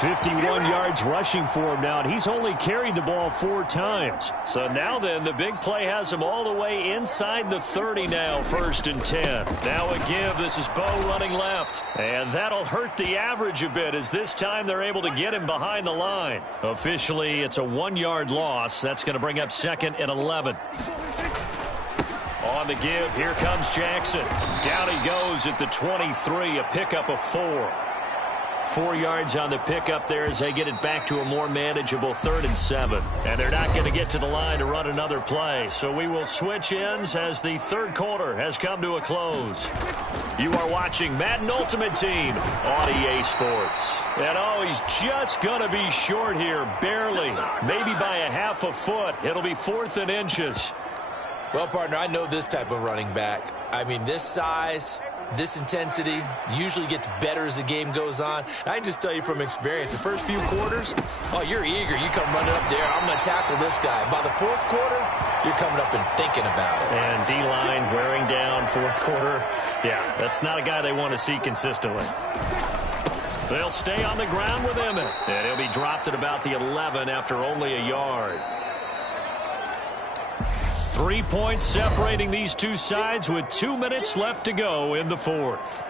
51 yards rushing for him now, and he's only carried the ball 4 times. So now then, the big play has him all the way inside the 30 now, 1st and 10. Now a give. This is Bo running left. And that'll hurt the average a bit, as this time they're able to get him behind the line. Officially, it's a 1-yard loss. That's going to bring up 2nd and 11. On the give, here comes Jackson. Down he goes at the 23, a pickup of 4. 4 yards on the pickup there as they get it back to a more manageable 3rd and 7. And they're not going to get to the line to run another play. So we will switch ends as the 3rd quarter has come to a close. You are watching Madden Ultimate Team on EA Sports. And oh, he's just going to be short here, barely. Maybe by a half a foot. It'll be 4th and inches. Well, partner, I know this type of running back. I mean, this size, this intensity usually gets better as the game goes on. And I can just tell you from experience, the first few quarters, oh, you're eager. You come running up there. I'm going to tackle this guy. By the 4th quarter, you're coming up and thinking about it. And D-line wearing down 4th quarter. Yeah, that's not a guy they want to see consistently. They'll stay on the ground with Emmett. And he'll be dropped at about the 11 after only a yard. 3 points separating these two sides with 2 minutes left to go in the 4th.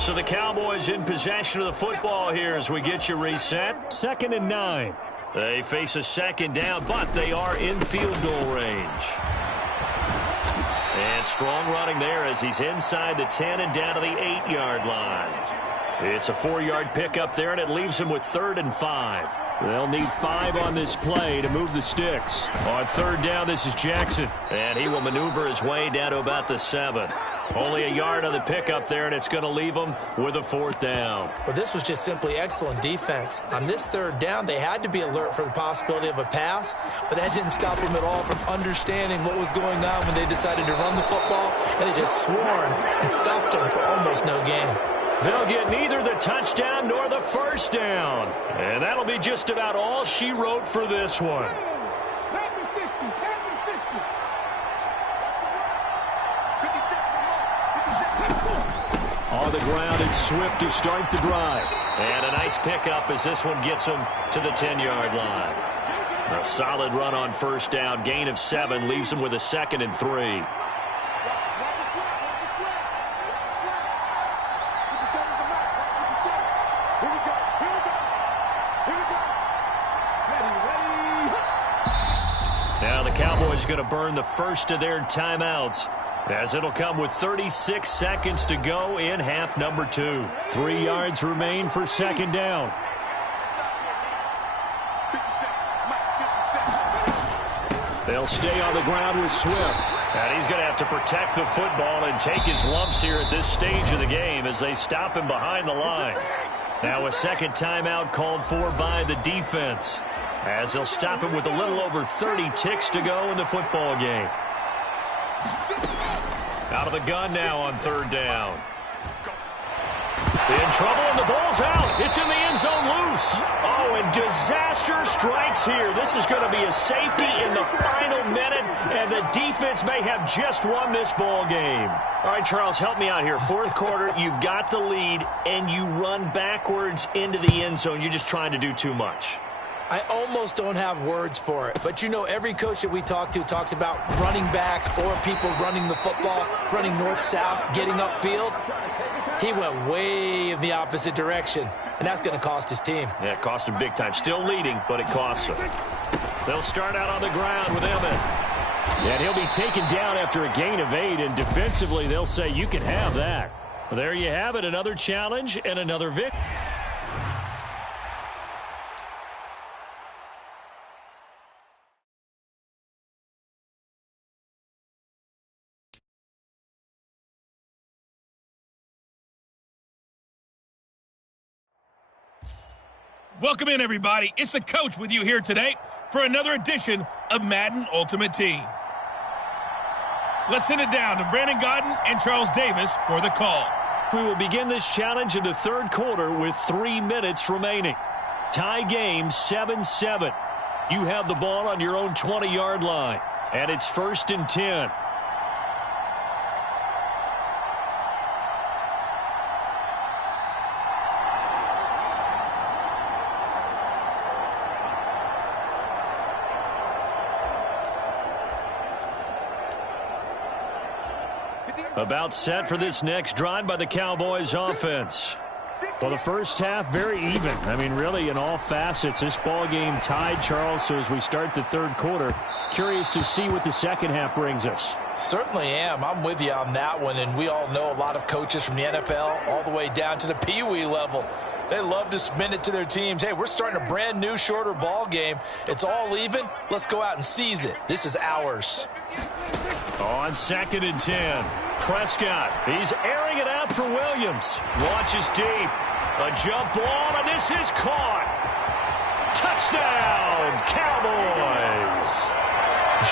So the Cowboys in possession of the football here as we get you reset. 2nd and 9. They face a 2nd down, but they are in field goal range. And strong running there as he's inside the 10 and down to the 8-yard line. It's a 4-yard pickup there, and it leaves him with 3rd and 5. They'll need 5 on this play to move the sticks. On 3rd down, this is Jackson. And he will maneuver his way down to about the 7. Only a yard on the pickup there, and it's going to leave him with a 4th down. Well, this was just simply excellent defense. On this 3rd down, they had to be alert for the possibility of a pass, but that didn't stop them at all from understanding what was going on when they decided to run the football, and they just swarmed and stopped them for almost no gain. They'll get neither the touchdown nor the 1st down. And that'll be just about all she wrote for this one. On the ground, it's Swift to start the drive. And a nice pickup as this one gets him to the 10-yard line. A solid run on 1st down. Gain of 7 leaves him with a 2nd and 3. Now the Cowboys going to burn the first of their timeouts, as it'll come with 36 seconds to go in half number 2. 3 yards remain for 2nd down. They'll stay on the ground with Swift. And he's going to have to protect the football and take his lumps here at this stage of the game as they stop him behind the line. Now a 2nd timeout called for by the defense, as they'll stop him with a little over 30 ticks to go in the football game. Out of the gun now on 3rd down. In trouble, and the ball's out. It's in the end zone loose. Oh, and disaster strikes here. This is going to be a safety in the final minute, and the defense may have just won this ball game. All right, Charles, help me out here. 4th quarter, you've got the lead, and you run backwards into the end zone. You're just trying to do too much. I almost don't have words for it. But, you know, every coach that we talk to talks about running backs or people running the football, running north-south, getting upfield. He went way in the opposite direction, and that's going to cost his team. Yeah, it cost him big time. Still leading, but it costs him. They'll start out on the ground with Emmett. And he'll be taken down after a gain of 8, and defensively they'll say you can have that. Well, there you have it, another challenge and another victory. Welcome in, everybody. It's the coach with you here today for another edition of Madden Ultimate Team. Let's send it down to Brandon Gaudin and Charles Davis for the call. We will begin this challenge in the third quarter with 3 minutes remaining. Tie game 7-7. You have the ball on your own 20-yard line, and it's 1st and 10. About set for this next drive by the Cowboys offense. Well, the first half, very even. I mean, really, in all facets, this ball game tied, Charles. So as we start the third quarter, curious to see what the second half brings us. Certainly am. I'm with you on that one. And we all know a lot of coaches from the NFL all the way down to the Pee-wee level. They love to submit it to their teams. Hey, we're starting a brand new, shorter ball game. It's all even. Let's go out and seize it. This is ours. On 2nd and 10. Prescott, he's airing it out for Williams. Launches deep. A jump ball, and this is caught. Touchdown, Cowboys.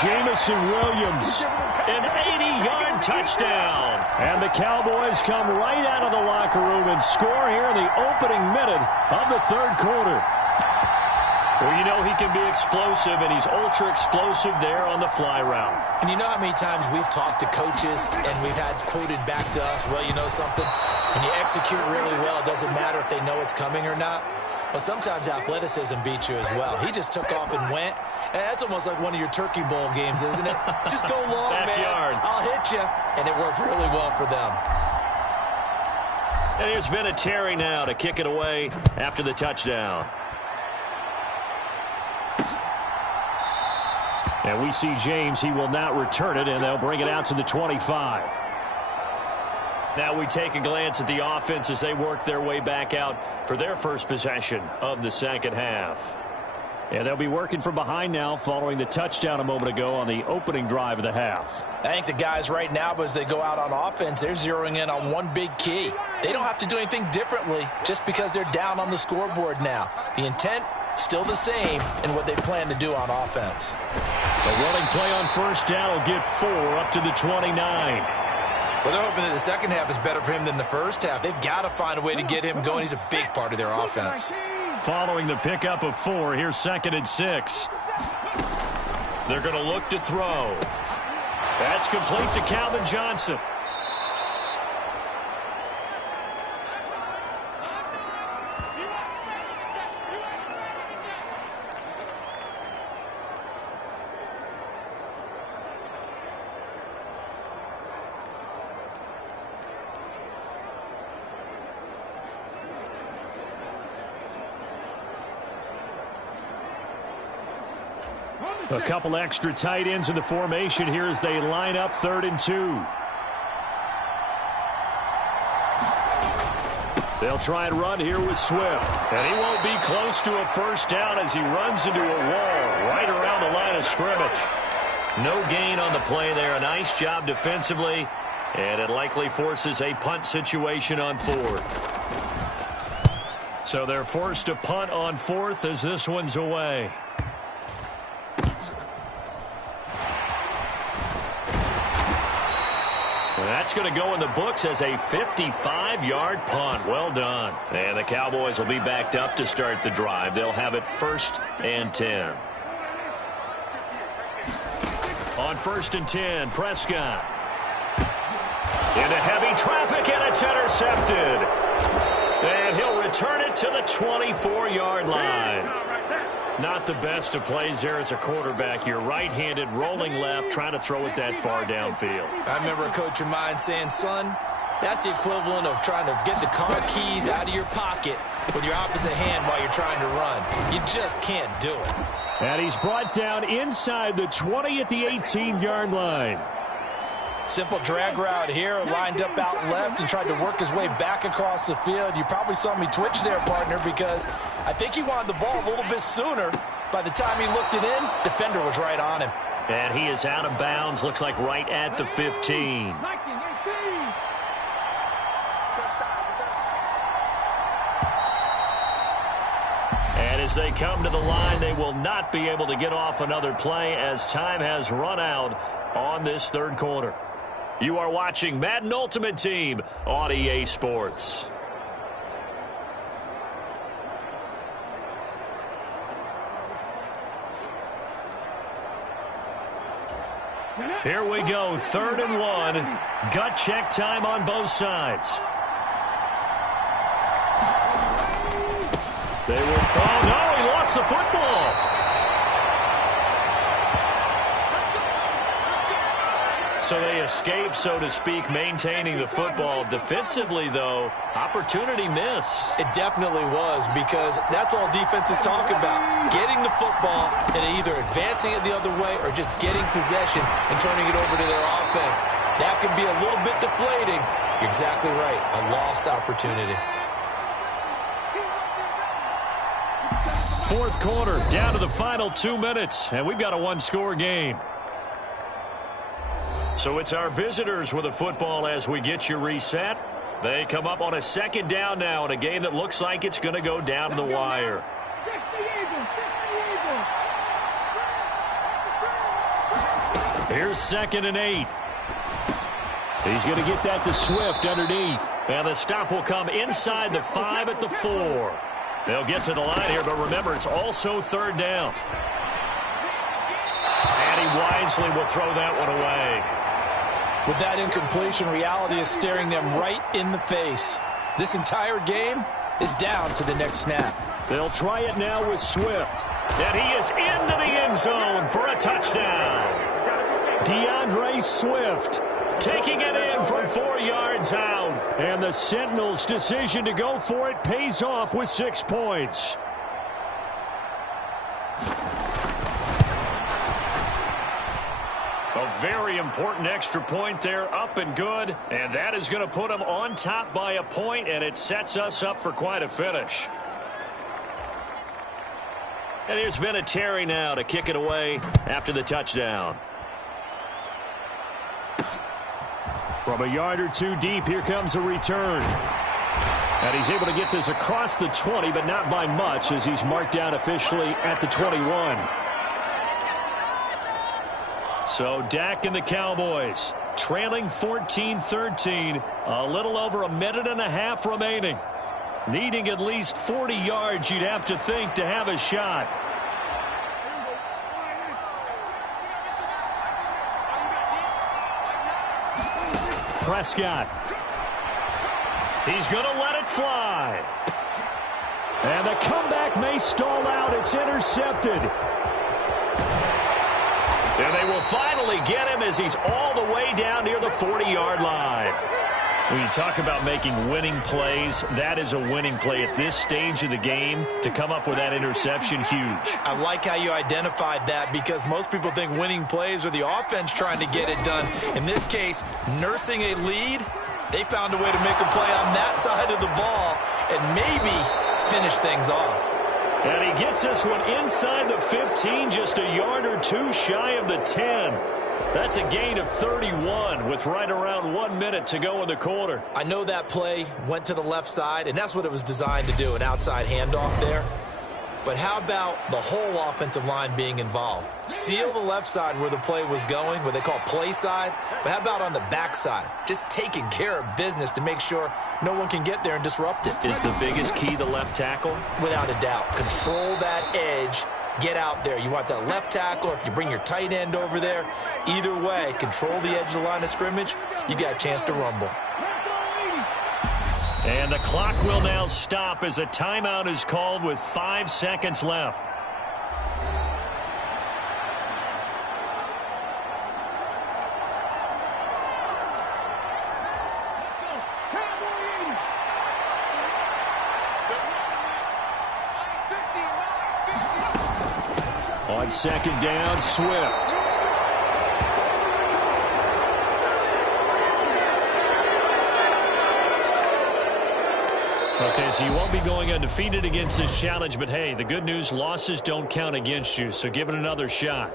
Jamison Williams, an 80-yard touchdown. And the Cowboys come right out of the locker room and score here in the opening minute of the third quarter. Well, you know he can be explosive, and he's ultra-explosive there on the fly route. And you know how many times we've talked to coaches and we've had quoted back to us, well, you know something? When you execute really well, it doesn't matter if they know it's coming or not. Well, sometimes athleticism beats you as well. He just took off and went. And that's almost like one of your Turkey Bowl games, isn't it? Just go long, Backyard. man. I'll hit you. And it worked really well for them. And here's Vinatieri now to kick it away after the touchdown. And we see James. He will not return it, and they'll bring it out to the 25. Now we take a glance at the offense as they work their way back out for their first possession of the second half. And they'll be working from behind now following the touchdown a moment ago on the opening drive of the half. I think the guys right now, as they go out on offense, they're zeroing in on one big key. They don't have to do anything differently just because they're down on the scoreboard now. The intent, still the same in what they plan to do on offense. The running play on first down will get 4 up to the 29. Well, they're hoping that the second half is better for him than the first half. They've got to find a way to get him going. He's a big part of their offense. Following the pickup of 4, here's 2nd and 6. They're going to look to throw. That's complete to Calvin Johnson. A couple extra tight ends in the formation here as they line up 3rd and 2. They'll try and run here with Swift. And he won't be close to a first down as he runs into a wall right around the line of scrimmage. No gain on the play there. A nice job defensively. And it likely forces a punt situation on 4th. So they're forced to punt on 4th as this one's away. That's going to go in the books as a 55-yard punt. Well done. And the Cowboys will be backed up to start the drive. They'll have it 1st and 10. On 1st and 10, Prescott. Into heavy traffic, and it's intercepted. And he'll return it to the 24-yard line. Not the best of plays there as a quarterback. You're right-handed, rolling left, trying to throw it that far downfield. I remember a coach of mine saying, son, that's the equivalent of trying to get the car keys out of your pocket with your opposite hand while you're trying to run. You just can't do it. And he's brought down inside the 20 at the 18-yard line. Simple drag route here, lined up out left and tried to work his way back across the field. You probably saw me twitch there, partner, because I think he wanted the ball a little bit sooner. By the time he looked it in, defender was right on him. And he is out of bounds, looks like right at the 15. As they come to the line, they will not be able to get off another play as time has run out on this third quarter. You are watching Madden Ultimate Team on EA Sports. Here we go, 3rd and 1. Gut check time on both sides. They will. Oh, no, he lost the football. So they escape, so to speak, maintaining the football. Defensively, though, opportunity miss. It definitely was, because that's all defenses talk about. Getting the football and either advancing it the other way or just getting possession and turning it over to their offense. That can be a little bit deflating. You're exactly right. A lost opportunity. Fourth quarter, down to the final 2 minutes, and we've got a one-score game. So it's our visitors with the football as we get you reset. They come up on a 2nd down now in a game that looks like it's going to go down to the wire. Here's 2nd and 8. He's going to get that to Swift underneath. And the stop will come inside the 5 at the 4. They'll get to the line here, but remember, it's also 3rd down. And he wisely will throw that one away. With that incompletion, reality is staring them right in the face. This entire game is down to the next snap. They'll try it now with Swift. And he is into the end zone for a touchdown. DeAndre Swift taking it in from 4 yards out. And the Sentinels' decision to go for it pays off with 6 points. A very important extra point there, up and good. And that is going to put them on top by a point, and it sets us up for quite a finish. And here's Vinatieri now to kick it away after the touchdown. From a yard or two deep, here comes a return. And he's able to get this across the 20, but not by much, as he's marked down officially at the 21. So Dak and the Cowboys trailing 14-13, a little over a minute and a half remaining. Needing at least 40 yards, you'd have to think, to have a shot. Prescott. He's going to let it fly. And the comeback may stall out. It's intercepted. And they will finally get him as he's all the way down near the 40-yard line. When you talk about making winning plays, that is a winning play at this stage of the game. To come up with that interception, huge. I like how you identified that, because most people think winning plays are the offense trying to get it done. In this case, nursing a lead, they found a way to make a play on that side of the ball and maybe finish things off. And he gets this one inside the 15, just a yard or two shy of the 10. That's a gain of 31 with right around 1 minute to go in the quarter. I know that play went to the left side, and that's what it was designed to do, an outside handoff there. But how about the whole offensive line being involved? Seal the left side where the play was going, what they call play side. But how about on the back side? Just taking care of business to make sure no one can get there and disrupt it. Is the biggest key the left tackle? Without a doubt. Control that edge. Get out there. You want that left tackle, or if you bring your tight end over there, either way, control the edge of the line of scrimmage, you got a chance to rumble. And the clock will now stop as a timeout is called with 5 seconds left. On 2nd down, Swift. Okay, so you won't be going undefeated against this challenge, but hey, the good news, losses don't count against you, so give it another shot.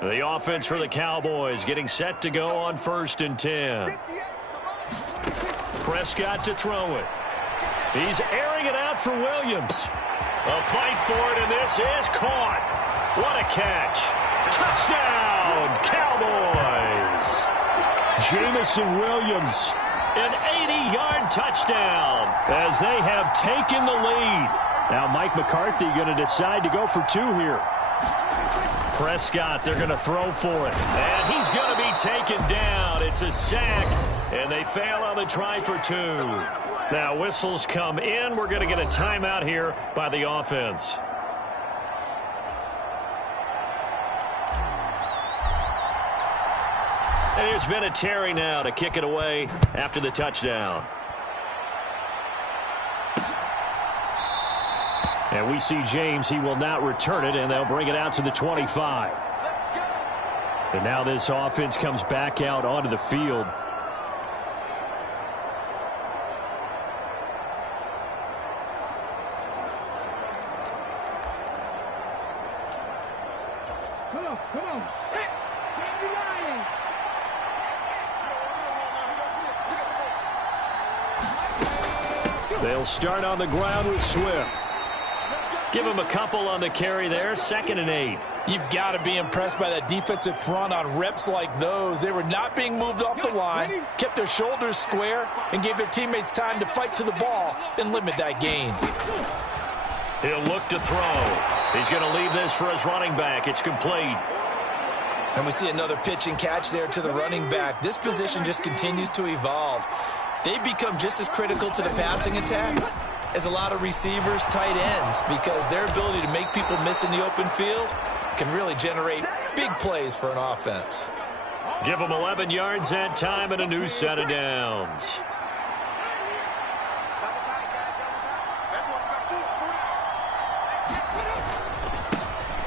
The offense for the Cowboys getting set to go on 1st and 10. Prescott to throw it. He's airing it out for Williams. A fight for it, and this is caught. What a catch. Touchdown, Cowboys. Jamison Williams, an 80-yard touchdown as they have taken the lead. Now Mike McCarthy going to decide to go for 2 here. Prescott, they're going to throw for it. And he's going to be taken down. It's a sack, and they fail on the try for 2. Now whistles come in. We're going to get a timeout here by the offense. There's Vinatieri now to kick it away after the touchdown. And we see James. He will not return it, and they'll bring it out to the 25. And now this offense comes back out onto the field. Come on. They'll start on the ground with Swift. Give him a couple on the carry there. 2nd and 8. You've got to be impressed by that defensive front on reps like those. They were not being moved off the line, kept their shoulders square, and gave their teammates time to fight to the ball and limit that gain. He'll look to throw. He's going to leave this for his running back. It's complete. And we see another pitch and catch there to the running back. This position just continues to evolve. They become just as critical to the passing attack as a lot of receivers, tight ends, because their ability to make people miss in the open field can really generate big plays for an offense. Give them 11 yards that time and a new set of downs.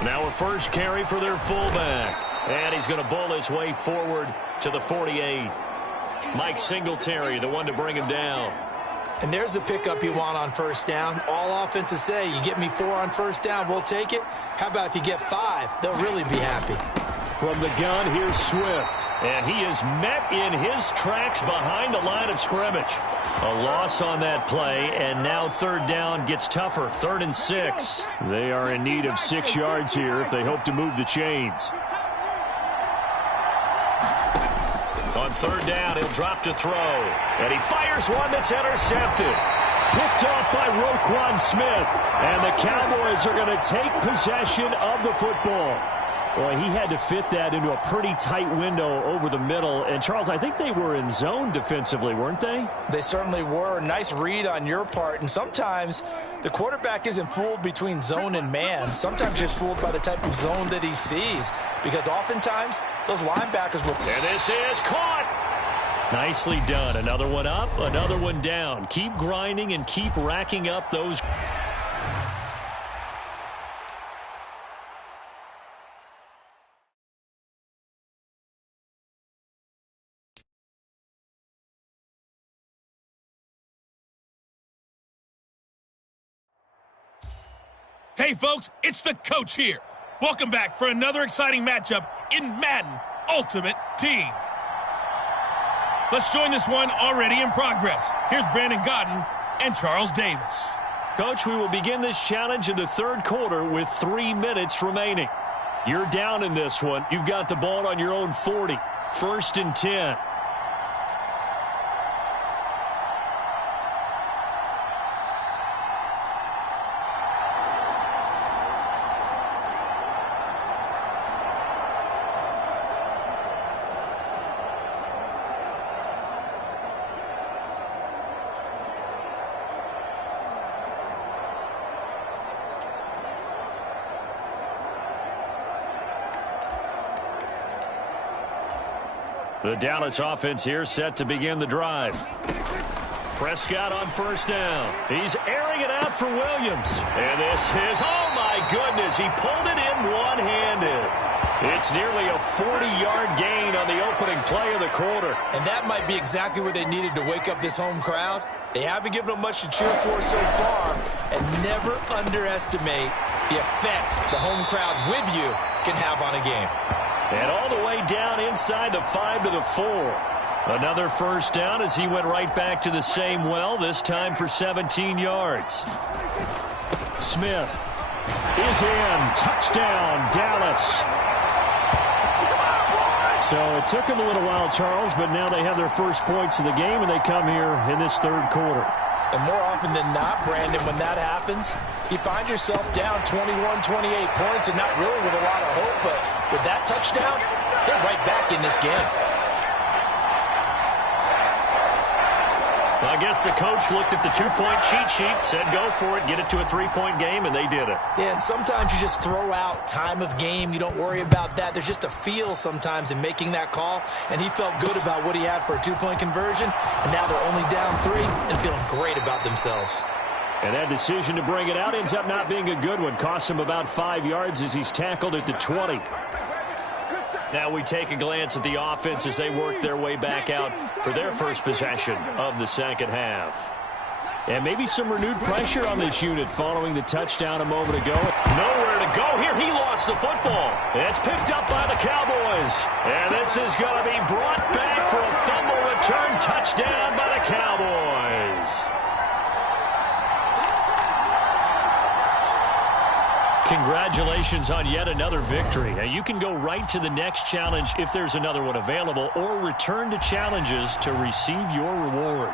Now a first carry for their fullback. And he's going to bowl his way forward to the 48. Mike Singletary, the one to bring him down. And there's the pickup you want on 1st down. All offenses say, you get me 4 on 1st down, we'll take it. How about if you get 5? They'll really be happy. From the gun, here's Swift. And he is met in his tracks behind the line of scrimmage. A loss on that play, and now 3rd down gets tougher. 3rd and 6. They are in need of 6 yards here if they hope to move the chains. On 3rd down, he'll drop to throw. And he fires one that's intercepted. Picked off by Roquan Smith. And the Cowboys are going to take possession of the football. Boy, he had to fit that into a pretty tight window over the middle. And, Charles, I think they were in zone defensively, weren't they? They certainly were. Nice read on your part. And sometimes the quarterback isn't fooled between zone and man. Sometimes he's fooled by the type of zone that he sees. Because oftentimes, those linebackers will... And this is caught. Nicely done. Another one up, another one down. Keep grinding and keep racking up those... Hey, folks, it's the coach here. Welcome back for another exciting matchup in Madden Ultimate Team. Let's join this one already in progress. Here's Brandon Godden and Charles Davis. Coach, we will begin this challenge in the 3rd quarter with 3 minutes remaining. You're down in this one. You've got the ball on your own 40. 1st and 10. The Dallas offense here set to begin the drive. Prescott on 1st down. He's airing it out for Williams. And this is, oh my goodness, he pulled it in one-handed. It's nearly a 40-yard gain on the opening play of the quarter. And that might be exactly what they needed to wake up this home crowd. They haven't given them much to cheer for so far. And never underestimate the effect the home crowd with you can have on a game. And all the way down inside the 5 to the 4. Another first down as he went right back to the same well, this time for 17 yards. Smith is in. Touchdown, Dallas. So it took them a little while, Charles, but now they have their first points of the game, and they come here in this third quarter. And more often than not, Brandon, when that happens, you find yourself down 21, 28 points, and not really with a lot of hope, but with that touchdown, they're right back in this game. I guess the coach looked at the two-point cheat sheet, said go for it, get it to a three-point game, and they did it. Yeah, and sometimes you just throw out time of game. You don't worry about that. There's just a feel sometimes in making that call, and he felt good about what he had for a two-point conversion, and now they're only down 3 and feeling great about themselves. And that decision to bring it out ends up not being a good one. Costs him about 5 yards as he's tackled at the 20. Now we take a glance at the offense as they work their way back out for their first possession of the second half. And maybe some renewed pressure on this unit following the touchdown a moment ago. Nowhere to go here. He lost the football. It's picked up by the Cowboys. And this is going to be brought back for a fumble return touchdown by the Cowboys. Congratulations on yet another victory. Now, you can go right to the next challenge if there's another one available, or return to challenges to receive your reward.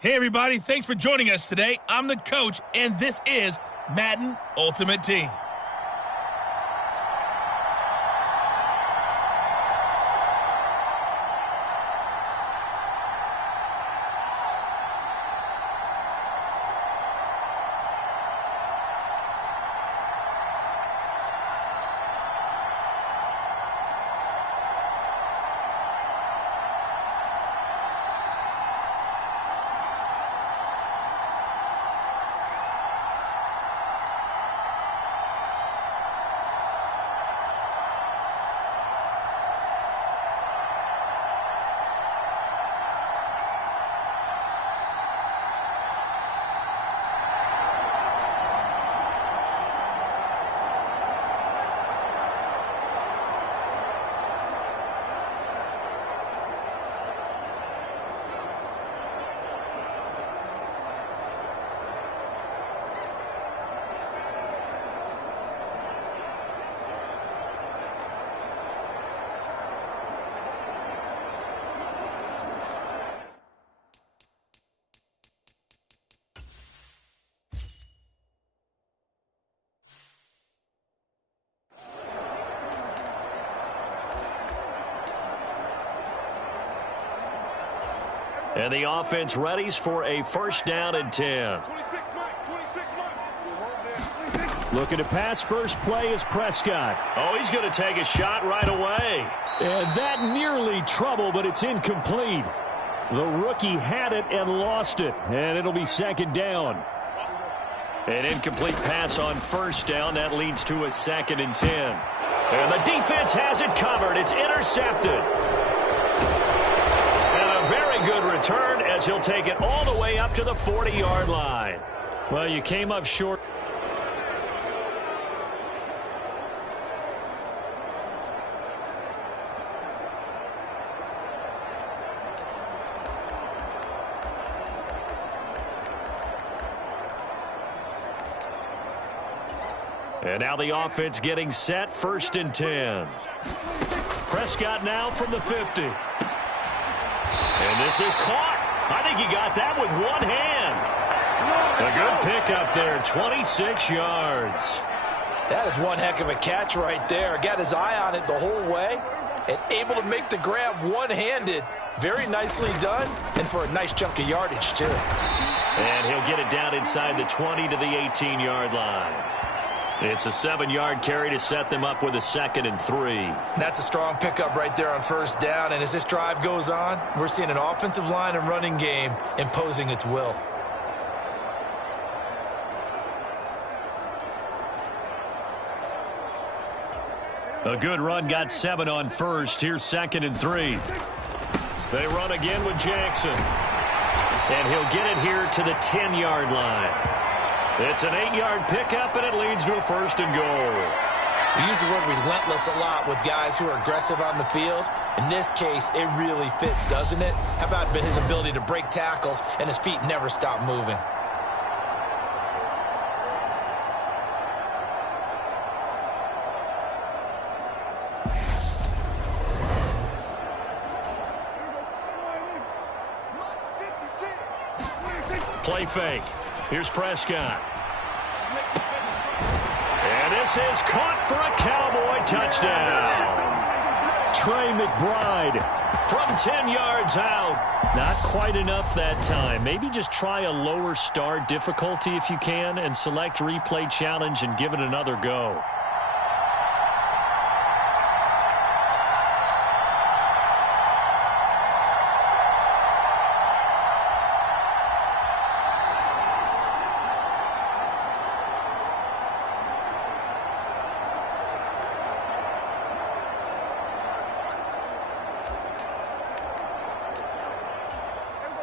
Hey, everybody. Thanks for joining us today. I'm the coach, and this is Madden Ultimate Team. And the offense readies for a first down and 10. Looking to pass. First play is Prescott. Oh, he's going to take a shot right away. And that nearly trouble, but it's incomplete. The rookie had it and lost it. And it'll be second down. An incomplete pass on first down. That leads to a second and 10. And the defense has it covered. It's intercepted. And a very good return as as he'll take it all the way up to the 40-yard line. Well, you came up short. And now the offense getting set, 1st and 10. Prescott now from the 50. And this is caught. I think he got that with one hand. A good pickup there, 26 yards. That is one heck of a catch right there. Got his eye on it the whole way and able to make the grab one-handed. Very nicely done, and for a nice chunk of yardage, too. And he'll get it down inside the 20 to the 18-yard line. It's a 7-yard carry to set them up with a 2nd and 3. That's a strong pickup right there on 1st down. And as this drive goes on, we're seeing an offensive line and running game imposing its will. A good run got 7 on 1st. Here's 2nd and 3. They run again with Jackson. And he'll get it here to the 10-yard line. It's an 8-yard pickup, and it leads to a 1st and goal. We use the word relentless a lot with guys who are aggressive on the field. In this case, it really fits, doesn't it? How about his ability to break tackles and his feet never stop moving? Play fake. Here's Prescott. And this is caught for a Cowboy touchdown. Trey McBride From 10 yards out. Not quite enough that time. Maybe just try a lower start difficulty if you can and select replay challenge and give it another go.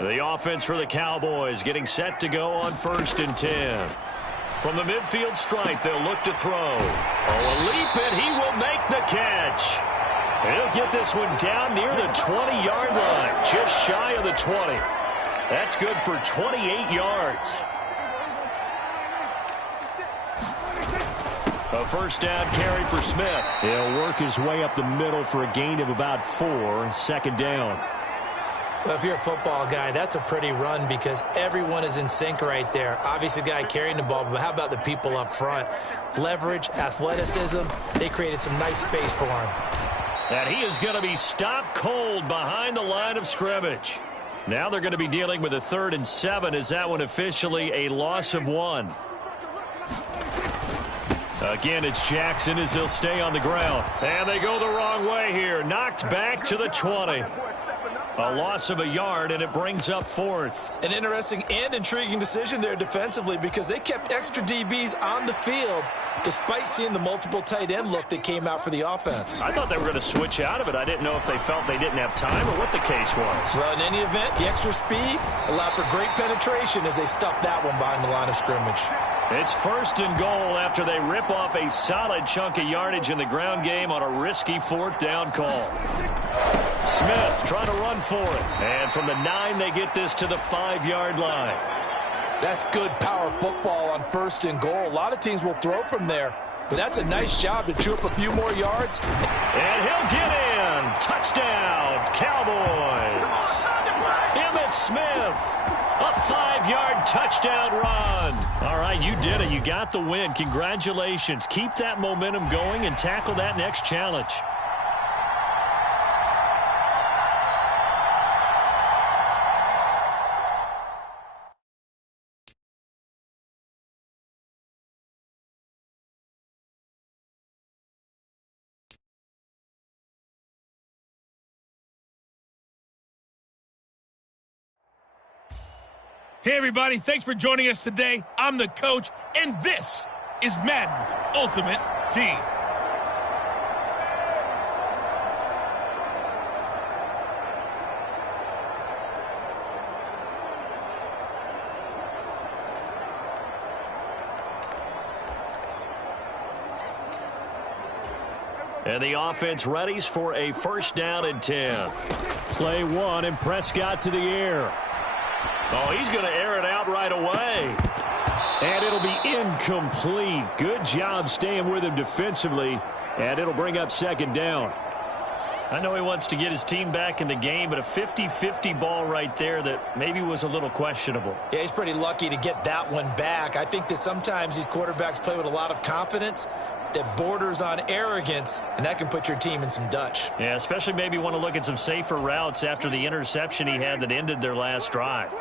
The offense for the Cowboys getting set to go on 1st and 10. From the midfield stripe, they'll look to throw. Oh, a leap, and he will make the catch. He'll get this one down near the 20-yard line, just shy of the 20. That's good for 28 yards. A 1st down carry for Smith. He'll work his way up the middle for a gain of about 4, 2nd down. Well, if you're a football guy, that's a pretty run because everyone is in sync right there. Obviously, the guy carrying the ball, but how about the people up front? Leverage, athleticism, they created some nice space for him. And he is going to be stopped cold behind the line of scrimmage. Now they're going to be dealing with a 3rd and 7. Is that one officially a loss of 1? Again, it's Jackson as he'll stay on the ground. And they go the wrong way here. Knocked back to the 20. A loss of a yard, and it brings up 4th. An interesting and intriguing decision there defensively because they kept extra DBs on the field despite seeing the multiple tight end look that came out for the offense. I thought they were going to switch out of it. I didn't know if they felt they didn't have time or what the case was. Well, in any event, the extra speed allowed for great penetration as they stuffed that one behind the line of scrimmage. It's 1st and goal after they rip off a solid chunk of yardage in the ground game on a risky 4th down call. Smith trying to run for it. And from the 9, they get this to the 5-yard line. That's good power football on 1st and goal. A lot of teams will throw from there, but that's a nice job to chew up a few more yards. And he'll get in. Touchdown, Cowboys. Emmitt Smith. A 5-yard touchdown run. All right, you did it. You got the win. Congratulations. Keep that momentum going and tackle that next challenge. Hey, everybody. Thanks for joining us today. I'm the coach, and this is Madden Ultimate Team. And the offense readies for a first down and 10. Play one, and Prescott to the air. Oh, he's going to air it out right away. And it'll be incomplete. Good job staying with him defensively, and it'll bring up second down. I know he wants to get his team back in the game, but a 50-50 ball right there that maybe was a little questionable. Yeah, he's pretty lucky to get that one back. I think that sometimes these quarterbacks play with a lot of confidence that borders on arrogance, and that can put your team in some Dutch. Yeah, especially maybe want to look at some safer routes after the interception he had that ended their last drive.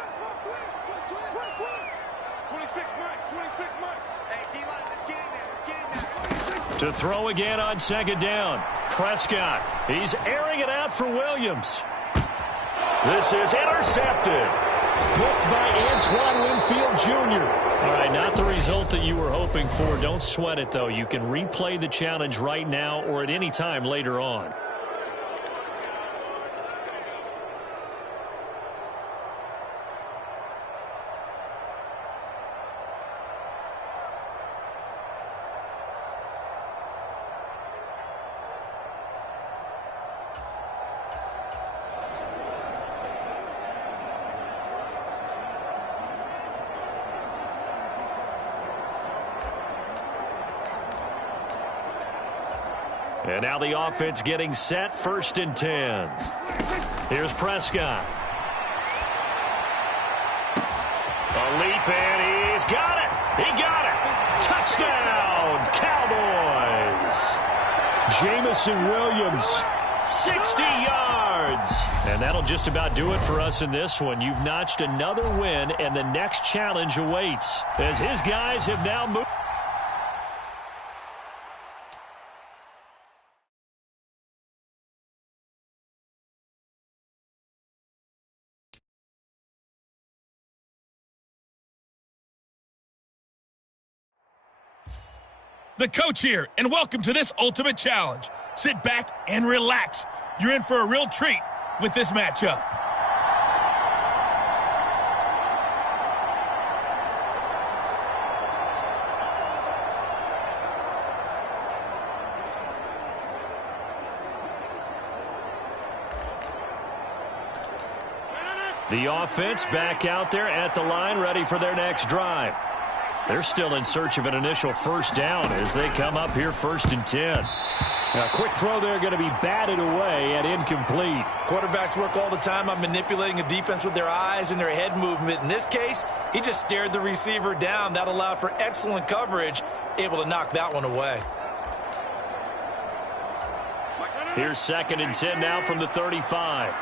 To throw again on second down. Prescott. He's airing it out for Williams. This is intercepted. Picked by Antoine Winfield Jr. All right, not the result that you were hoping for. Don't sweat it, though. You can replay the challenge right now or at any time later on. And now the offense getting set, first and 10. Here's Prescott. A leap, and he's got it. He got it. Touchdown, Cowboys. Jamison Williams. 60 yards. And that'll just about do it for us in this one. You've notched another win, and the next challenge awaits as his guys have now moved. The coach here, and welcome to this ultimate challenge. Sit back and relax. You're in for a real treat with this matchup. The offense back out there at the line, ready for their next drive. They're still in search of an initial first down as they come up here first and 10. A quick throw there going to be batted away and incomplete. Quarterbacks work all the time on manipulating a defense with their eyes and their head movement. In this case, he just stared the receiver down. That allowed for excellent coverage, able to knock that one away. Here's second and 10 now from the 35.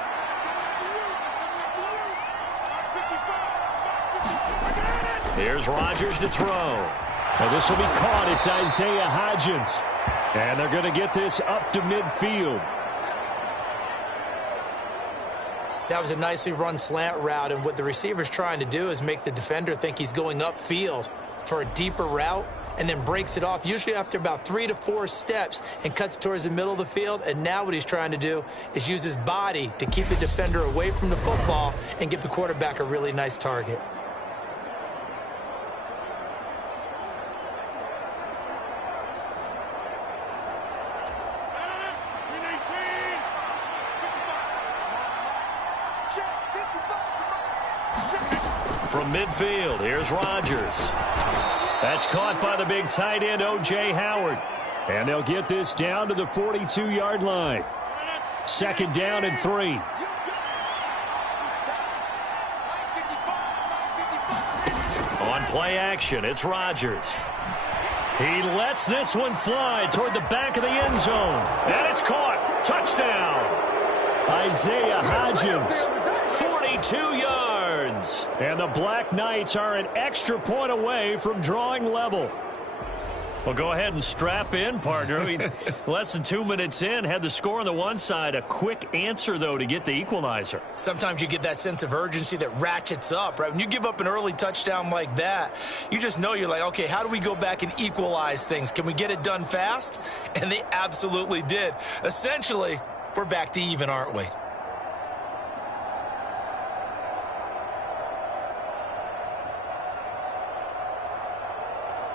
Here's Rodgers to throw. Well, this will be caught. It's Isaiah Hodgins. And they're going to get this up to midfield. That was a nicely run slant route, and what the receiver's trying to do is make the defender think he's going upfield for a deeper route and then breaks it off, usually after about 3 to 4 steps, and cuts towards the middle of the field. And now what he's trying to do is use his body to keep the defender away from the football and give the quarterback a really nice target. From midfield, here's Rodgers. That's caught by the big tight end, O.J. Howard. And they'll get this down to the 42-yard line. Second down and 3. On play action, it's Rodgers. He lets this one fly toward the back of the end zone. And it's caught. Touchdown. Isaiah Hodgins. 42 yards. And the Black Knights are an extra point away from drawing level. Well, go ahead and strap in, partner. I mean, less than 2 minutes in, had the score on the one side. A quick answer, though, to get the equalizer. Sometimes you get that sense of urgency that ratchets up, right? When you give up an early touchdown like that, you just know you're like, okay, how do we go back and equalize things? Can we get it done fast? And they absolutely did. Essentially, we're back to even, aren't we?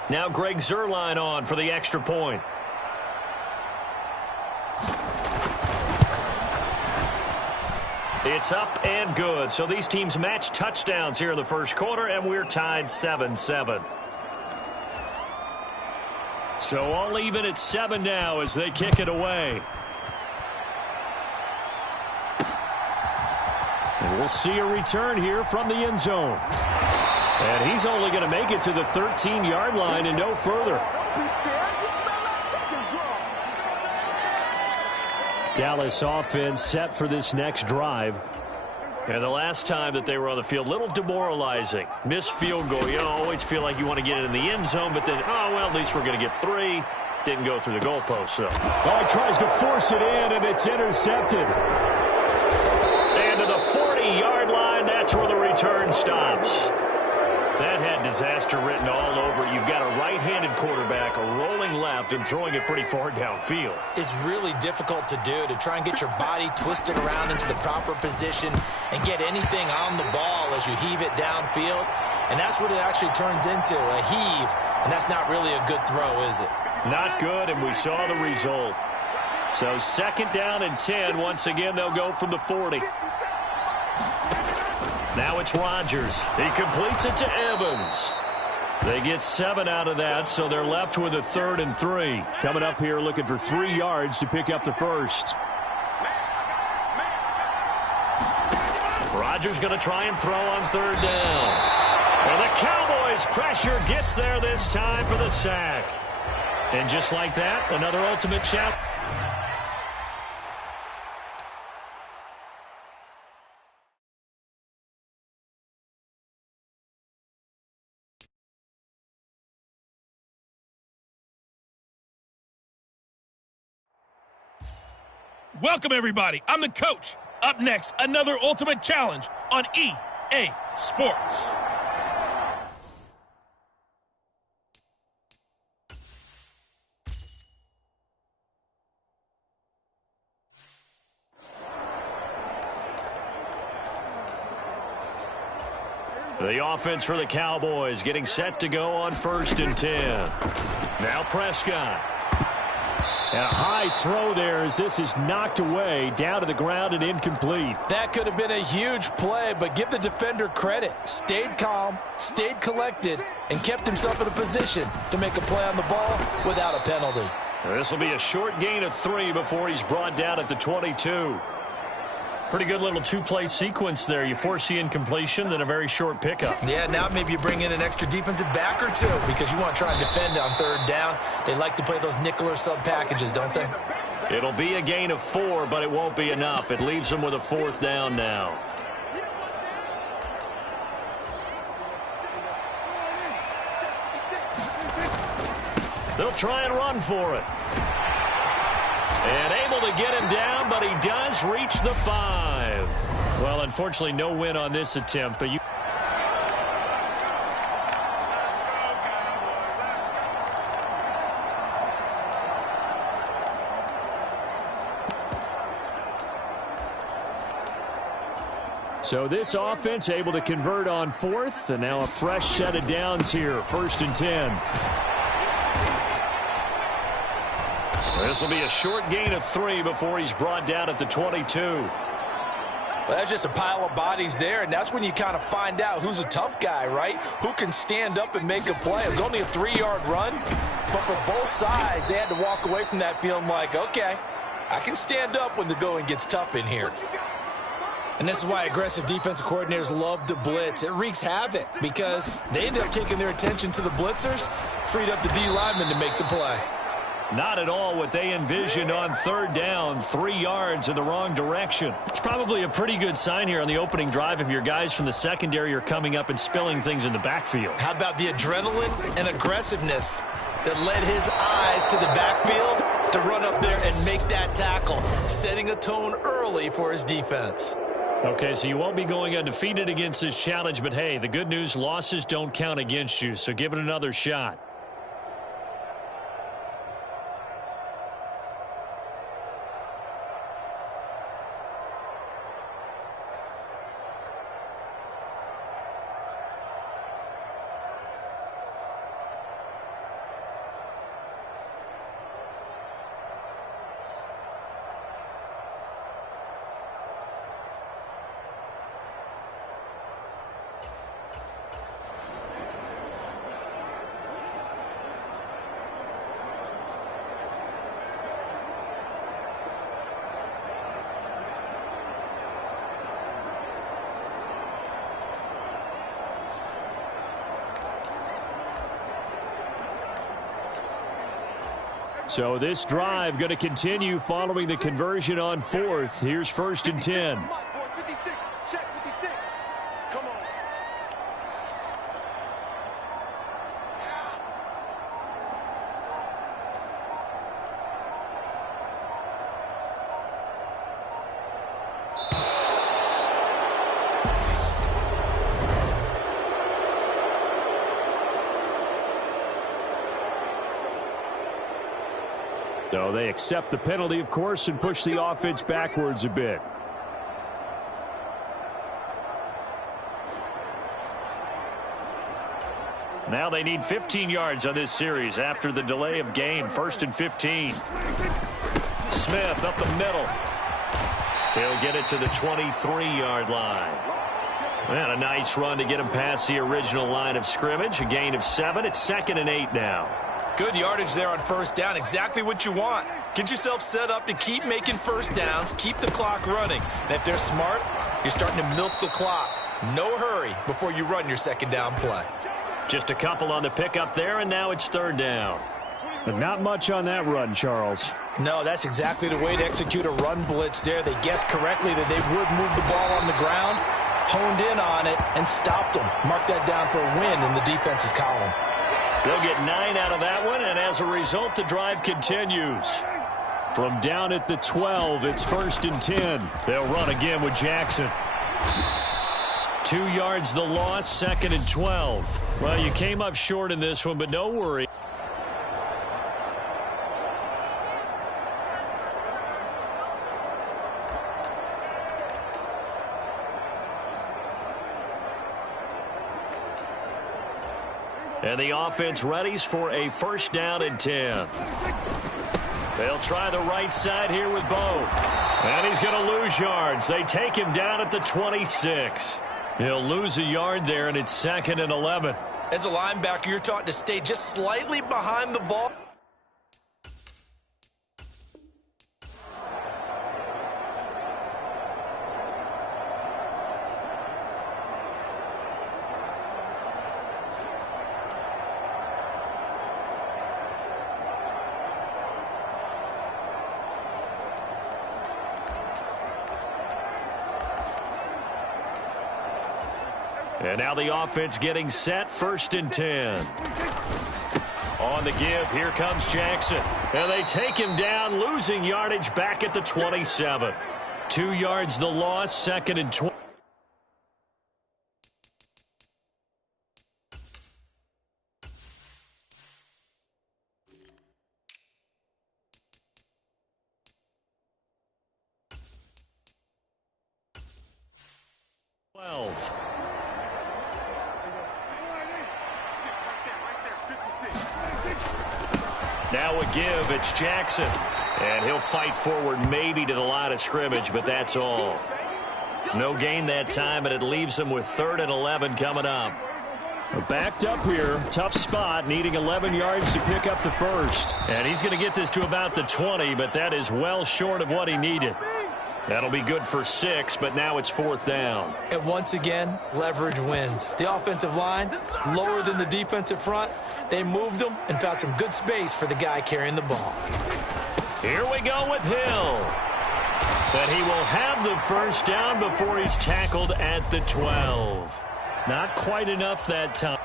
Now Greg Zuerlein on for the extra point. It's up and good. So these teams match touchdowns here in the first quarter, and we're tied 7-7. So all even at 7 now as they kick it away. And we'll see a return here from the end zone. And he's only going to make it to the 13-yard line and no further. Dallas offense set for this next drive. And the last time that they were on the field, a little demoralizing. Missed field goal. You always feel like you want to get it in the end zone, but then, oh, well, at least we're going to get 3. Didn't go through the goalpost, so. Oh, he tries to force it in, and it's intercepted. And to the 40-yard line, that's where the return stops. That had disaster written all over it. You've got a right-handed quarterback, a rolling left, and throwing it pretty far downfield. It's really difficult to do, to try and get your body twisted around into the proper position and get anything on the ball as you heave it downfield. And that's what it actually turns into, a heave. And that's not really a good throw, is it? Not good, and we saw the result. So 2nd down and 10. Once again, they'll go from the 40. Now it's Rodgers. He completes it to Evans. They get 7 out of that, so they're left with a 3rd and 3. Coming up here looking for 3 yards to pick up the first. Rodgers going to try and throw on 3rd down. And the Cowboys' pressure gets there this time for the sack. And just like that, another ultimate challenge. Welcome, everybody. I'm the coach. Up next, another ultimate challenge on EA Sports. The offense for the Cowboys getting set to go on 1st and 10. Now Prescott. And a high throw there as this is knocked away, down to the ground and incomplete. That could have been a huge play, but give the defender credit. Stayed calm, stayed collected, and kept himself in a position to make a play on the ball without a penalty. This will be a short gain of 3 before he's brought down at the 22. Pretty good little 2-play sequence there. You force the incompletion, then a very short pickup. Yeah, now maybe you bring in an extra defensive back or 2 because you want to try and defend on 3rd down. They like to play those nickel or sub packages, don't they? It'll be a gain of 4, but it won't be enough. It leaves them with a 4th down now. They'll try and run for it. And able to get him down, but he does reach the 5. Well, unfortunately, no win on this attempt, but you... So this offense able to convert on 4th, and now a fresh set of downs here, 1st and 10. This will be a short gain of 3 before he's brought down at the 22. Well, that's just a pile of bodies there, and that's when you kind of find out who's a tough guy, right? Who can stand up and make a play. It was only a 3-yard run, but for both sides, they had to walk away from that feeling like, okay, I can stand up when the going gets tough in here. And this is why aggressive defensive coordinators love to blitz. It wreaks havoc because they end up taking their attention to the blitzers, freed up the D lineman to make the play. Not at all what they envisioned on 3rd down, 3 yards in the wrong direction. It's probably a pretty good sign here on the opening drive if your guys from the secondary are coming up and spilling things in the backfield. How about the adrenaline and aggressiveness that led his eyes to the backfield to run up there and make that tackle, setting a tone early for his defense. Okay, so you won't be going undefeated against this challenge, but hey, the good news, losses don't count against you, so give it another shot. So this drive going to continue following the conversion on 4th. Here's 1st and 10. So they accept the penalty, of course, and push the offense backwards a bit. Now they need 15 yards on this series after the delay of game. 1st and 15. Smith up the middle. He'll get it to the 23-yard line. And a nice run to get him past the original line of scrimmage. A gain of 7. It's 2nd and 8 now. Good yardage there on 1st down. Exactly what you want. Get yourself set up to keep making 1st downs, keep the clock running. And if they're smart, you're starting to milk the clock. No hurry before you run your 2nd down play. Just a couple on the pickup there, and now it's 3rd down. But not much on that run, Charles. No, that's exactly the way to execute a run blitz there. They guessed correctly that they would move the ball on the ground, honed in on it, and stopped them. Mark that down for a win in the defense's column. They'll get 9 out of that one, and as a result, the drive continues. From down at the 12, it's 1st and 10. They'll run again with Jackson. 2 yards the loss, 2nd and 12. Well, you came up short in this one, but don't worry. And the offense readies for a 1st down and 10. They'll try the right side here with Bo. And he's going to lose yards. They take him down at the 26. He'll lose a yard there, and it's 2nd and 11. As a linebacker, you're taught to stay just slightly behind the ball. And now the offense getting set, 1st and 10. On the give, here comes Jackson. And they take him down, losing yardage back at the 27. 2 yards the loss, 2nd and 20. Now a give, it's Jackson. And he'll fight forward maybe to the line of scrimmage, but that's all. No gain that time, and it leaves them with 3rd and 11 coming up. Backed up here, tough spot, needing 11 yards to pick up the 1st. And he's going to get this to about the 20, but that is well short of what he needed. That'll be good for 6, but now it's 4th down. And once again, leverage wins. The offensive line, lower than the defensive front. They moved them and found some good space for the guy carrying the ball. Here we go with Hill. But he will have the 1st down before he's tackled at the 12. Not quite enough that time.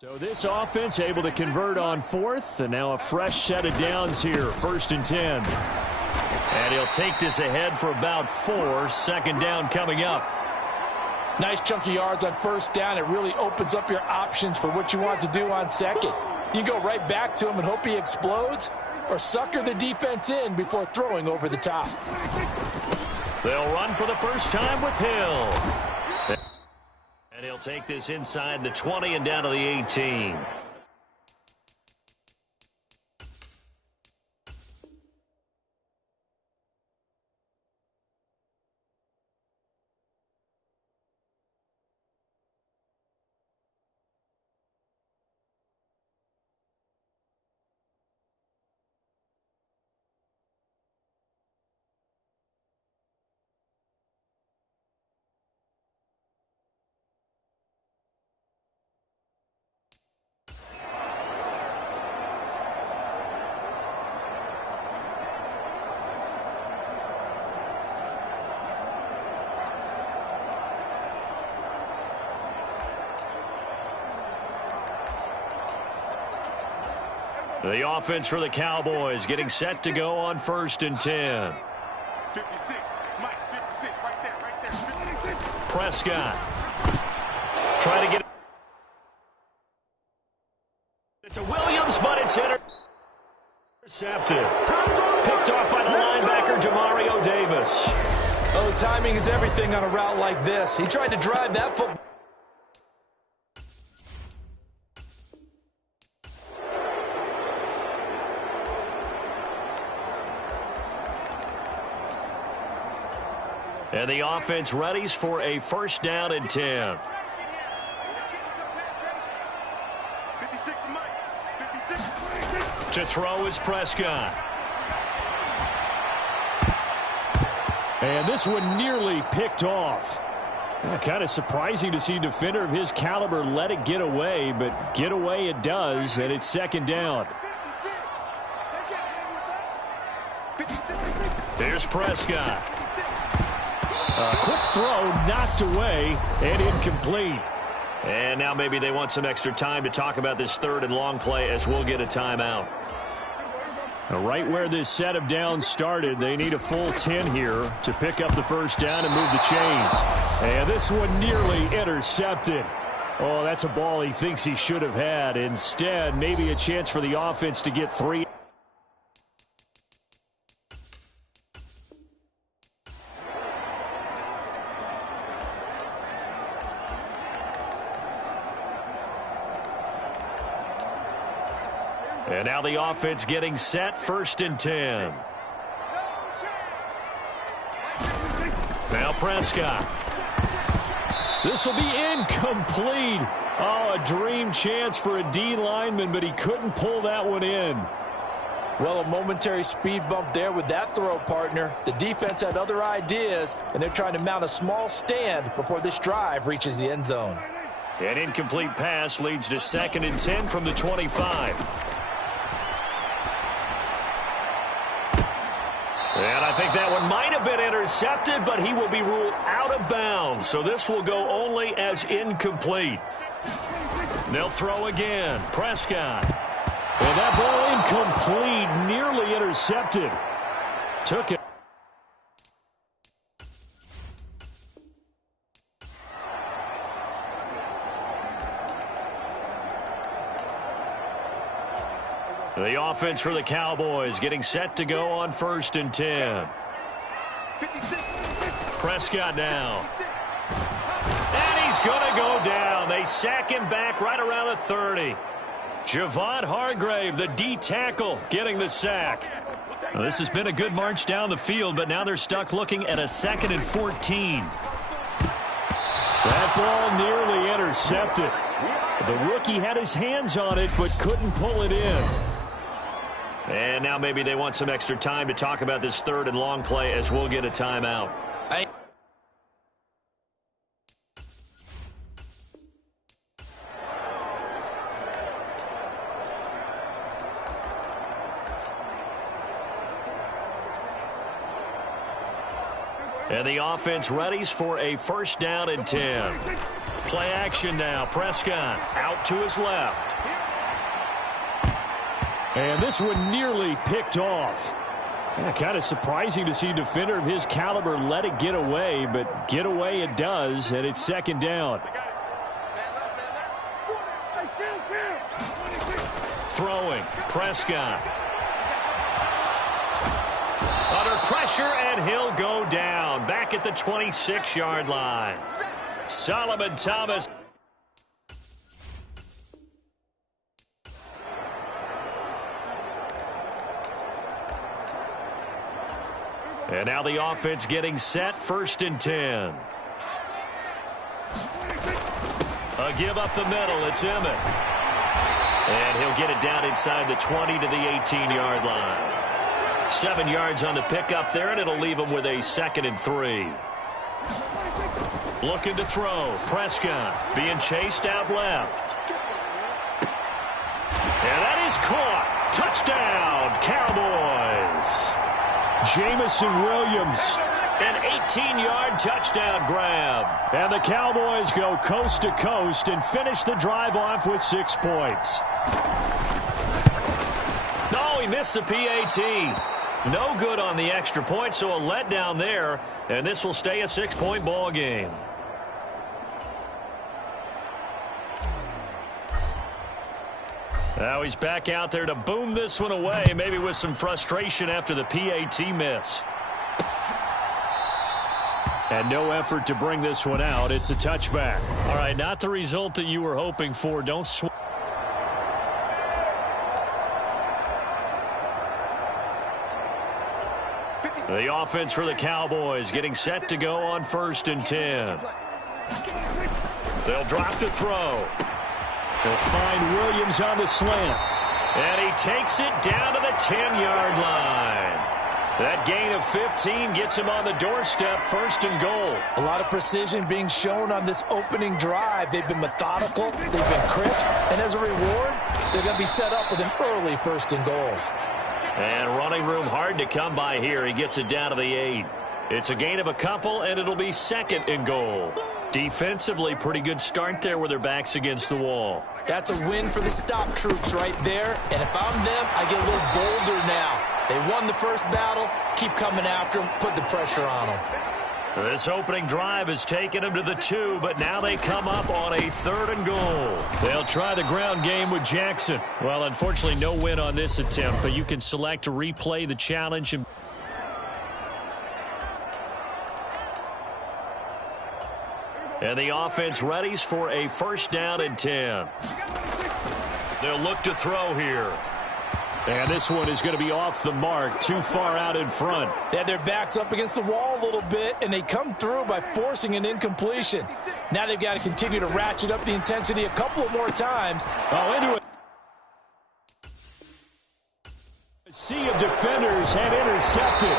So this offense able to convert on 4th, and now a fresh set of downs here, 1st and 10. And he'll take this ahead for about 4, 2nd down coming up. Nice chunky yards on 1st down. It really opens up your options for what you want to do on 2nd. You go right back to him and hope he explodes, or sucker the defense in before throwing over the top. They'll run for the first time with Hill. And he'll take this inside the 20 and down to the 18. The offense for the Cowboys getting set to go on 1st and 10. 56, Mike, 56, right there, 56. Prescott. Trying to get it to Williams, but it's intercepted. Picked off by the linebacker, Jamario Davis. Oh, timing is everything on a route like this. He tried to drive that football. And the offense readies for a 1st down and 10. 56, Mike, 56. To throw is Prescott. And this one nearly picked off. Kind of surprising to see a defender of his caliber let it get away, but get away it does, and it's 2nd down. Here's Prescott. A quick throw knocked away and incomplete. And now maybe they want some extra time to talk about this 3rd and long play as we'll get a timeout. Right where this set of downs started, they need a full 10 here to pick up the 1st down and move the chains. And this one nearly intercepted. Oh, that's a ball he thinks he should have had. Instead, maybe a chance for the offense to get 3. And now the offense getting set, 1st and 10. Now Prescott. This will be incomplete. Oh, a dream chance for a D lineman, but he couldn't pull that one in. Well, a momentary speed bump there with that throw, partner. The defense had other ideas, and they're trying to mount a small stand before this drive reaches the end zone. An incomplete pass leads to 2nd and 10 from the 25. And I think that one might have been intercepted, but he will be ruled out of bounds. So this will go only as incomplete. They'll throw again. Prescott. Well, that ball incomplete, nearly intercepted. Took it. The offense for the Cowboys getting set to go on 1st and 10. Prescott now. And he's going to go down. They sack him back right around the 30. Javon Hargrave, the D tackle, getting the sack. Well, this has been a good march down the field, but now they're stuck looking at a 2nd and 14. That ball nearly intercepted. The rookie had his hands on it, but couldn't pull it in. And now maybe they want some extra time to talk about this 3rd and long play as we'll get a timeout. And the offense readies for a 1st down and 10. Play action now. Prescott out to his left. And this one nearly picked off. Kind of surprising to see a defender of his caliber let it get away, but get away it does, and it's 2nd down. Throwing. Prescott. Under pressure, and he'll go down. Back at the 26-yard line. Solomon Thomas. And now the offense getting set, 1st and 10. A give up the middle, it's Emmett. And he'll get it down inside the 20 to the 18-yard line. 7 yards on the pickup there, and it'll leave him with a 2nd and 3. Looking to throw. Prescott being chased out left. And that is caught. Touchdown, Cowboys. Jamison Williams. An 18-yard touchdown grab. And the Cowboys go coast to coast and finish the drive off with 6 points. missed the PAT. No good on the extra point, so a letdown there, and this will stay a 6-point ball game. Now he's back out there to boom this one away, maybe with some frustration after the PAT miss. And no effort to bring this one out. It's a touchback. All right, not the result that you were hoping for. Don't swing. The offense for the Cowboys getting set to go on 1st and 10. They'll drop to throw. They'll find Williams on the slant. And he takes it down to the 10-yard line. That gain of 15 gets him on the doorstep, 1st and goal. A lot of precision being shown on this opening drive. They've been methodical, they've been crisp, and as a reward, they're going to be set up with an early 1st and goal. And running room hard to come by here. He gets it down to the 8. It's a gain of a couple, and it'll be 2nd and goal. Defensively, pretty good start there with their backs against the wall. That's a win for the stop troops right there. And if I'm them, I get a little bolder now. They won the first battle. Keep coming after them. Put the pressure on them. This opening drive has taken them to the 2, but now they come up on a 3rd and goal. They'll try the ground game with Jackson. Well, unfortunately, no win on this attempt, but you can select to replay the challenge. And the offense readies for a 1st down and 10. They'll look to throw here. And this one is going to be off the mark, too far out in front. They had their backs up against the wall a little bit, and they come through by forcing an incompletion. Now they've got to continue to ratchet up the intensity a couple of more times. Oh, into it. A sea of defenders had intercepted.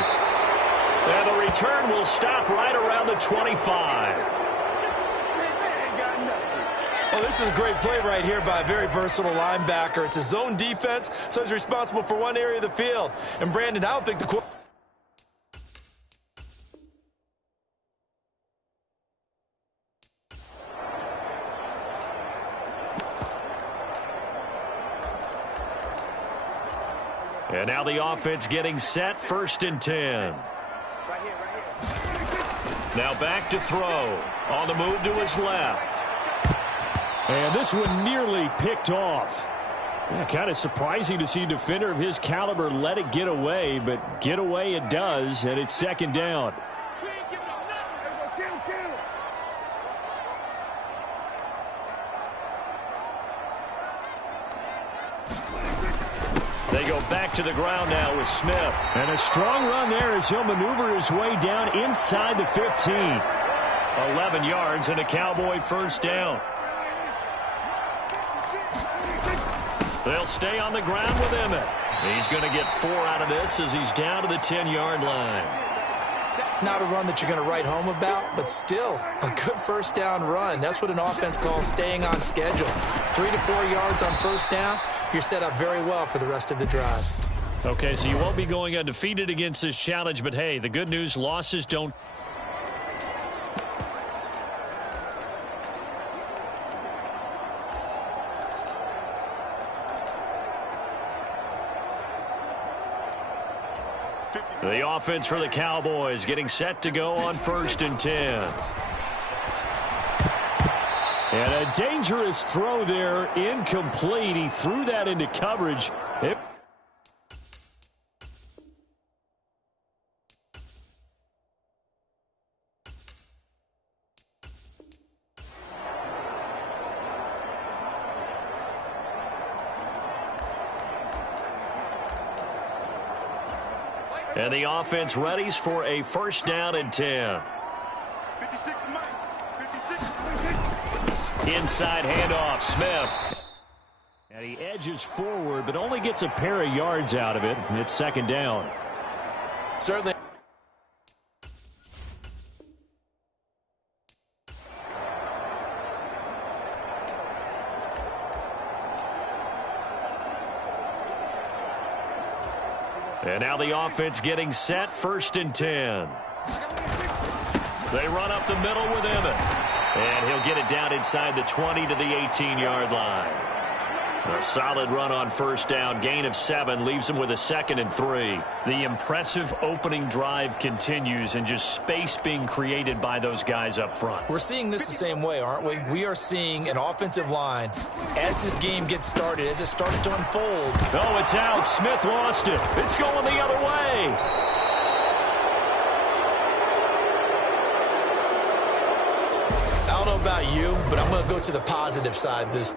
And the return will stop right around the 25. Oh, this is a great play right here by a very versatile linebacker. It's a zone defense, so he's responsible for one area of the field. And, Brandon, I don't think the And now the offense getting set, 1st and 10. Now back to throw. On the move to his left. And this one nearly picked off. Yeah, kind of surprising to see a defender of his caliber let it get away, but get away it does, and it's 2nd down. They go back to the ground now with Smith. And a strong run there as he'll maneuver his way down inside the 15. 11 yards and a Cowboy 1st down. They'll stay on the ground with Emmett. He's going to get 4 out of this as he's down to the 10-yard line. Not a run that you're going to write home about, but still a good 1st down run. That's what an offense calls staying on schedule. 3 to 4 yards on 1st down. You're set up very well for the rest of the drive. Okay, so you won't be going undefeated against this challenge, but hey, the good news, losses don't. The offense for the Cowboys getting set to go on 1st and 10. And a dangerous throw there, incomplete. He threw that into coverage. And the offense readies for a 1st down and 10. Inside handoff, Smith. And he edges forward, but only gets a pair of yards out of it. And it's 2nd down. Certainly. And now the offense getting set, 1st and 10. They run up the middle with Emmett. And he'll get it down inside the 20 to the 18-yard line. A solid run on first down. Gain of 7 leaves him with a 2nd and 3. The impressive opening drive continues and just space being created by those guys up front. We're seeing this the same way, aren't we? We are seeing an offensive line as this game gets started, as it starts to unfold. Oh, it's out. Smith lost it. It's going the other way. I don't know about you, but I'm going to go to the positive side this.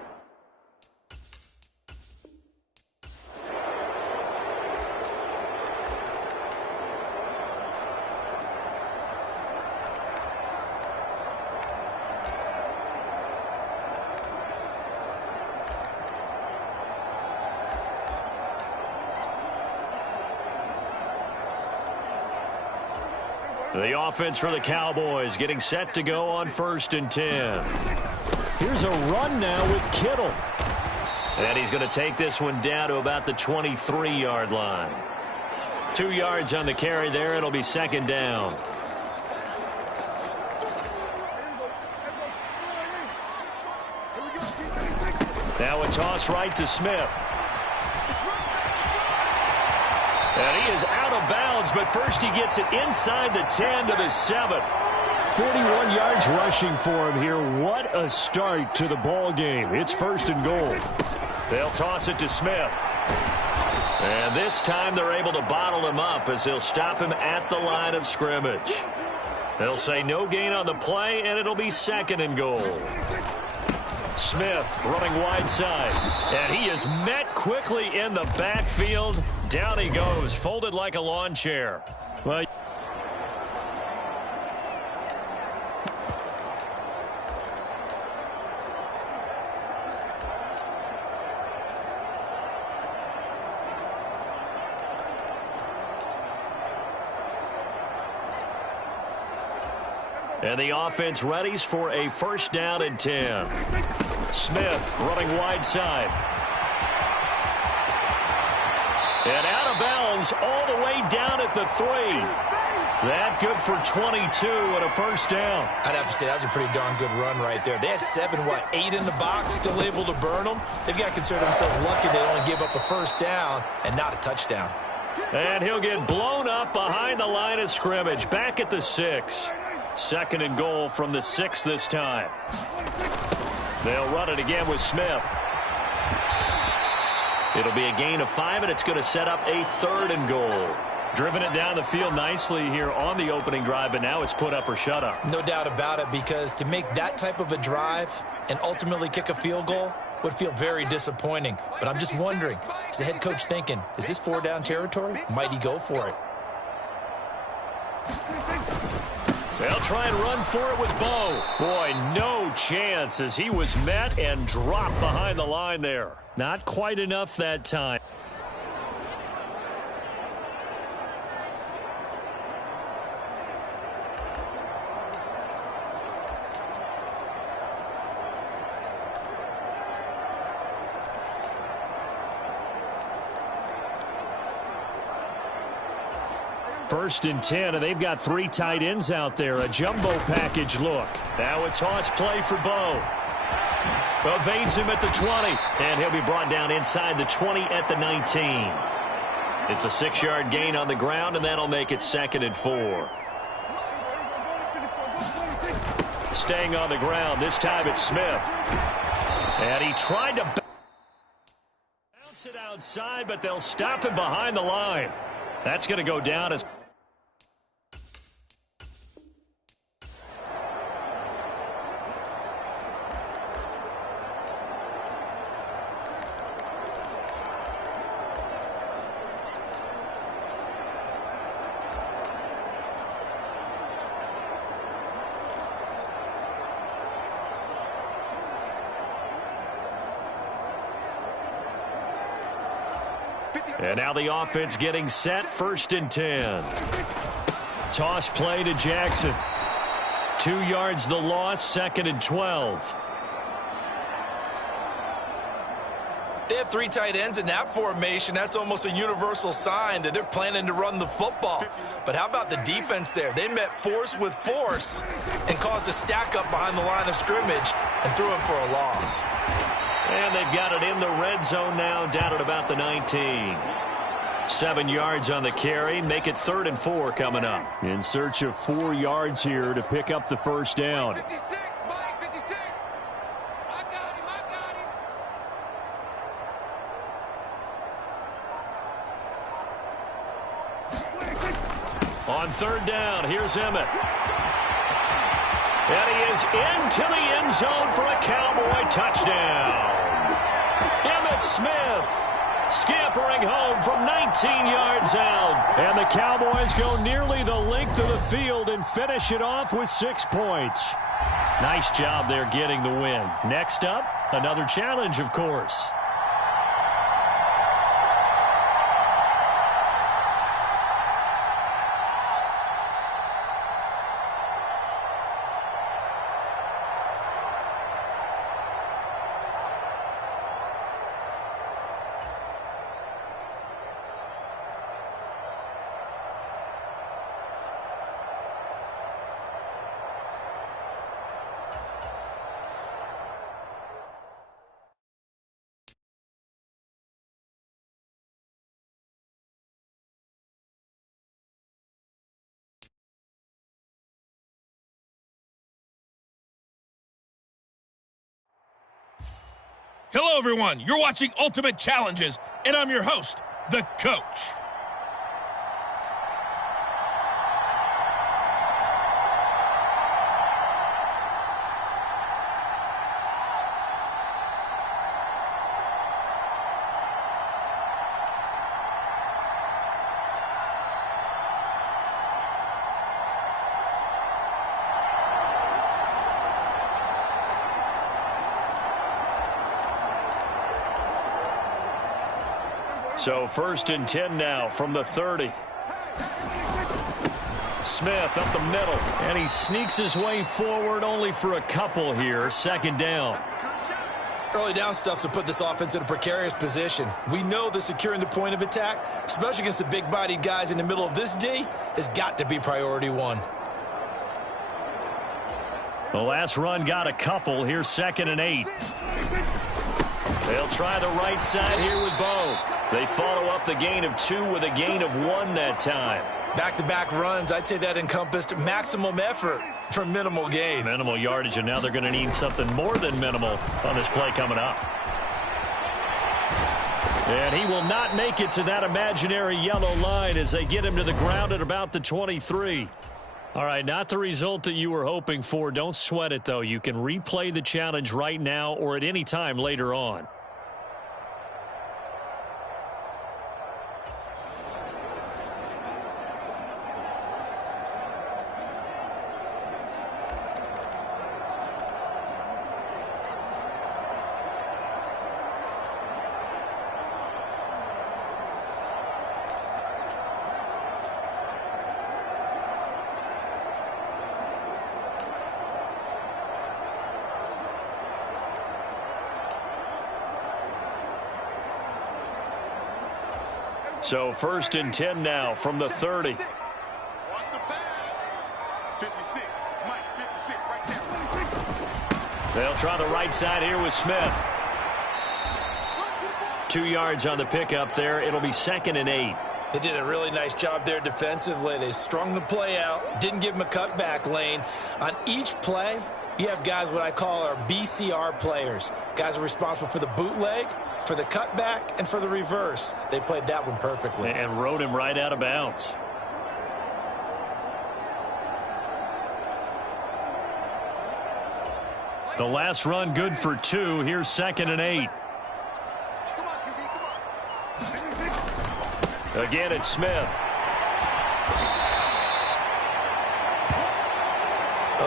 The offense for the Cowboys getting set to go on 1st and 10. Here's a run now with Kittle. And he's going to take this one down to about the 23-yard line. 2 yards on the carry there. It'll be 2nd down. Now a toss right to Smith. And he is out of bounds, but first he gets it inside the 10 to the 7. 41 yards rushing for him here. What a start to the ball game. It's 1st and goal. They'll toss it to Smith. And this time they're able to bottle him up as they'll stop him at the line of scrimmage. They'll say no gain on the play, and it'll be 2nd and goal. Smith running wide side. And he is met quickly in the backfield. Down he goes, folded like a lawn chair. Well, and the offense readies for a 1st down and 10. Smith running wide side. And out of bounds all the way down at the 3. That good for 22 and a 1st down. I'd have to say that was a pretty darn good run right there. They had 8 in the box, still able to burn them. They've got to consider themselves lucky they only gave up a 1st down and not a touchdown. And he'll get blown up behind the line of scrimmage, back at the 6. 2nd and goal from the 6 this time. They'll run it again with Smith. It'll be a gain of 5, and it's going to set up a 3rd and goal. Driven it down the field nicely here on the opening drive, but now it's put up or shut up. No doubt about it, because to make that type of a drive and ultimately kick a field goal would feel very disappointing. But I'm just wondering, is the head coach thinking, is this 4-down territory? Might he go for it? They'll try and run for it with Bo. Boy, no chance as he was met and dropped behind the line there. Not quite enough that time. First and 10, and they've got 3 tight ends out there. A jumbo package look. Now a toss play for Bo. Evades him at the 20, and he'll be brought down inside the 20 at the 19. It's a 6-yard gain on the ground, and that'll make it 2nd and 4. Staying on the ground, this time it's Smith. And he tried to bounce it outside, but they'll stop him behind the line. That's going to go down as... And now the offense getting set, 1st and 10. Toss play to Jackson. 2 yards the loss, 2nd and 12. They have 3 tight ends in that formation. That's almost a universal sign that they're planning to run the football. But how about the defense there? They met force with force and caused a stack up behind the line of scrimmage and threw him for a loss. And they've got it in the red zone now, down at about the 19. 7 yards on the carry. Make it 3rd and 4 coming up. In search of 4 yards here to pick up the first down. 56, Mike, 56. I got him, On 3rd down, here's Emmett. And he is into the end zone for a Cowboy touchdown. Emmitt Smith scampering home from 19 yards out. And the Cowboys go nearly the length of the field and finish it off with 6 points. Nice job there getting the win. Next up, another challenge, of course. Hello, everyone. You're watching Ultimate Challenges, and I'm your host, the Coach. So 1st and 10 now from the 30. Smith up the middle. And he sneaks his way forward only for a couple here. 2nd down. Early down stuff to put this offense in a precarious position. We know that securing the point of attack, especially against the big-bodied guys in the middle of this D, has got to be priority 1. The last run got a couple. Here's 2nd and 8. They'll try the right side here with Bo. They follow up the gain of 2 with a gain of 1 that time. Back-to-back runs, I'd say that encompassed maximum effort for minimal gain. Minimal yardage, and now they're going to need something more than minimal on this play coming up. And he will not make it to that imaginary yellow line as they get him to the ground at about the 23. All right, not the result that you were hoping for. Don't sweat it, though. You can replay the challenge right now or at any time later on. So 1st and 10 now from the 30. Watch the pass. 56, Mike, 56 right there. They'll try the right side here with Smith. 2 yards on the pickup there. It'll be 2nd and 8. They did a really nice job there defensively. They strung the play out, didn't give him a cutback lane. On each play, you have guys what I call our BCR players. Guys are responsible for the bootleg, for the cutback, and for the reverse. They played that one perfectly. And rode him right out of bounds. The last run good for 2. Here's 2nd and 8. Come on, QB, come on. Again, it's Smith.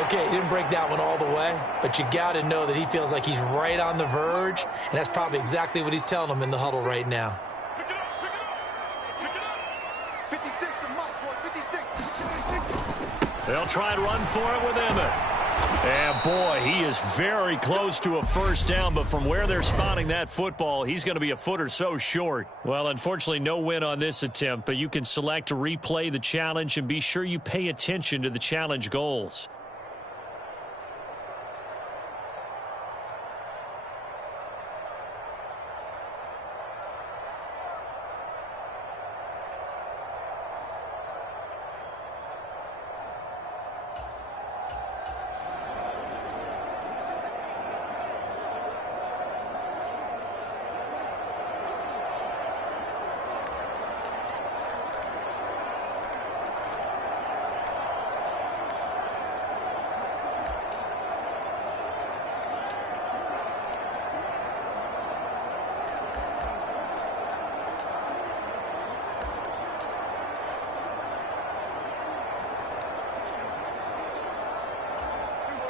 Okay, he didn't break that one all the way, but you got to know that he feels like he's right on the verge, and that's probably exactly what he's telling them in the huddle right now. Pick it up, pick it up, pick it up. 56 to Mike, boy, 56. They'll try and run for it with Emmett. And, boy, he is very close to a first down, but from where they're spotting that football, he's going to be a foot or so short. Well, unfortunately, no win on this attempt, but you can select to replay the challenge and be sure you pay attention to the challenge goals.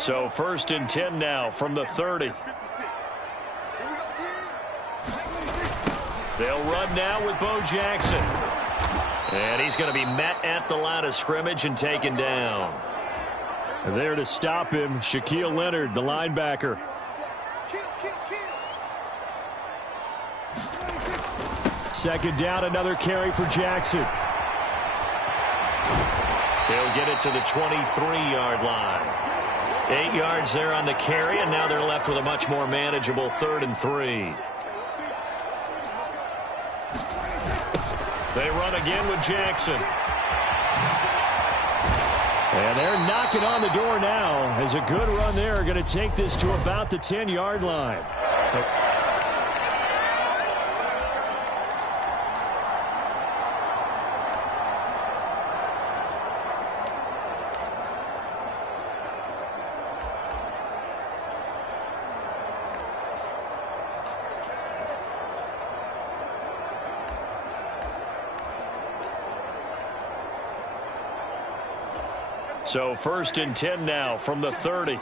So 1st and 10 now from the 30. They'll run now with Bo Jackson. And he's going to be met at the line of scrimmage and taken down. There to stop him, Shaquille Leonard, the linebacker. Second down, another carry for Jackson. He'll get it to the 23-yard line. 8 yards there on the carry, and now they're left with a much more manageable 3rd and 3. They run again with Jackson. And they're knocking on the door now as a good run there. Going to take this to about the 10-yard line. So 1st and 10 now from the 30.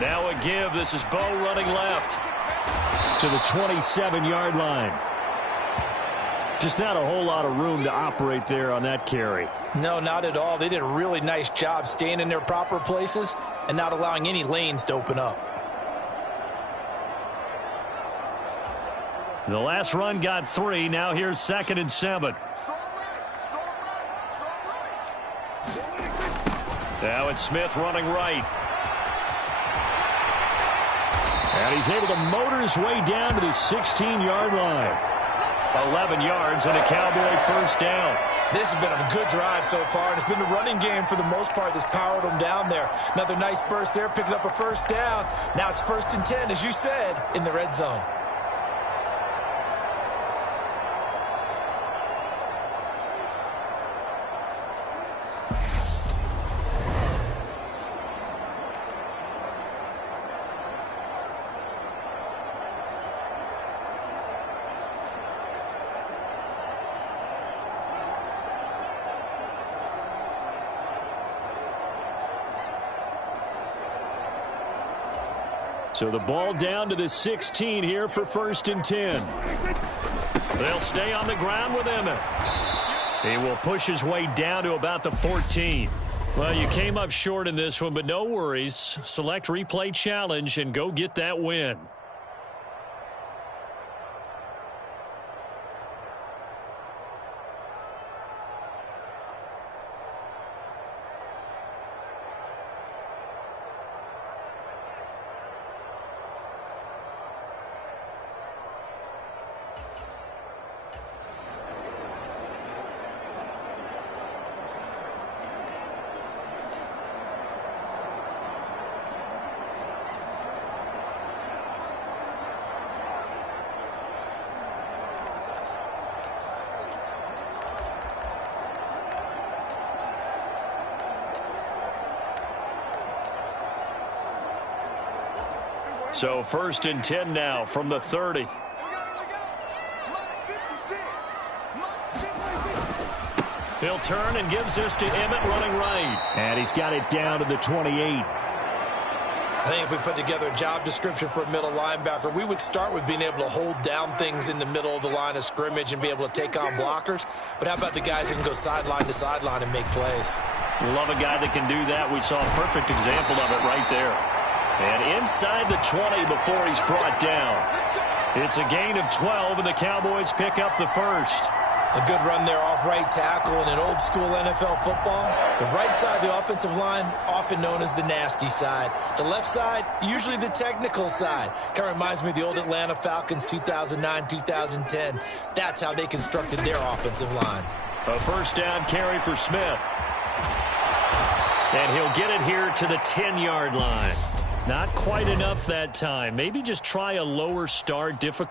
Now a give. This is Bo running left. To the 27-yard line. Just not a whole lot of room to operate there on that carry. No, not at all. They did a really nice job staying in their proper places and not allowing any lanes to open up. The last run got 3. Now here's 2nd and 7. Now it's Smith running right. And he's able to motor his way down to the 16-yard line. 11 yards and a Cowboy 1st down. This has been a good drive so far, and it's been the running game for the most part that's powered them down there. Another nice burst there, picking up a 1st down. Now it's 1st and 10, as you said, in the red zone. So the ball down to the 16 here for 1st and 10. They'll stay on the ground with Emmett. He will push his way down to about the 14. Well, you came up short in this one, but no worries. Select replay challenge and go get that win. So 1st and 10 now from the 30. He'll turn and gives this to Emmett running right. And he's got it down to the 28. I think if we put together a job description for a middle linebacker, we would start with being able to hold down things in the middle of the line of scrimmage and be able to take on blockers. But how about the guys who can go sideline to sideline and make plays? Love a guy that can do that. We saw a perfect example of it right there. And inside the 20 before he's brought down. It's a gain of 12, and the Cowboys pick up the 1st. A good run there off right tackle in an old-school NFL football. The right side of the offensive line, often known as the nasty side. The left side, usually the technical side. Kind of reminds me of the old Atlanta Falcons 2009-2010. That's how they constructed their offensive line. A 1st down carry for Smith. And he'll get it here to the 10-yard line. Not quite enough that time. Maybe just try a lower start. Difficult.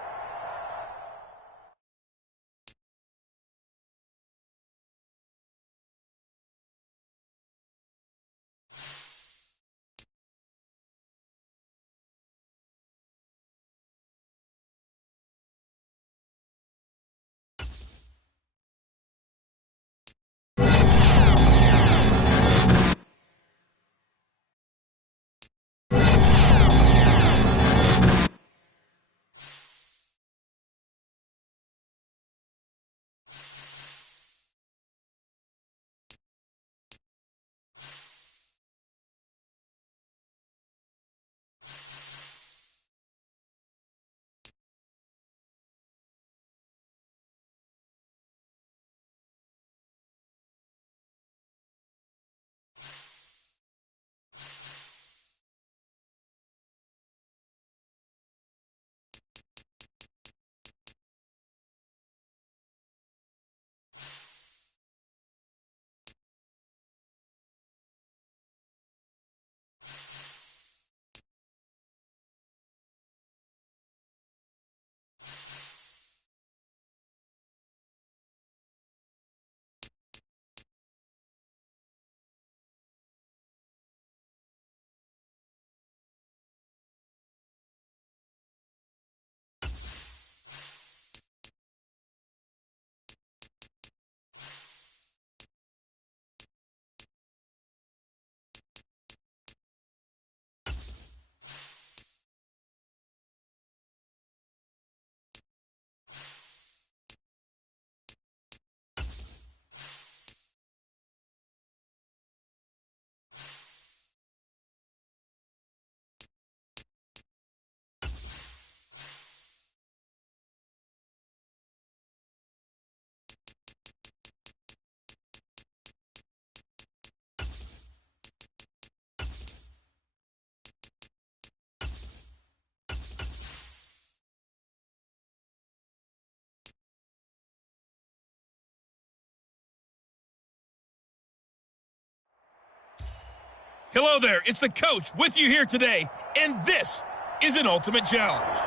Hello there, it's the coach with you here today, and this is an Ultimate Challenge.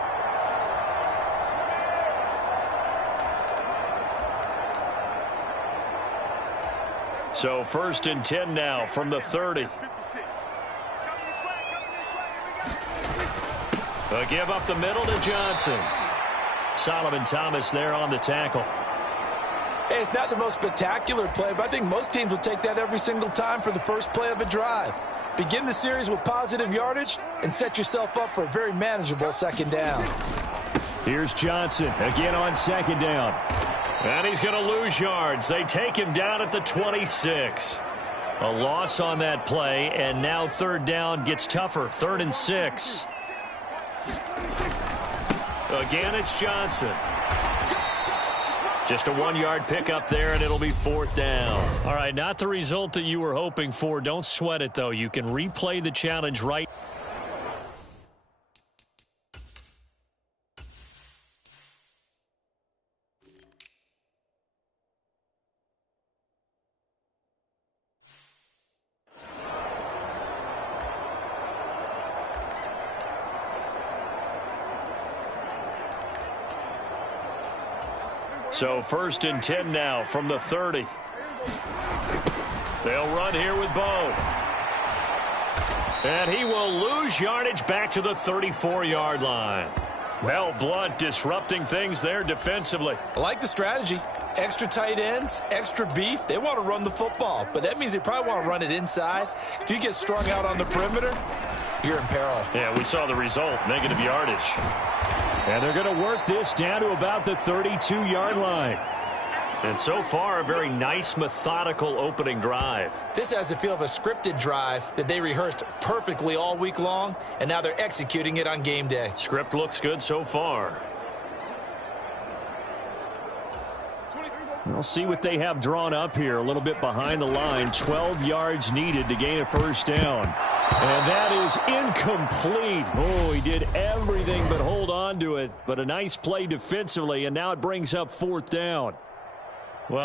So 1st and 10 now from the 30. A give up the middle to Johnson. Solomon Thomas there on the tackle. Hey, it's not the most spectacular play, but I think most teams will take that every single time for the first play of a drive. Begin the series with positive yardage and set yourself up for a very manageable 2nd down. Here's Johnson again on 2nd down. And he's going to lose yards. They take him down at the 26. A loss on that play, and now 3rd down gets tougher. 3rd and 6. Again, it's Johnson. Just a 1-yard pickup there, and it'll be 4th down. All right, not the result that you were hoping for. Don't sweat it, though. You can replay the challenge right. So 1st and 10 now from the 30. They'll run here with Bo. And he will lose yardage back to the 34-yard line. Well, Blunt disrupting things there defensively. I like the strategy. Extra tight ends, extra beef. They want to run the football, but that means they probably want to run it inside. If you get strung out on the perimeter, you're in peril. Yeah, we saw the result, negative yardage. And they're going to work this down to about the 32-yard line. And so far, a very nice, methodical opening drive. This has the feel of a scripted drive that they rehearsed perfectly all week long, and now they're executing it on game day. Script looks good so far. We'll see what they have drawn up here. A little bit behind the line. 12 yards needed to gain a 1st down. And that is incomplete. Oh, he did everything but hold on to it. But a nice play defensively, and now it brings up 4th down. Well,